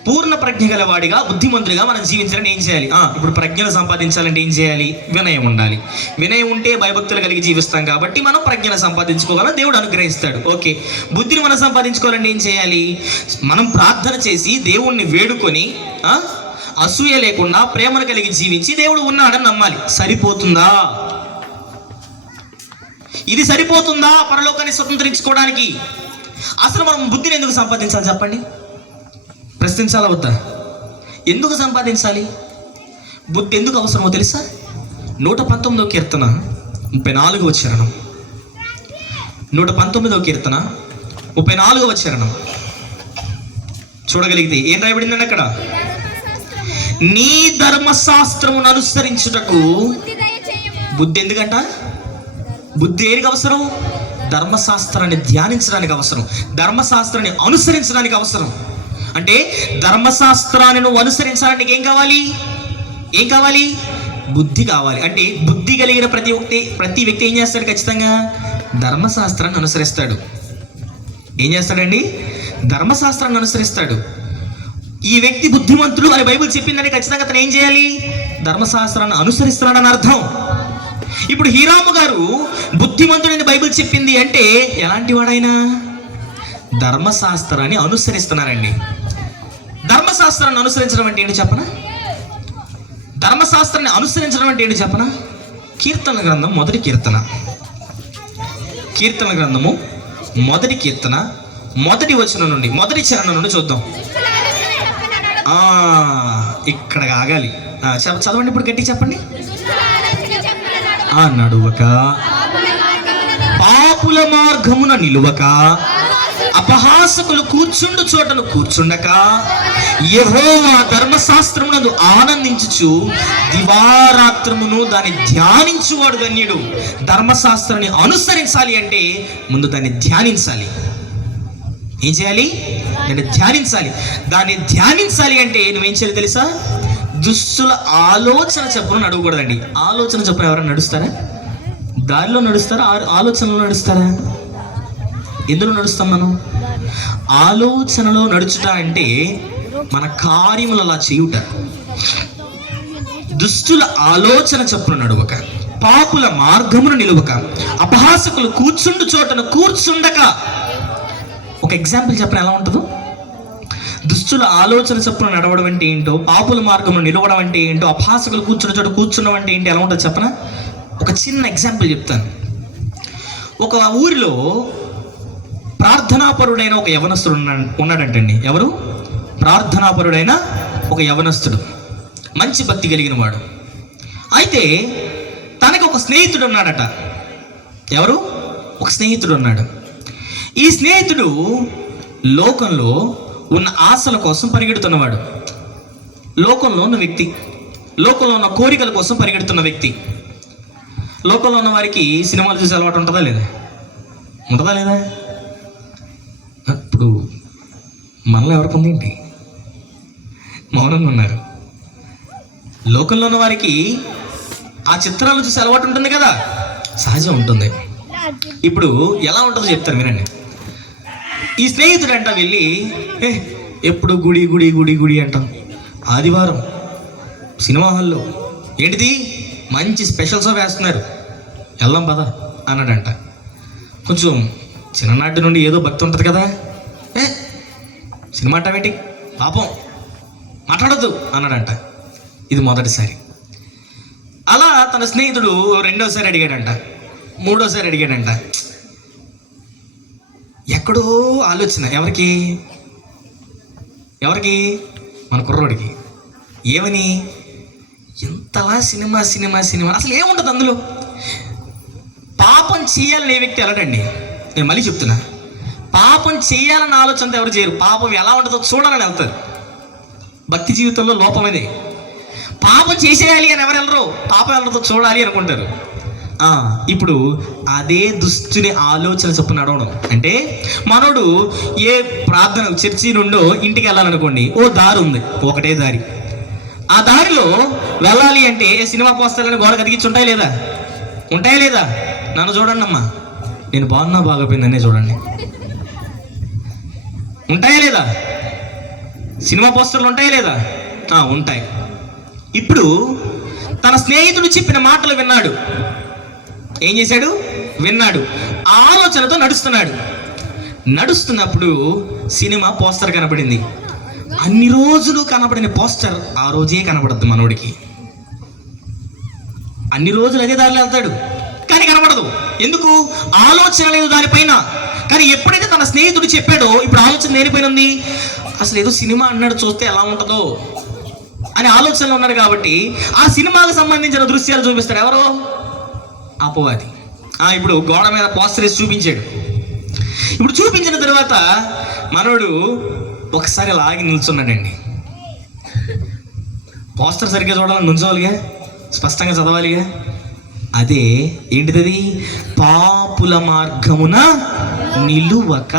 పూర్ణ ప్రజ్ఞ గలవాడిగా, బుద్ధిమంతుడిగా మనం జీవించాలని ఏం చేయాలి? ఇప్పుడు ప్రజ్ఞను సంపాదించాలంటే ఏం చేయాలి? వినయం ఉండాలి. వినయం ఉంటే భయభక్తులు కలిగి జీవిస్తాం కాబట్టి మనం ప్రజ్ఞను సంపాదించుకోగలం, దేవుడు అనుగ్రహిస్తాడు. ఓకే, బుద్ధిని మనం సంపాదించుకోవాలంటే ఏం చేయాలి? మనం ప్రార్థన చేసి దేవుణ్ణి వేడుకొని అసూయ లేకుండా ప్రేమను కలిగి జీవించి దేవుడు ఉన్నాడని నమ్మాలి. సరిపోతుందా? ఇది సరిపోతుందా పరలోకాన్ని స్వతంత్రించుకోవడానికి? అసలు మనం బుద్ధిని ఎందుకు సంపాదించాలి చెప్పండి? ప్రశ్నించాలా వద్దా? ఎందుకు సంపాదించాలి? బుద్ధి ఎందుకు అవసరమో తెలుసా? 119వ కీర్తన 34వ చరణం. 119వ కీర్తన 34వ చరణం చూడగలిగితే ఏం రాయబడిందండి అక్కడ? నీ ధర్మశాస్త్రమును అనుసరించుటకు బుద్ధి ఎందుకంట? బుద్ధి ఏడికి అవసరం? ధర్మశాస్త్రాన్ని ధ్యానించడానికి అవసరం, ధర్మశాస్త్రాన్ని అనుసరించడానికి అవసరం. అంటే ధర్మశాస్త్రాన్ని నువ్వు అనుసరించాలంటే ఏం కావాలి? ఏం కావాలి? బుద్ధి కావాలి. అంటే బుద్ధి కలిగిన ప్రతి వ్యక్తి ఏం చేస్తాడు? ఖచ్చితంగా ధర్మశాస్త్రాన్ని అనుసరిస్తాడు. ఏం చేస్తాడండి? ధర్మశాస్త్రాన్ని అనుసరిస్తాడు. ఈ వ్యక్తి బుద్ధిమంతుడు అని బైబిల్ చెప్పిందని ఖచ్చితంగా అతను ఏం చేయాలి? ధర్మశాస్త్రాన్ని అనుసరిస్తున్నాడని అర్థం. ఇప్పుడు హీరాము గారు బుద్ధిమంతుడని బైబిల్ చెప్పింది అంటే ఎలాంటి వాడైనా ధర్మశాస్త్రాన్ని అనుసరిస్తున్నారండి. ధర్మశాస్త్రాన్ని అనుసరించడం అంటే ఏంటి చెప్పనా? ధర్మశాస్త్రాన్ని అనుసరించడం అంటే ఏంటి చెప్పనా? కీర్తన గ్రంథం మొదటి కీర్తన, కీర్తన గ్రంథము మొదటి కీర్తన మొదటి వచనం నుండి, మొదటి చరణం నుండి చూద్దాం. ఇక్కడ ఆగాలి. చదవండి ఇప్పుడు, గట్టి చెప్పండి. నడువక, పాపుల మార్గమున నిలువక, అపహాసకులు కూర్చుండు చోటను కూర్చుండక, యెహోవా ధర్మశాస్త్రమునందు ఆనందించుచు దివారాత్రమును దాన్ని ధ్యానించువాడు ధన్యుడు. ధర్మశాస్త్రాన్ని అనుసరించాలి అంటే ముందు దాన్ని ధ్యానించాలి. ఏం చేయాలి? దాన్ని ధ్యానించాలి. దాన్ని ధ్యానించాలి అంటే నువ్వేం చేయాలి తెలుసా? దుష్టుల ఆలోచన చెప్పును నడవకూడదండి. ఆలోచన చెప్పున ఎవరైనా నడుస్తారా? దారిలో నడుస్తారా? ఆలోచనలో నడుస్తారా? ఎందులో నడుస్తాం మనం? ఆలోచనలో నడుచుట అంటే మన కార్యములు అలా చేయుట. దుష్టుల ఆలోచన చెప్పున నడువక, పాపుల మార్గమును నిలువక, అపహాసకులు కూర్చుండు చోటను కూర్చుండక. ఒక ఎగ్జాంపుల్ చెప్పిన ఎలా ఉంటుందో? దుష్టుల ఆలోచన చప్పున నడవడం అంటే ఏంటో, పాపుల మార్గంలో నిలవడం అంటే ఏంటో, అపహాసకులు కూర్చున్న చోట కూర్చున్నడం అంటే ఏంటి, ఎలా ఉంటుంది చెప్పనా? ఒక చిన్న ఎగ్జాంపుల్ చెప్తాను. ఒక ఊరిలో ప్రార్థనాపరుడైన ఒక యవనస్తుడు ఉన్నాడంటండి. ఎవరు? ప్రార్థనాపరుడైన ఒక యవనస్తుడు, మంచి భక్తి కలిగిన వాడు. అయితే తనకు ఒక స్నేహితుడు ఉన్నాడట. ఎవరు? ఒక స్నేహితుడు ఉన్నాడు. ఈ స్నేహితుడు లోకంలో ఉన్న ఆశల కోసం పరిగెడుతున్నవాడు. లోకంలో ఉన్న వ్యక్తి, లోకంలో ఉన్న కోరికల కోసం పరిగెడుతున్న వ్యక్తి. లోకంలో ఉన్న వారికి సినిమాలు చూసే అలవాటు ఉంటుందా లేదా? ఉంటుందా లేదా? ఇప్పుడు మనలో ఎవరికి ఉంది ఏంటి? మౌనంగా ఉన్నారు. లోకంలో ఉన్న వారికి ఆ చిత్రాలు చూసే అలవాటు ఉంటుంది కదా, సహజం ఉంటుంది. ఇప్పుడు ఎలా ఉంటుందో చెప్తారు వినండి. ఈ స్నేహితుడు అంట వెళ్ళి, ఎప్పుడు గుడి గుడి గుడి గుడి అంటాం. ఆదివారం సినిమా హాల్లో ఏంటిది మంచి స్పెషల్ షో వేస్తున్నారు, వెళ్దాం పదా అన్నాడంట. కొంచెం చిన్ననాటి నుండి ఏదో భక్తి ఉంటుంది కదా, సినిమా అంటావేంటి పాపం మాట్లాడద్దు అన్నాడంట. ఇది మొదటిసారి. అలా తన స్నేహితుడు రెండోసారి అడిగాడంట, మూడోసారి అడిగాడంట. ఎక్కడో ఆలోచన. ఎవరికి? ఎవరికి? మన కుర్రోడికి. ఏమని? ఎంతలా సినిమా సినిమా సినిమా, అసలు ఏముంటుంది అందులో? పాపం చేయాలని ఏ వ్యక్తి వెళ్ళడండి. నేను మళ్ళీ చెప్తున్నా, పాపం చేయాలన్న ఆలోచనతో ఎవరు చేయరు. పాపం ఎలా ఉంటుందో చూడాలని వెళ్తారు. భక్తి జీవితంలో లోపం ఇది. పాపం చేసేయాలి అని ఎవరు వెళ్ళరు, పాపం ఎవరితో చూడాలి అనుకుంటారు. ఇప్పుడు అదే దుష్టుని ఆలోచన చొప్పున నడవడం అంటే, మనోడు ఏ ప్రార్థన చర్చి నుండో ఇంటికి వెళ్ళాలనుకోండి, ఓ దారి ఉంది, ఒకటే దారి. ఆ దారిలో వెళ్ళాలి అంటే సినిమా పోస్టర్లని గోడ కతికించి ఉంటాయి లేదా? ఉంటాయా లేదా? నన్ను చూడండి అమ్మా, నేను బాగున్నా బాగపోయిందనే చూడండి. ఉంటాయా లేదా? సినిమా పోస్టర్లు ఉంటాయా లేదా? ఉంటాయి. ఇప్పుడు తన స్నేహితుడు చెప్పిన మాటలు విన్నాడు. ఏం చేశాడు? విన్నాడు. ఆ ఆలోచనతో నడుస్తున్నప్పుడు సినిమా పోస్టర్ కనపడింది. అన్ని రోజులు కనపడిన పోస్టర్ ఆ రోజే కనపడద్దు మనోడికి. అన్ని రోజులు అదే దారిలో వెళ్తాడు కానీ కనపడదు. ఎందుకు? ఆలోచన లేదు దానిపైన. కానీ ఎప్పుడైతే తన స్నేహితుడు చెప్పాడో ఇప్పుడు ఆలోచన దేనిపైన ఉంది? అసలు ఏదో సినిమా అన్నాడు, చూస్తే ఎలా ఉంటుందో అని ఆలోచనలో ఉన్నాడు. కాబట్టి ఆ సినిమాకు సంబంధించిన దృశ్యాలు చూపిస్తాడు ఎవరు? అపవాది. ఇప్పుడు గోడ మీద పోస్టర్ వేసి చూపించాడు. ఇప్పుడు చూపించిన తర్వాత మనోడు ఒకసారి లాగి నిల్చున్నాడండి. పోస్టర్ సరిగ్గా చూడాలని నుంచోవాలిగా, స్పష్టంగా చదవాలిగా. అదే ఏంటిది? పాపుల మార్గమున నిలువక.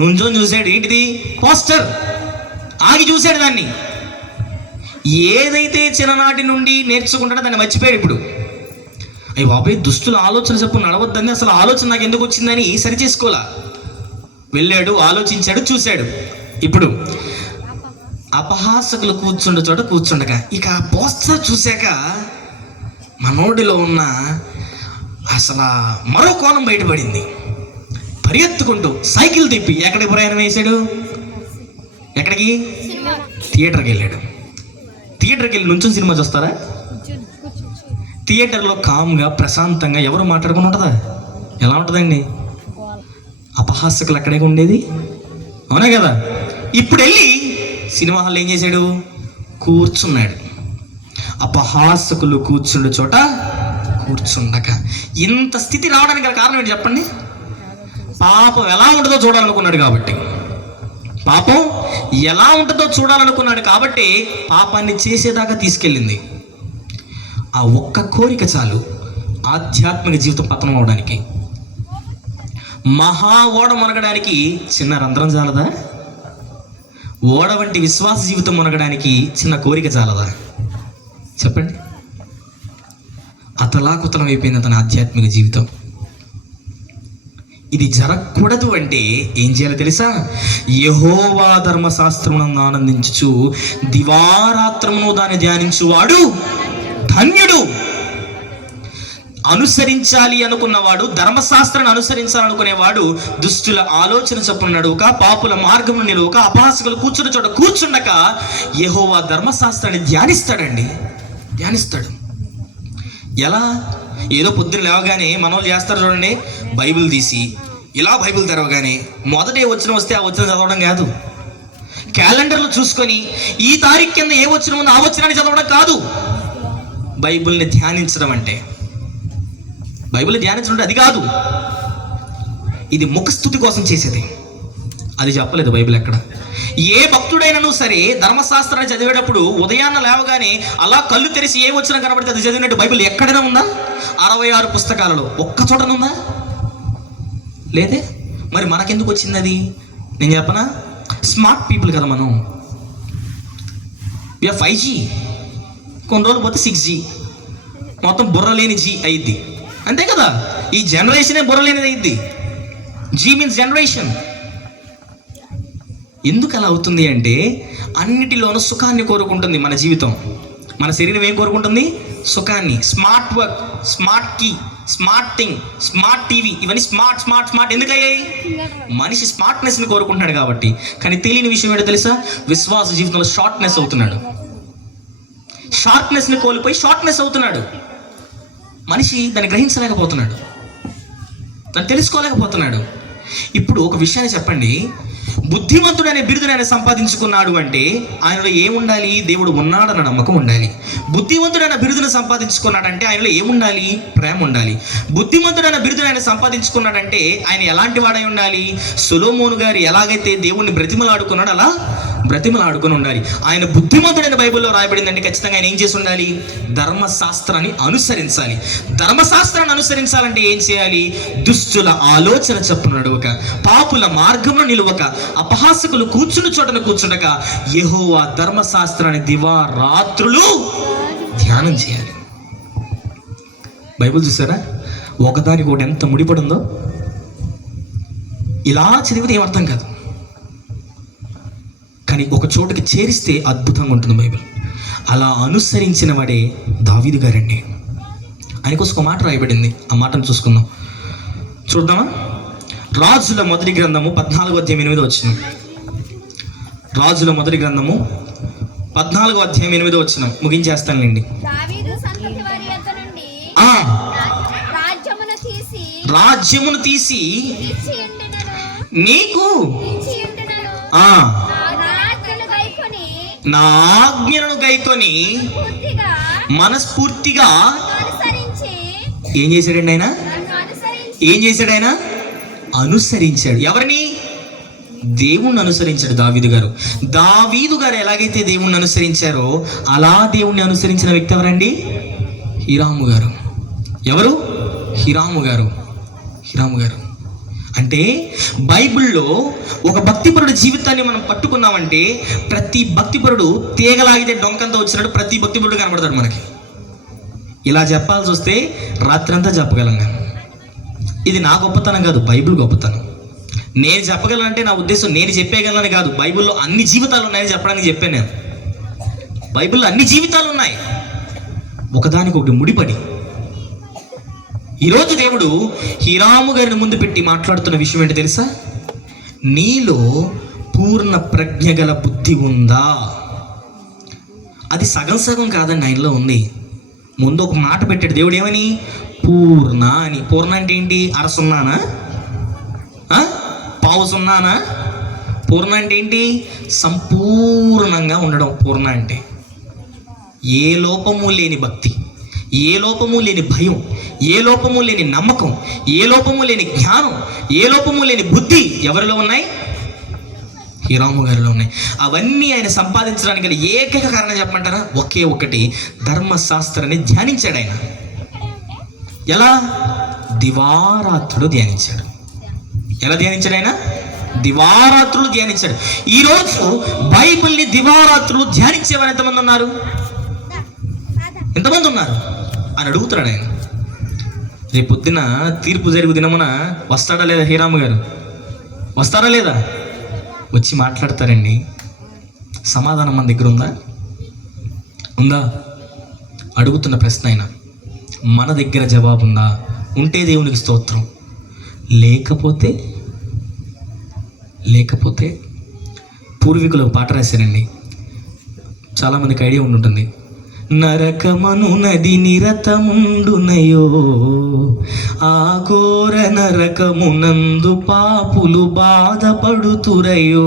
నుంచొని చూశాడు. ఏంటిది? పోస్టర్. ఆగి చూశాడు దాన్ని. ఏదైతే చిన్ననాటి నుండి నేర్చుకుంటాడో దాన్ని మర్చిపోయాడు. ఇప్పుడు అయ్యి బాబాయ్, దుస్తుల ఆలోచన చెప్పు నడవద్దని అసలు ఆలోచన నాకు ఎందుకు వచ్చిందని సరి చేసుకోలా. వెళ్ళాడు, ఆలోచించాడు, చూశాడు. ఇప్పుడు అపహాసకులు కూర్చుండే చోట కూర్చుండగా ఇక ఆ పోస్టర్ చూశాక మనోడిలో ఉన్న అసలు మరో కోణం బయటపడింది. పరిగెత్తుకుంటూ సైకిల్ తిప్పి ఎక్కడికి ప్రయాణం వేశాడు? ఎక్కడికి? థియేటర్కి వెళ్ళాడు. థియేటర్కి వెళ్ళి నుంచొని సినిమా చూస్తారా? థియేటర్లో కామ్గా ప్రశాంతంగా ఎవరు మాట్లాడుకుని ఉంటుందా? ఎలా ఉంటుందండి? అపహాసకులు అక్కడే ఉండేది, అవునా కదా? ఇప్పుడు వెళ్ళి సినిమా హాల్లో ఏం చేశాడు? కూర్చున్నాడు. అపహాసకులు కూర్చుండే చోట కూర్చుండక. ఇంత స్థితి రావడానికి గల కారణం ఏంటి చెప్పండి? పాపం ఎలా ఉంటుందో చూడాలనుకున్నాడు కాబట్టి. పాపం ఎలా ఉంటుందో చూడాలనుకున్నాడు కాబట్టి పాపాన్ని చేసేదాకా తీసుకెళ్ళింది. ఆ ఒక్క కోరిక చాలు ఆధ్యాత్మిక జీవితం పతనం అవడానికి. మహా ఓడ మునగడానికి చిన్న రంధ్రం చాలదా? ఓడ వంటి విశ్వాస జీవితం మునగడానికి చిన్న కోరిక చాలదా? చెప్పండి. అతలాకుతలం అయిపోయింది తన ఆధ్యాత్మిక జీవితం. ఇది జరగకూడదు అంటే ఏం చేయాలో తెలుసా? యెహోవా ధర్మశాస్త్రమును ఆనందించుచు దివారాత్రమును దాన్ని ధ్యానించువాడు ధన్యుడు. అనుసరించాలి అనుకున్నవాడు, ధర్మశాస్త్రాన్ని అనుసరించాలనుకునేవాడు దుష్టుల ఆలోచన చొప్పున నడువక, పాపుల మార్గమును నిలువక, అపహాసకులు కూర్చున్న చోట కూర్చుండక యెహోవా ధర్మశాస్త్రాన్ని ధ్యానిస్తాడు. ఎలా? ఏదో పొద్దున లేవగానే మనోళ్ళు చేస్తారు చూడండి, బైబిల్ తీసి ఇలా బైబిల్ తెరవగానే మొదట ఏ వచనం వస్తే ఆ వచనం చదవడం కాదు. క్యాలెండర్లు చూసుకొని ఈ తారీఖు కింద ఏ వచనం ఉందో ఆ వచనాన్ని చదవడం కాదు. బైబిల్ని ధ్యానించడం అంటే అది కాదు. ఇది ముఖస్థుతి కోసం చేసేది. అది చెప్పలేదు బైబిల్ ఎక్కడ. ఏ భక్తుడైనా సరే ధర్మశాస్త్రాన్ని చదివేటప్పుడు ఉదయాన్న లేవగానే అలా కళ్ళు తెరిచి ఏ వచ్చినా కనబడితే అది చదివినట్టు బైబిల్ ఎక్కడైనా ఉందా? 66 పుస్తకాలలో ఒక్క చోటనుందా? లేదే. మరి మనకెందుకు వచ్చింది అది? నేను చెప్పనా? స్మార్ట్ పీపుల్ కదా మనం. 5G, కొన్ని రోజులు పోతే 6G, మొత్తం బుర్రలేని G అయింది. అంతే కదా? ఈ జనరేషనే బుర్రలేనిది అయింది. G means generation. ఎందుకు అలా అవుతుంది అంటే అన్నిటిలోనూ సుఖాన్ని కోరుకుంటుంది మన జీవితం. మన శరీరం ఏం కోరుకుంటుంది? సుఖాన్ని. Smart work, smart key, smart thing, smart TV, ఇవన్నీ స్మార్ట్ ఎందుకయ్యాయి? మనిషి స్మార్ట్నెస్ని కోరుకుంటున్నాడు కాబట్టి. కానీ తెలియని విషయం ఏంటో తెలుసా? విశ్వాస జీవితంలో షార్ట్నెస్ అవుతున్నాడు. షార్ప్నెస్ని కోల్పోయి షార్ట్నెస్ అవుతున్నాడు. మనిషి దాన్ని గ్రహించలేకపోతున్నాడు, దాన్ని తెలుసుకోలేకపోతున్నాడు. ఇప్పుడు ఒక విషయాన్ని చెప్పండి. బుద్ధిమంతుడు అనే బిరుదుని ఆయన సంపాదించుకున్నాడు అంటే ఆయనలో ఏముండాలి? దేవుడు ఉన్నాడన్న నమ్మకం ఉండాలి. బుద్ధిమంతుడైన బిరుదును సంపాదించుకున్నాడంటే ఆయనలో ఏముండాలి? ప్రేమ ఉండాలి. బుద్ధిమంతుడైన బిరుదుని ఆయన సంపాదించుకున్నాడంటే ఆయన ఎలాంటి వాడై ఉండాలి? సొలొమోను గారు ఎలాగైతే దేవుణ్ణి బ్రతిమలాడుకున్నాడో అలా బ్రతిమలాడుకుని ఉండాలి. ఆయన బుద్ధిమంతుడైన బైబిల్లో రాయబడిందంటే ఖచ్చితంగా ఆయన ఏం చేసి ఉండాలి? ధర్మశాస్త్రాన్ని అనుసరించాలి. ధర్మశాస్త్రాన్ని అనుసరించాలంటే ఏం చేయాలి? దుష్టుల ఆలోచన చొప్పున నడువక, పాపుల మార్గంలో నిలువక, అపహాసకులు కూర్చుని చోటను కూర్చుండక యెహోవా ధర్మశాస్త్రాన్ని దివారాత్రులు ధ్యానం చేయాలి. బైబిల్ చూసారా? ఒకదానికి ఒకటి ఎంత ముడిపడి ఉందో. ఇలా చదివితే ఏమర్థం కాదు. కానీ ఒక చోటుకి చేరిస్తే అద్భుతంగా ఉంటుంది బైబిల్. అలా అనుసరించిన వాడే దావీదు గారండి. ఆయనకోసం ఒక మాట రాయబడింది, ఆ మాటను చూసుకుందాం. చూద్దామా? రాజుల మొదటి గ్రంథము 14:8. రాజుల మొదటి గ్రంథము 14:8 ముగించేస్తానులేండి. రాజ్యమును తీసి నీకు నా ఆజ్ఞలను గైకొని మనస్ఫూర్తిగా ఏం చేశాడండి ఆయన? ఏం చేశాడు ఆయన? అనుసరించాడు. ఎవరిని? దేవుణ్ణి అనుసరించాడు దావీదు గారు. దావీదు గారు ఎలాగైతే దేవుణ్ణి అనుసరించారో అలా దేవుణ్ణి అనుసరించిన వ్యక్తి ఎవరండి? హీరాము గారు. ఎవరు? హీరాము గారు. హీరాము గారు అంటే బైబిల్లో ఒక భక్తిపరుడు జీవితాన్ని మనం పట్టుకున్నామంటే ప్రతి భక్తిపరుడు తీగలాగితే డొంకంతా వచ్చినట్టు ప్రతి భక్తిపరుడు కనబడతాడు మనకి. ఇలా చెప్పాల్సి వస్తే రాత్రంతా చెప్పగలం. కానీ ఇది నా గొప్పతనం కాదు, బైబిల్ గొప్పతనం. నేను చెప్పగలనంటే నా ఉద్దేశం నేను చెప్పేయగలనని కాదు, బైబిల్లో అన్ని జీవితాలు ఉన్నాయని చెప్పడానికి చెప్పాను నేను. బైబిల్లో అన్ని జీవితాలు ఉన్నాయి, ఒకదానికొకటి ముడిపడి. ఈరోజు దేవుడు హీరాము గారిని ముందు పెట్టి మాట్లాడుతున్న విషయం ఏంటి తెలుసా? నీలో పూర్ణ ప్రజ్ఞ గల బుద్ధి ఉందా? అది సగం సగం కాదండి, ఆయనలో ఉంది. ముందు ఒక మాట పెట్టాడు దేవుడు, ఏమని? పూర్ణ అని. పూర్ణ అంటే ఏంటి? అరసున్నానా? పావు సున్నానా? పూర్ణ అంటే ఏంటి? సంపూర్ణంగా ఉండడం పూర్ణ అంటే. ఏ లోపము లేని భక్తి, ఏ లోపము లేని భయం, ఏ లోపము లేని నమ్మకం, ఏ లోపము లేని జ్ఞానం, ఏ లోపము లేని బుద్ధి ఎవరిలో ఉన్నాయి? హీరాము గారిలో ఉన్నాయి. అవన్నీ ఆయన సంపాదించడానికి గల ఏకైక కారణం చెప్పమంటారా? ఒకే ఒకటి, ధర్మశాస్త్రాన్ని ధ్యానించాడు ఆయన. ఎలా? దివారాత్రులు ధ్యానించాడు. ఎలా ధ్యానించాడు ఆయన? దివారాత్రులు ధ్యానించాడు. ఈరోజు బైబిల్ని దివారాత్రులు ధ్యానించేవారు ఎంతమంది ఉన్నారు? ఎంతమంది ఉన్నారు అని అడుగుతున్నాడు ఆయన. రేపు పొద్దున తీర్పు జరుగు దినమున వస్తాడా లేదా హీరాము గారు? వస్తారా లేదా? వచ్చి మాట్లాడతారండి. సమాధానం మన దగ్గర ఉందా? ఉందా? అడుగుతున్న ప్రశ్న ఆయన. మన దగ్గర జవాబు ఉందా? ఉంటే దేవునికి స్తోత్రం, లేకపోతే పూర్వీకులు పాట రాశారండి, చాలామందికి ఐడియా ఉండుంటుంది. నరకమను నది నిరతముండునయో, ఆ ఘోర నరకమునందు పాపులు బాధపడుతురయో.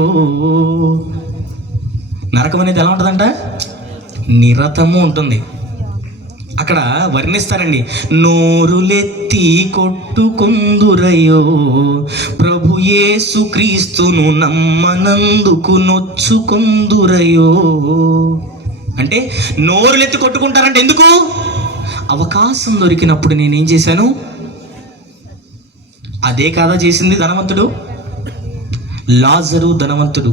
నరకం అనేది ఎలా ఉంటుందంట? నిరతము ఉంటుంది. అక్కడ వర్ణిస్తారండి, నోరులెత్తి కొట్టుకొందురయో, ప్రభు యేసు క్రీస్తును నమ్మనందుకు నొచ్చుకొందురయో. అంటే నోరులెత్తి కొట్టుకుంటారంటే ఎందుకు? అవకాశం దొరికినప్పుడు నేనేం చేశాను? అదే కాదా చేసింది ధనవంతుడు? లాజరు ధనవంతుడు,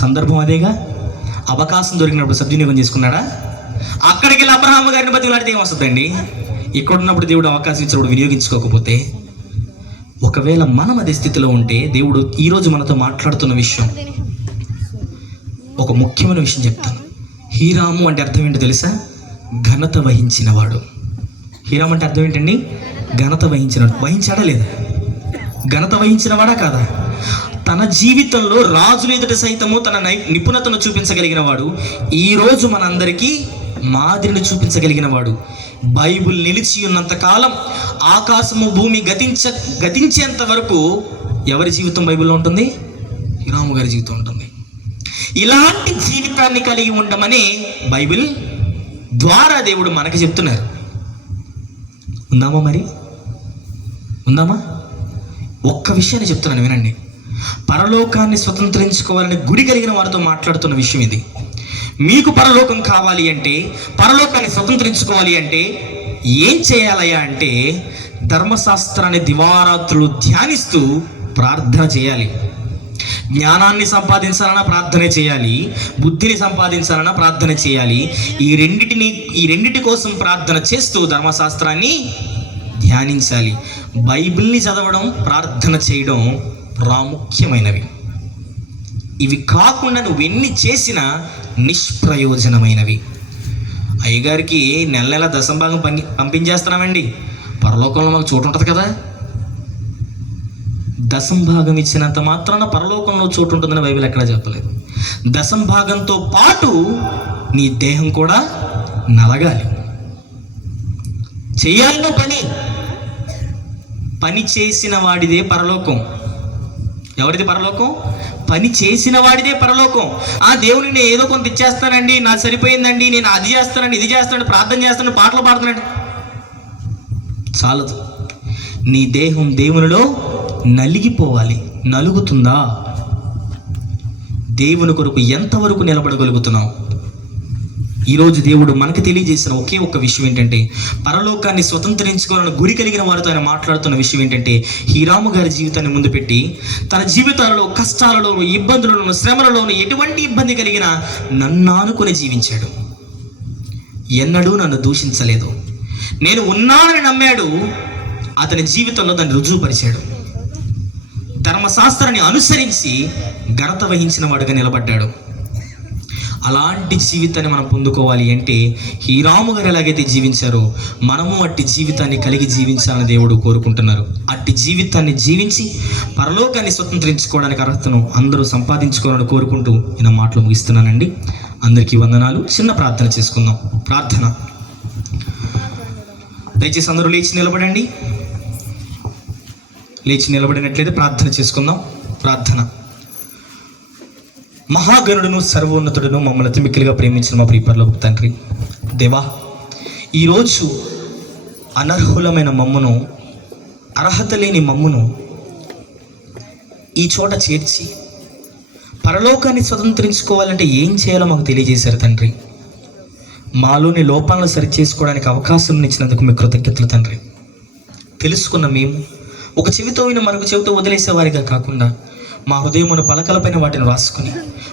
సందర్భం అదేగా. అవకాశం దొరికినప్పుడు సద్వినియోగం చేసుకున్నాడా? అక్కడికి వెళ్ళి అబ్రహాము గారిని బతిలాడితే ఏమొస్తుందండి? ఇక్కడ ఉన్నప్పుడు దేవుడు అవకాశం ఇచ్చినప్పుడు వినియోగించుకోకపోతే, ఒకవేళ మనం అదే స్థితిలో ఉంటే, దేవుడు ఈరోజు మనతో మాట్లాడుతున్న విషయం, ఒక ముఖ్యమైన విషయం చెప్తాను. హీరాము అంటే అర్థం ఏంటో తెలుసా? ఘనత వహించినవాడు. హీరాము అంటే అర్థం ఏంటండి? ఘనత వహించినవాడు. వహించాడా లేదా? ఘనత వహించినవాడా కాదా? తన జీవితంలో రాజుల ఎదుట సైతము తన నిపుణతను చూపించగలిగిన వాడు. ఈరోజు మనందరికీ మాదిరిని చూపించగలిగిన వాడు. బైబిల్ నిలిచి ఉన్నంత కాలం, ఆకాశము భూమి గతించేంత వరకు ఎవరి జీవితం బైబిల్లో ఉంటుంది? హీరాము గారి జీవితం ఉంటుంది. ఇలాంటి జీవితాన్ని కలిగి ఉండమని బైబిల్ ద్వారా దేవుడు మనకి చెప్తున్నారు. ఉందామా? మరి ఉందామా? ఒక్క విషయాన్ని చెప్తున్నాను, వినండి. పరలోకాన్ని స్వతంత్రించుకోవాలని గుడి కలిగిన వారితో మాట్లాడుతున్న విషయం ఇది. మీకు పరలోకం కావాలి అంటే, పరలోకాన్ని స్వతంత్రించుకోవాలి అంటే ఏం చేయాలయ్యా అంటే, ధర్మశాస్త్రాన్ని దివారాత్రులు ధ్యానిస్తూ ప్రార్థన చేయాలి. జ్ఞానాన్ని సంపాదించాలన్నా ప్రార్థన చేయాలి, బుద్ధిని సంపాదించాలన్నా ప్రార్థన చేయాలి. ఈ రెండిటి కోసం ప్రార్థన చేస్తూ ధర్మశాస్త్రాన్ని ధ్యానించాలి. బైబిల్ని చదవడం, ప్రార్థన చేయడం ప్రాముఖ్యమైనవి. ఇవి కాకుండా నువ్వెన్ని చేసినా నిష్ప్రయోజనమైనవి. అయ్యగారికి నెల నెల దశంభాగం పంపించేస్తున్నామండి, పరలోకంలో మాకు చోటు ఉంటుంది కదా. దశంభాగం ఇచ్చినంత మాత్రాన పరలోకంలో చోటు ఉంటుందని బైబిల్ ఎక్కడా చెప్పలేదు. దశంభాగంతో పాటు నీ దేహం కూడా నలగాలి. చేయాలన్న పని చేసిన వాడిదే పరలోకం. ఎవరిది పరలోకం? పని చేసిన వాడిదే పరలోకం. ఆ దేవుని నేను ఏదో కొంత ఇచ్చేస్తానండి, నాకు సరిపోయిందండి, నేను అది చేస్తానండి, ఇది చేస్తాను, ప్రార్థన చేస్తాను, పాటలు పాడుతున్నాడు, చాలదు. నీ దేహం దేవునిలో నలిగిపోవాలి. నలుగుతుందా? దేవుని కొరకు ఎంతవరకు నిలబడగలుగుతున్నావు? ఈరోజు దేవుడు మనకు తెలియజేసిన ఒకే ఒక్క విషయం ఏంటంటే, పరలోకాన్ని స్వతంత్రించుకోవాలని గురి కలిగిన వారితో ఆయన మాట్లాడుతున్న విషయం ఏంటంటే, హీరాము గారి జీవితాన్ని ముందు పెట్టి తన జీవితాలలో కష్టాలలోను, ఇబ్బందులలోను, శ్రమలలోను ఎటువంటి ఇబ్బంది కలిగినా నన్ను ఆనుకొని జీవించాడు. ఎన్నడూ నన్ను దూషించలేదు. నేను ఉన్నానని నమ్మాడు. అతని జీవితంలో దాన్ని రుజువుపరిచాడు. ధర్మశాస్త్రాన్ని అనుసరించి ఘనత వహించిన వాడుగా నిలబడ్డాడు. అలాంటి జీవితాన్ని మనం పొందుకోవాలి అంటే హీరాము గారు ఎలాగైతే జీవించారో మనము అట్టి జీవితాన్ని కలిగి జీవించాలని దేవుడు కోరుకుంటున్నారు. అట్టి జీవితాన్ని జీవించి పరలోకాన్ని స్వతంత్రించుకోవడానికి అర్హతను అందరూ సంపాదించుకోవాలని కోరుకుంటూ నేను మాటలు ముగిస్తున్నానండి. అందరికీ వందనాలు. చిన్న ప్రార్థన చేసుకుందాం. ప్రార్థన. దయచేసి అందరూ లేచి నిలబడండి. లేచి నిలబడినట్లయితే ప్రార్థన చేసుకుందాం. ప్రార్థన. మహాగణుడును సర్వోన్నతుడును మమ్మల్ని అతి మిక్కిలిగా ప్రేమించిన మా ప్రియపరలోకపు తండ్రి దేవా, ఈరోజు అనర్హులమైన మమ్మును, అర్హత లేని మమ్మును ఈ చోట చేర్చి పరలోకాన్ని స్వతంత్రించుకోవాలంటే ఏం చేయాలో మాకు తెలియజేశారు తండ్రి. మాలోని లోపాలను సరిచేసుకోవడానికి అవకాశం ఇచ్చినందుకు మీ కృతజ్ఞతలు తండ్రి. తెలుసుకున్న మేము ఒక చెవితో విని మరొక చెవితో వదిలేసేవారిగా కాకుండా మా హృదయమున పలకలపైన వాటిని రాసుకుని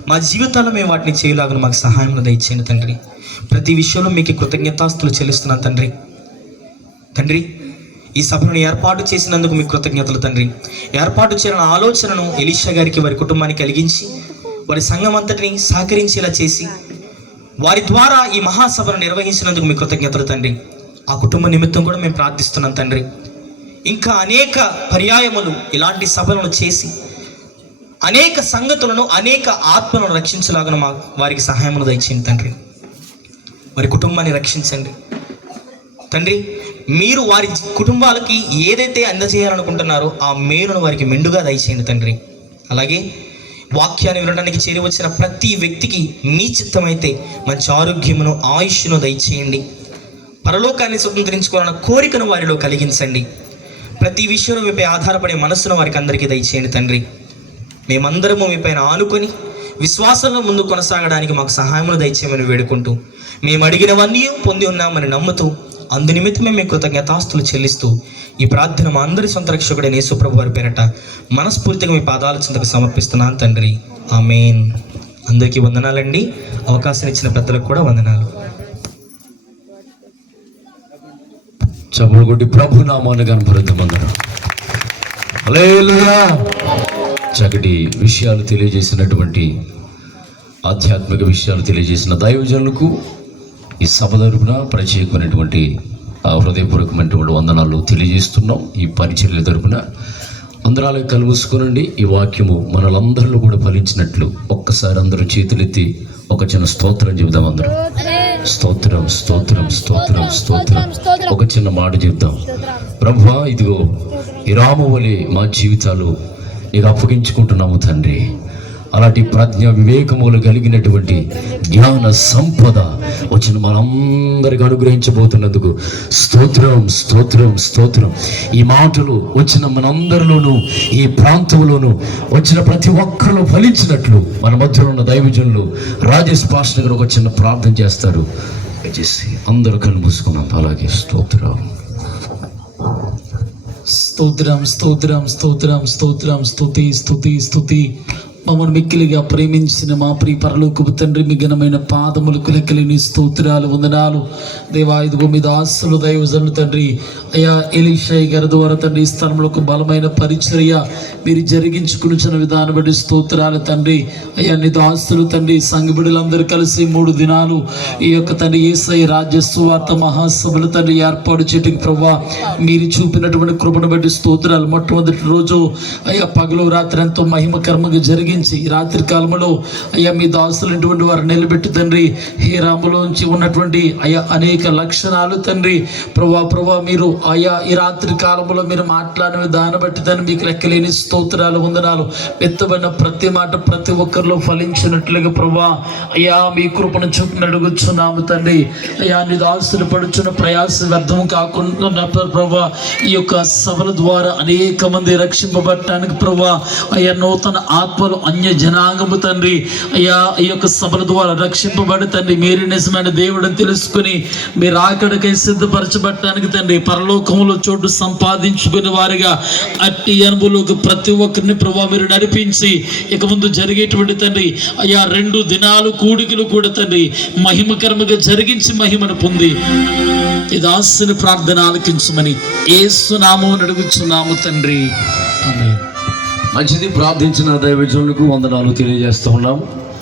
మా జీవితాల్లో మేము వాటిని చేయలాగా మాకు సహాయం దయచేయండి తండ్రి. ప్రతి విషయంలో మీకు కృతజ్ఞతాస్తులు చెల్లిస్తున్నాను తండ్రి. తండ్రి, ఈ సభను ఏర్పాటు చేసినందుకు మీకు కృతజ్ఞతలు తండ్రి. ఏర్పాటు చేయాలన్న ఆలోచనను ఎలీషా గారికి, వారి కుటుంబానికి కలిగించి వారి సంఘం అంతటిని సహకరించేలా చేసి వారి ద్వారా ఈ మహాసభను నిర్వహించినందుకు మీ కృతజ్ఞతలు తండ్రి. ఆ కుటుంబ నిమిత్తం కూడా మేము ప్రార్థిస్తున్నాం తండ్రి. ఇంకా అనేక పర్యాయములు ఇలాంటి సభలను చేసి అనేక సంగతులను, అనేక ఆత్మలను రక్షించలాగా వారికి సహాయమును దయచేయండి తండ్రి. వారి కుటుంబాన్ని రక్షించండి తండ్రి. మీరు వారి కుటుంబాలకి ఏదైతే అందజేయాలనుకుంటున్నారో ఆ మేలును వారికి మెండుగా దయచేయండి తండ్రి. అలాగే వాక్యాన్ని వినడానికి చేరి వచ్చిన ప్రతి వ్యక్తికి మీ చిత్తమైతే మంచి ఆరోగ్యమును, ఆయుష్ను దయచేయండి. పరలోకాన్ని స్వతంత్రించుకోవాలన్న కోరికను వారిలో కలిగించండి. ప్రతి విషయంలో మీపై ఆధారపడే మనస్సును వారికి అందరికీ దయచేయండి తండ్రి. మేమందరము మీపైన ఆనుకొని విశ్వాసంలో ముందు కొనసాగడానికి మాకు సహాయమును దయచేయమని వేడుకుంటూ మేము అడిగినవన్నీ పొంది ఉన్నామని నమ్ముతూ అందునిమిత్తమే మీ కృతజ్ఞతాస్తులు చెల్లిస్తూ ఈ ప్రార్థన మా అందరి సొంత రక్షకుడైన యేసుప్రభు వారి పేరట మనస్ఫూర్తిగా మీ పాదాల చెంతకు సమర్పిస్తున్నాను తండ్రి. ఆమేన్. అందరికీ వందనాలండి. అవకాశం ఇచ్చిన పెద్దలకు కూడా వందనాలు. చముడుగొట్టి ప్రభు నామాన్ని కనపరుద్దామందరం. హల్లెలూయా. చక్కటి విషయాలు తెలియజేసినటువంటి, ఆధ్యాత్మిక విషయాలు తెలియజేసిన దైవజనులకు ఈ సభ తరపున ప్రత్యేకమైనటువంటి హృదయపూర్వకమైనటువంటి వందనాలు తెలియజేస్తున్నాం. ఈ పరిచర్య తరపున అందరాలు కలుగుసుకోనండి. ఈ వాక్యము మనలందరిలో కూడా ఫలించినట్లు ఒక్కసారి అందరూ చేతులెత్తి ఒక చిన్న స్తోత్రం చెబుదాం. అందరూ స్తోత్రం, స్తోత్రం, స్తోత్రం, స్తోత్రం. ఒక చిన్న మాట చెబుదాం. ప్రభువా, ఇదిగో హీరాము వలె మా జీవితాలు నీకు అప్పగించుకుంటున్నాము తండ్రి. అలాంటి ప్రజ్ఞ వివేకములు కలిగినటువంటి జ్ఞాన సంపద వచ్చిన మనందరికి అనుగ్రహించబోతున్నందుకు స్తోత్రం, స్తోత్రం, స్తోత్రం. ఈ మాటలు వచ్చిన మనందరిలోనూ, ఈ ప్రాంతంలోనూ వచ్చిన ప్రతి ఒక్కరిలో ఫలించినట్లు మన మధ్యలో ఉన్న దైవజనులు రాజేష్ పాస్టర్ గారు ఒక చిన్న ప్రార్థన చేస్తారు. దయచేసి అందరూ కళ్ళు మూసుకున్నాం. అలాగే స్తోత్రం, స్తోత్రం, స్తోత్రం, స్తోత్రం, స్తోత్రం, స్తుతి, స్తుతి, స్తుతి. మమ్మల్ని మిక్కిలిగా ప్రేమించిన మా ప్రియ పరలోకపు తండ్రి, మీ ఘనమైన పాదములకు లెక్కలేని స్తోత్రాలు, వందనాలు దేవా. ఇదిగో మీ దాసులు దైవజనులు తండ్రి, అయ్యా ఎలీషాయి గారి ద్వారా తండ్రి ఈ స్థలంలో ఒక బలమైన పరిచర్య మీరు జరిగించుకునిచిన విధానం బట్టి స్తోత్రాలు తండ్రి. అయ్యా నీ దాసులు తండ్రి, సంఘ బిడ్డలందరూ కలిసి 3 దినాలు ఈ యొక్క తండ్రి యేసయ్య రాజ్య సువార్త మహాసభలు తండ్రి ఏర్పాటు చేయడానికి ప్రభువా మీరు చూపినటువంటి కృపను బట్టి స్తోత్రాలు. మొట్టమొదటి రోజు అయ్యా పగలు రాత్రి ఎంతో మహిమకర్మగా జరిగించి ఈ రాత్రి కాలంలో అయ్యా మీ దాసులైనటువంటి వారు నిలబెట్టి తండ్రి హే రాములోంచి ఉన్నటువంటి అయ్యా అనేక లక్షణాలు తండ్రి ప్రభా మీరు అయ్యా ఈ రాత్రి కాలంలో మీరు మాట్లాడిన దాన్ని బట్టి దాన్ని మీకు లెక్కలేని స్తోత్రాలు, వందనాలు. ఎత్తబడిన ప్రతి మాట ప్రతి ఒక్కరిలో ఫలించినట్లుగా ప్రభా అయ్యా మీ కృపను చూపుని అడుగుచున్నాము తండ్రి. అయ్యా నీ దాసులు పడుచున్న ప్రయాస వ్యర్థం కాకుండా ప్రభా ఈ యొక్క సభల ద్వారా అనేక మంది రక్షింపబడటానికి ప్రభా అయ్యా నూతన ఆత్మలు అన్య జనాంగము తండ్రి అయ్యా ఈ యొక్క సభల ద్వారా రక్షింపబడి తండ్రి మీరు నిజమైన దేవుడని తెలుసుకుని మీరు ఆకడికై సిద్ధపరచబడటానికి తండ్రి పరలోకములో చోటు సంపాదించుకునే వారిగా అట్టి అనుభవంలోకి ప్రతి ఒక్కరిని ప్రభా మీరు నడిపించి ఇక ముందు జరిగేటువంటి తండ్రి అయ్యా 2 దినాలు కూడికలు కూడా తండ్రి మహిమకరముగా జరిగించి మహిమను పొంది ఈ దాసుని ప్రార్థన ఆలకించమని యేసు నామమున అడుగుచున్నాము తండ్రి, ఆమేన్. మంచిది. ప్రార్థించిన దైవజనులకు వందనాలు తెలియజేస్తూ ఉన్నాం.